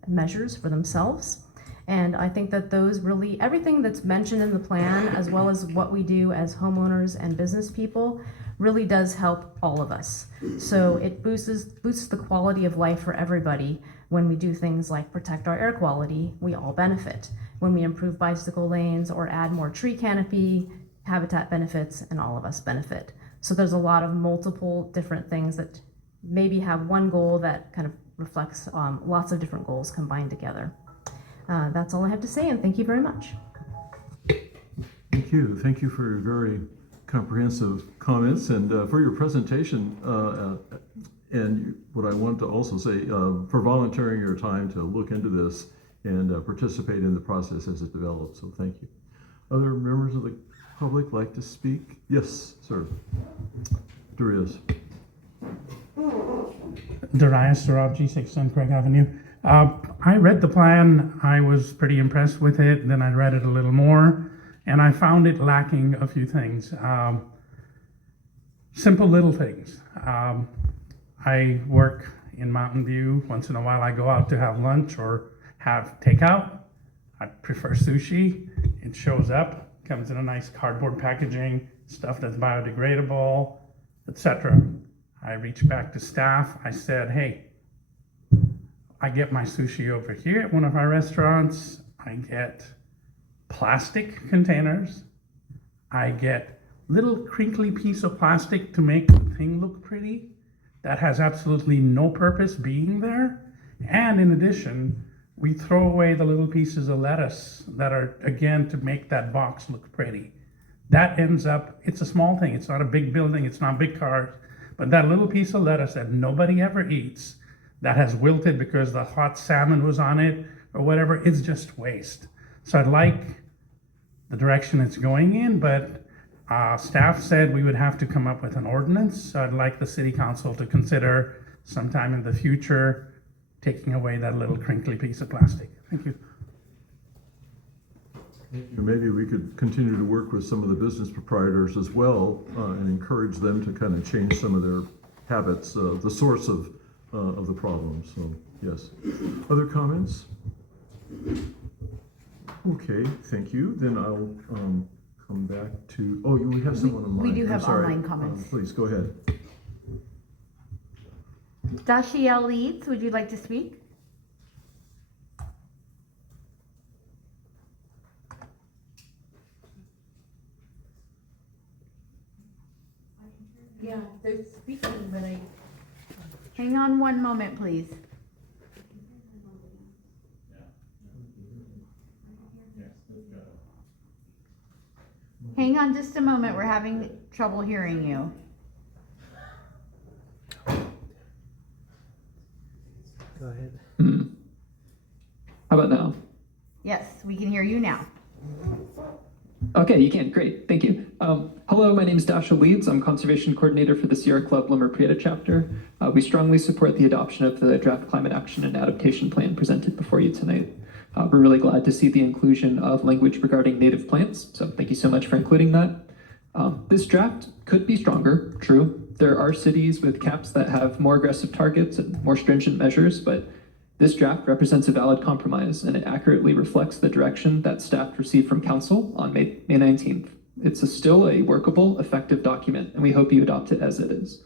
measures for themselves. And I think that those really, everything that's mentioned in the plan, as well as what we do as homeowners and business people, really does help all of us. So it boosts the quality of life for everybody. When we do things like protect our air quality, we all benefit. When we improve bicycle lanes or add more tree canopy, habitat benefits, and all of us benefit. So there's a lot of multiple different things that maybe have one goal that kind of reflects lots of different goals combined together. That's all I have to say, and thank you very much. Thank you. Thank you for your very comprehensive comments and for your presentation. And what I want to also say, for volunteering your time to look into this and participate in the process as it develops. So thank you. Other members of the public like to speak? Yes, sir. Darius. Darius Sarab, G6 Craig Avenue. I read the plan. I was pretty impressed with it. Then I read it a little more, and I found it lacking a few things. Simple little things. I work in Mountain View. Once in a while I go out to have lunch or have takeout. I prefer sushi. It shows up, comes in a nice cardboard packaging, stuff that's biodegradable, etc. I reached back to staff. I said, hey, I get my sushi over here at one of our restaurants. I get plastic containers. I get little crinkly piece of plastic to make the thing look pretty. That has absolutely no purpose being there. And in addition, we throw away the little pieces of lettuce that are, again, to make that box look pretty. That ends up, it's a small thing. It's not a big building. It's not big cars. But that little piece of lettuce that nobody ever eats, that has wilted because the hot salmon was on it or whatever, it's just waste. So I like the direction it's going in, but Staff said we would have to come up with an ordinance. So I'd like the city council to consider sometime in the future taking away that little crinkly piece of plastic. Thank you. Maybe we could continue to work with some of the business proprietors as well and encourage them to kind of change some of their habits, the source of the problem. So, yes. Other comments? Okay, thank you. Then I'll come back to, oh, we have someone online. We do I'm have sorry. online comments. Please, go ahead. Dashiell Leeds, would you like to speak? Yeah, they're speaking, but I... Hang on one moment, please. Hang on just a moment, we're having trouble hearing you. Go ahead. How about now? Yes, we can hear you now. Okay, you can. Great. Thank you. Hello, my name is Dashiell Leeds. I'm Conservation Coordinator for the Sierra Club Loma Prieta chapter. We strongly support the adoption of the draft climate action and adaptation plan presented before you tonight. We're really glad to see the inclusion of language regarding native plants, so thank you so much for including that. This draft could be stronger, true. There are cities with caps that have more aggressive targets and more stringent measures, but this draft represents a valid compromise, and it accurately reflects the direction that staff received from Council on May 19th. It's still a workable, effective document, and we hope you adopt it as it is.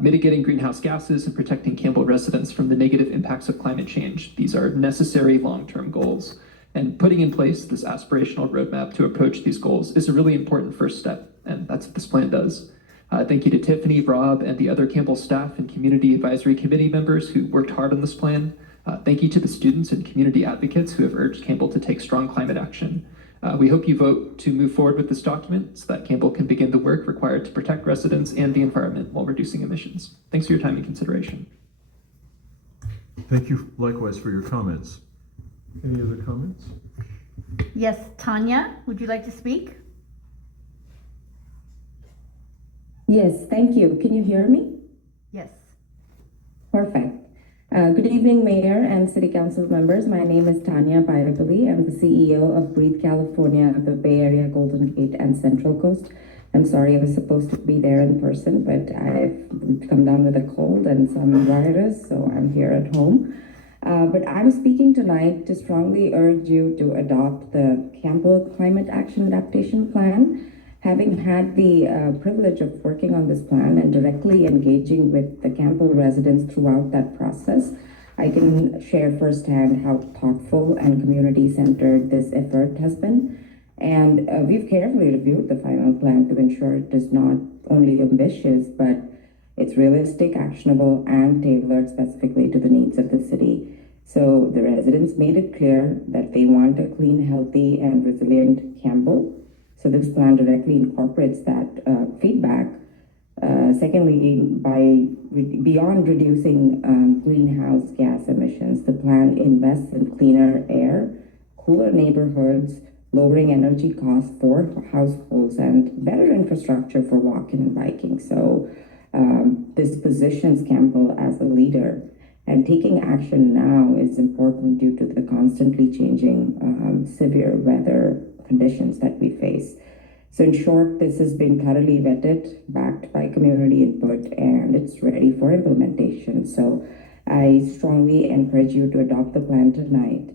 Mitigating greenhouse gases and protecting Campbell residents from the negative impacts of climate change. These are necessary long-term goals. And putting in place this aspirational roadmap to approach these goals is a really important first step, and that's what this plan does. Thank you to Tiffany, Rob, and the other Campbell staff and Community Advisory Committee members who worked hard on this plan. Thank you to the students and community advocates who have urged Campbell to take strong climate action. We hope you vote to move forward with this document so that Campbell can begin the work required to protect residents and the environment while reducing emissions. Thanks for your time and consideration. Thank you likewise for your comments. Any other comments? Yes, Tanya, would you like to speak? Yes, thank you. Can you hear me? Yes. Perfect. Good evening, Mayor and City Council members. My name is Tanya Bairapalli. I'm the CEO of Breathe California of the Bay Area, Golden Gate, and Central Coast. I'm sorry I was supposed to be there in person, but I've come down with a cold and some virus, so I'm here at home. But I'm speaking tonight to strongly urge you to adopt the Campbell Climate Action Adaptation Plan. Having had the privilege of working on this plan and directly engaging with the Campbell residents throughout that process, I can share firsthand how thoughtful and community-centered this effort has been. And we've carefully reviewed the final plan to ensure it is not only ambitious, but it's realistic, actionable, and tailored specifically to the needs of the city. So the residents made it clear that they want a clean, healthy, and resilient Campbell. So this plan directly incorporates that feedback. Secondly, beyond reducing greenhouse gas emissions, the plan invests in cleaner air, cooler neighborhoods, lowering energy costs for households, and better infrastructure for walking and biking. So this positions Campbell as a leader. And taking action now is important due to the constantly changing severe weather conditions that we face. So in short, this has been thoroughly vetted, backed by community input, and it's ready for implementation. So I strongly encourage you to adopt the plan tonight.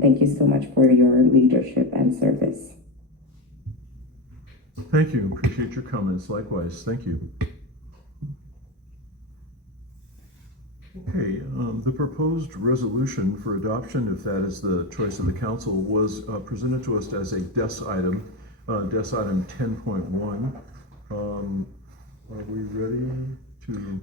Thank you so much for your leadership and service. Thank you. Appreciate your comments. Likewise. Thank you. Okay, the proposed resolution for adoption, if that is the choice of the council, was presented to us as a DES item 10.1. Are we ready to,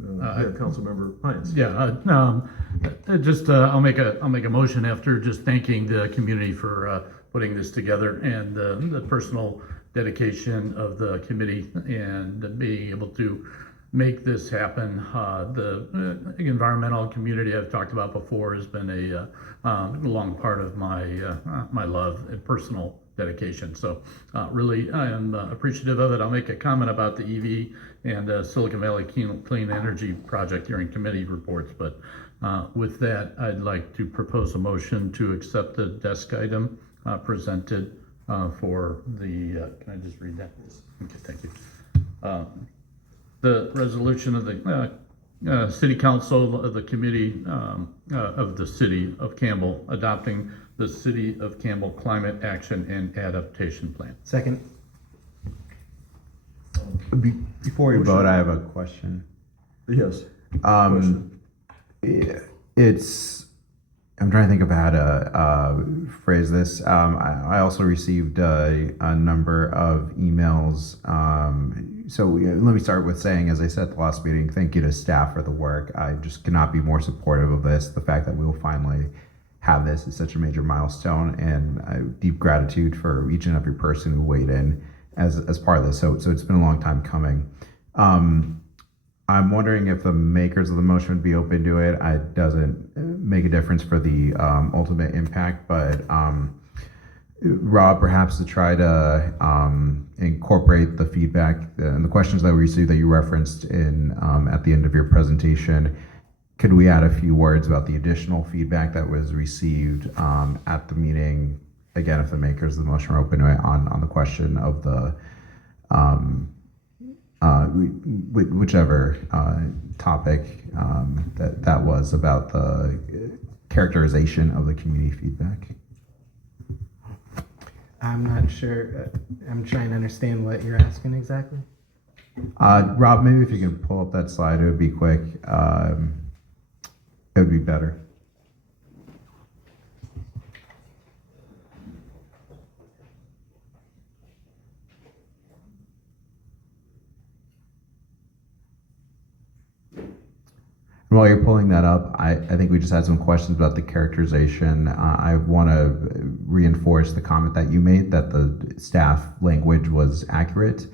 Councilmember Hines? Yeah, I'll make a motion after just thanking the community for putting this together and the personal dedication of the committee and being able to make this happen. The environmental community I've talked about before has been a long part of my love and personal dedication. So really, I am appreciative of it. I'll make a comment about the EV and Silicon Valley Clean Energy Project during committee reports. But with that, I'd like to propose a motion to accept the desk item presented for the, can I just read that? Okay, thank you. The resolution of the City Council of the Committee of the City of Campbell adopting the City of Campbell Climate Action and Adaptation Plan. Second. Before we vote, I have a question. Yes. It's, I'm trying to think of how to phrase this. I also received a number of emails. So let me start with saying, as I said at the last meeting, thank you to staff for the work. I just cannot be more supportive of this. The fact that we will finally have this is such a major milestone, and deep gratitude for each and every person who weighed in as part of this. So it's been a long time coming. I'm wondering if the makers of the motion would be open to it. It doesn't make a difference for the ultimate impact, but Rob, perhaps to try to incorporate the feedback and the questions that we received that you referenced in at the end of your presentation, could we add a few words about the additional feedback that was received at the meeting? Again, if the makers of the motion are open to it on the question of the whichever topic that was about the characterization of the community feedback. I'm not sure. I'm trying to understand what you're asking exactly. Rob, maybe if you could pull up that slide, it would be quick. It would be better. While you're pulling that up, I think we just had some questions about the characterization. I want to reinforce the comment that you made that the staff language was accurate.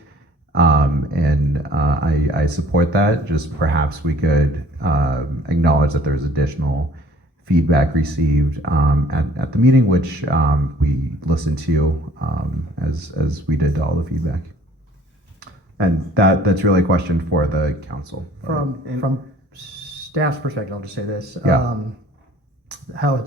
And I support that. Just perhaps we could acknowledge that there's additional feedback received at the meeting, which we listened to as we did all the feedback. And that's really a question for the council. From staff's perspective, I'll just say this. Yeah. How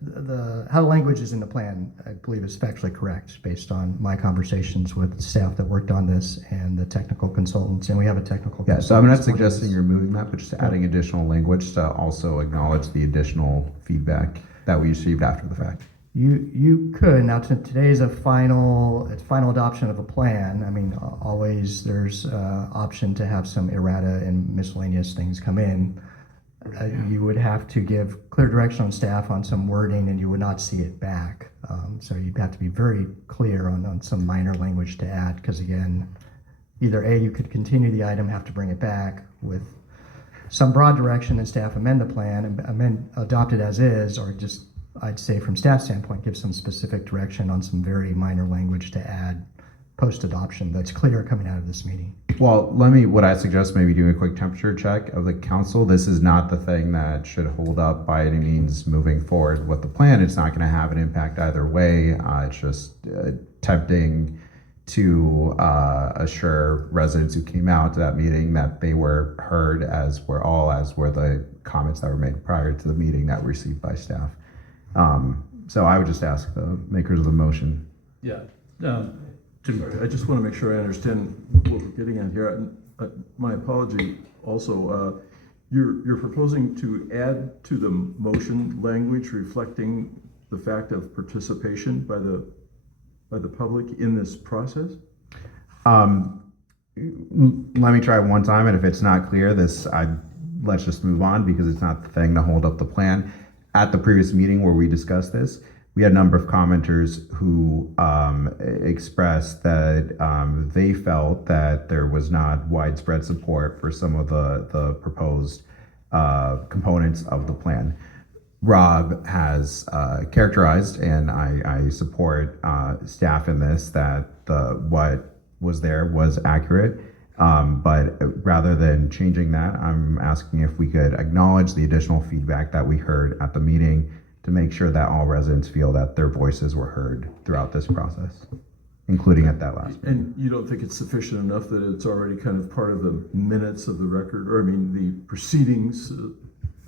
the language is in the plan, I believe, is factually correct based on my conversations with the staff that worked on this and the technical consultants, and we have a technical Yeah, consultant. so I'm not suggesting removing that, but just adding additional language to also acknowledge the additional feedback that we received after the fact. You could. Now, today is it's final adoption of a plan. I mean, always there's option to have some errata and miscellaneous things come in. You would have to give clear direction on staff on some wording, and you would not see it back. So you'd have to be very clear on some minor language to add, because again, either A, you could continue the item, have to bring it back with some broad direction and staff amend the plan and adopt it as is, or just, I'd say from staff standpoint, give some specific direction on some very minor language to add post-adoption that's clear coming out of this meeting. Well, what I suggest, maybe doing a quick temperature check of the council. This is not the thing that should hold up by any means moving forward with the plan. It's not going to have an impact either way. It's just tempting to assure residents who came out to that meeting that they were heard, as were the comments that were made prior to the meeting that were received by staff. So I would just ask the makers of the motion. Yeah. I just want to make sure I understand what we're getting at here. My apology also. You're proposing to add to the motion language reflecting the fact of participation by the public in this process? Let me try one time, and if it's not clear, let's just move on, because it's not the thing to hold up the plan. At the previous meeting where we discussed this, we had a number of commenters who expressed that they felt that there was not widespread support for some of the proposed components of the plan. Rob has characterized, and I support staff in this, that what was there was accurate, But rather than changing that, I'm asking if we could acknowledge the additional feedback that we heard at the meeting to make sure that all residents feel that their voices were heard throughout this process, including at that last meeting. And you don't think it's sufficient enough that it's already kind of part of the minutes of the record, or I mean, the proceedings?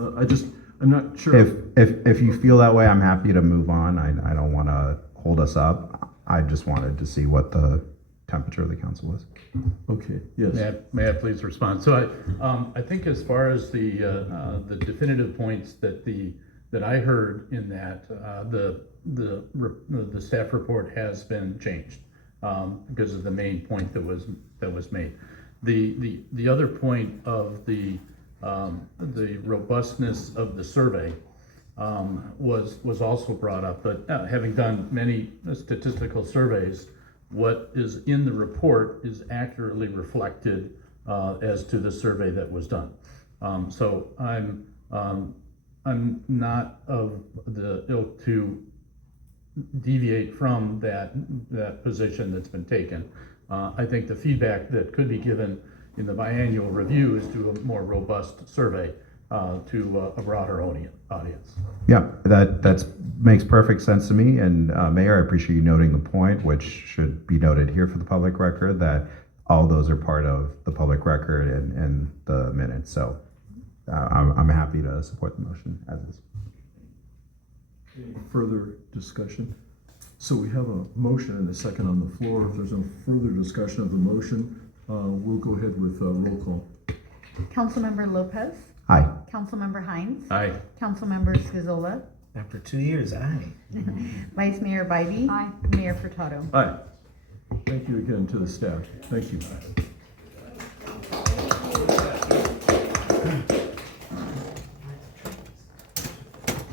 I'm not sure. If you feel that way, I'm happy to move on. I don't want to hold us up. I just wanted to see what the temperature of the council was. Okay, yes. May I please respond? So I think as far as the definitive points that I heard in that, the staff report has been changed because of the main point that was made. The other point of the robustness of the survey was also brought up, but having done many statistical surveys, what is in the report is accurately reflected as to the survey that was done. So I'm not of the ilk to deviate from that position that's been taken. I think the feedback that could be given in the biannual review is to a more robust survey to a broader audience. Yeah, that makes perfect sense to me. And Mayor, I appreciate you noting the point, which should be noted here for the public record, that all those are part of the public record and the minutes. So I'm happy to support the motion as is. Any further discussion? So we have a motion and a second on the floor. If there's no further discussion of the motion, we'll go ahead with roll call. Councilmember Lopez. Aye. Councilmember Hines. Aye. Councilmember Scazola. After 2 years, aye. Vice Mayor Bybee. Aye. Mayor Furtado. Aye. Thank you again to the staff. Thank you.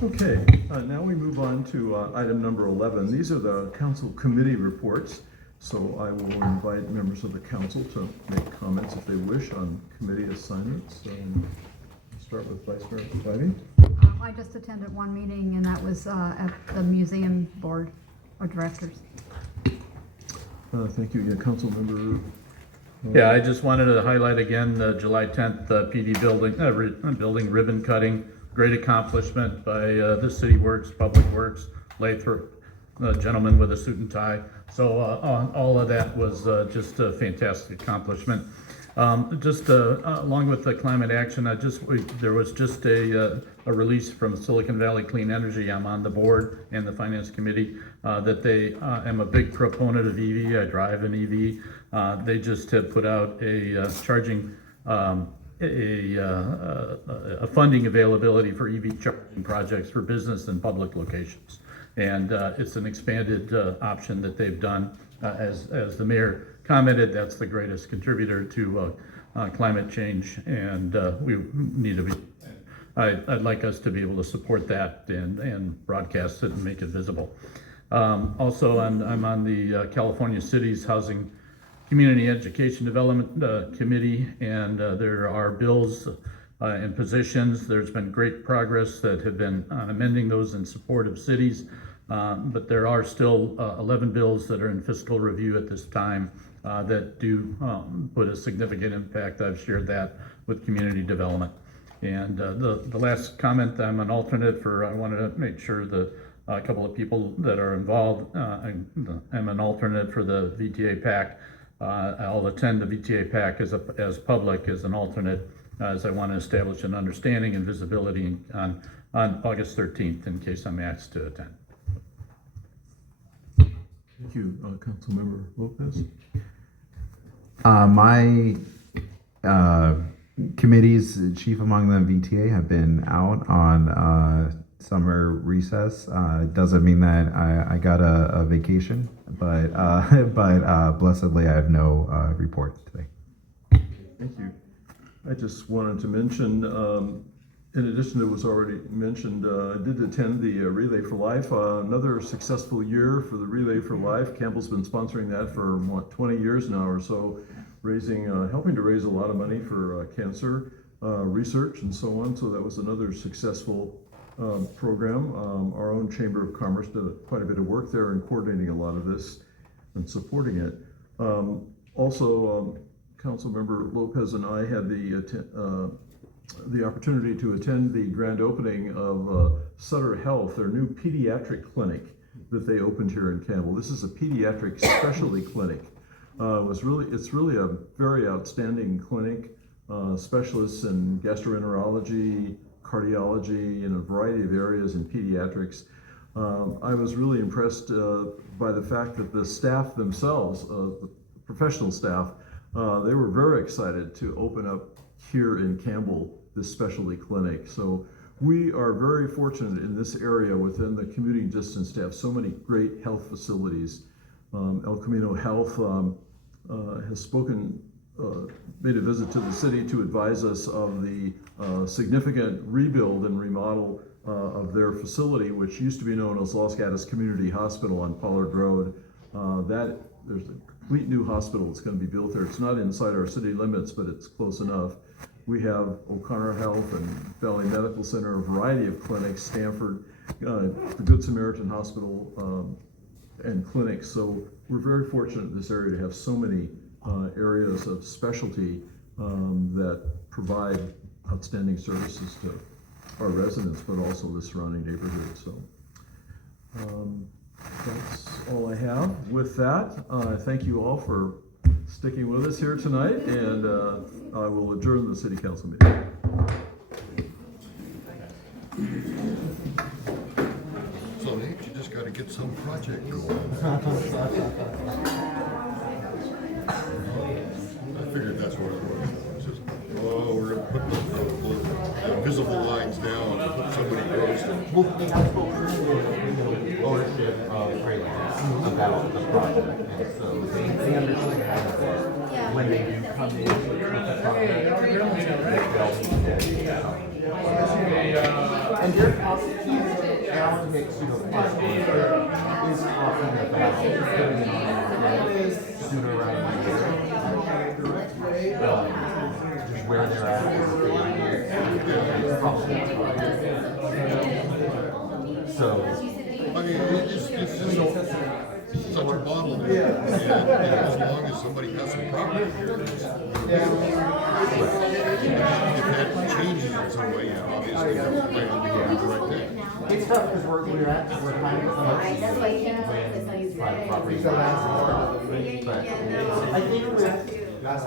Okay, now we move on to item number 11. These are the council committee reports. So I will invite members of the council to make comments if they wish on committee assignments. Start with Vice Mayor Bybee. I just attended one meeting, and that was at the museum board of directors. Thank you again, council member. Yeah, I just wanted to highlight again the July 10th PD building ribbon cutting. Great accomplishment by the City Works, Public Works, Lathrop, gentleman with a suit and tie. So all of that was just a fantastic accomplishment. Along with the climate action, there was just a release from Silicon Valley Clean Energy. I'm on the board and the finance committee that they am a big proponent of EV. I drive an EV. They just have put out a charging a funding availability for EV charging projects for business and public locations. And it's an expanded option that they've done. As the mayor commented, that's the greatest contributor to climate change, and we need to be. I'd like us to be able to support that and broadcast it and make it visible. Also, I'm on the California Cities Housing Community Education Development Committee, and there are bills and positions. There's been great progress that have been amending those in support of cities, but there are still 11 bills that are in fiscal review at this time that do put a significant impact. I've shared that with community development. And the last comment, I'm an alternate for, I wanted to make sure a couple of people that are involved, I'm an alternate for the VTA PAC. I'll attend the VTA PAC as public, as an alternate, as I want to establish an understanding and visibility on August 13th in case I'm asked to attend. Thank you, Councilmember Lopez. My committees, chief among them VTA, have been out on summer recess. Doesn't mean that I got a vacation, but blessedly I have no report today. Thank you. I just wanted to mention, in addition to what was already mentioned, I did attend the Relay for Life, another successful year for the Relay for Life. Campbell's been sponsoring that for 20 years now or so, helping to raise a lot of money for cancer research and so on. So that was another successful program. Our own Chamber of Commerce did quite a bit of work there in coordinating a lot of this and supporting it. Also, Councilmember Lopez and I had the opportunity to attend the grand opening of Sutter Health, their new pediatric clinic that they opened here in Campbell. This is a pediatric specialty clinic. It's really a very outstanding clinic. Specialists in gastroenterology, cardiology, in a variety of areas in pediatrics. I was really impressed by the fact that the staff themselves, the professional staff, they were very excited to open up here in Campbell this specialty clinic. So we are very fortunate in this area within the commuting distance to have so many great health facilities. El Camino Health has made a visit to the city to advise us of the significant rebuild and remodel of their facility, which used to be known as Los Gatos Community Hospital on Pollard Road. There's a complete new hospital that's going to be built there. It's not inside our city limits, but it's close enough. We have O'Connor Health and Valley Medical Center, a variety of clinics, Stanford, the Good Samaritan Hospital, and clinics. So we're very fortunate in this area to have so many areas of specialty that provide outstanding services to our residents, but also the surrounding neighborhood. So that's all I have. With that, thank you all for sticking with us here tonight, and I will adjourn the city council meeting. So Nate, you just got to get some project going. I figured that's what it was. It's just, oh, we're going to put the invisible lines down and put so many rows down. Ownership of Freelance about the project, and so they understand when they do come in with the project, and your Alan Hicks, is talking about putting it on sooner rather than later. Just where they're at. So. I mean, it's just such a bottleneck. And as long as somebody has some property here, if that changes in some way, yeah, obviously that's right on the right thing. It's tough because we're kind of when private property is but I think with that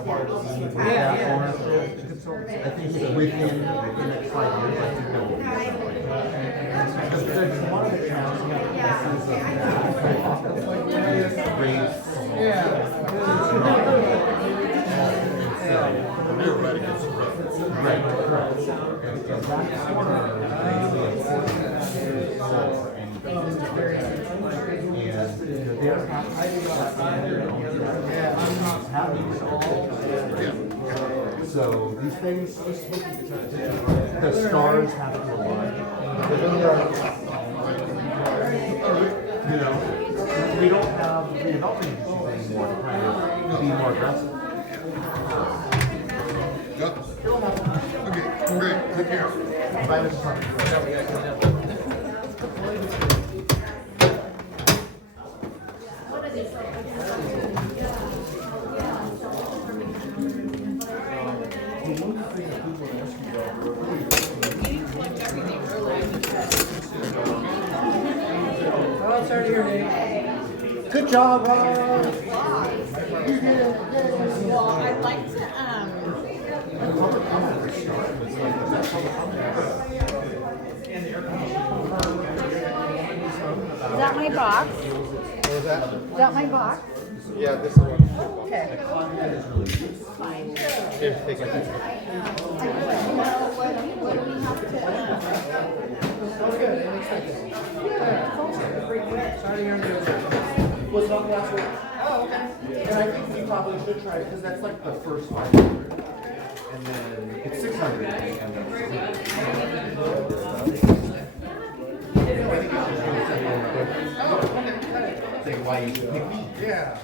ownership, I think it's within the next 5 years, I think there will be something. Because there's one of the towns They're right against the road. Right, correct. And that's one of the really important so these things, the stars have to align. You know, we don't have redevelopment agencies anymore to kind of be more aggressive. Okay, great. Take care. Bye, Mr. Parker. Good job, Rob. Well, I'd like to, Is that my box? What was that? Is that my box? Yeah, this one. Okay. Fine. What do we have What's up last week? Oh, okay. And I think we probably should try it because that's like the first 500. And then it's 600 at the end of the say why you should pick me. Yeah.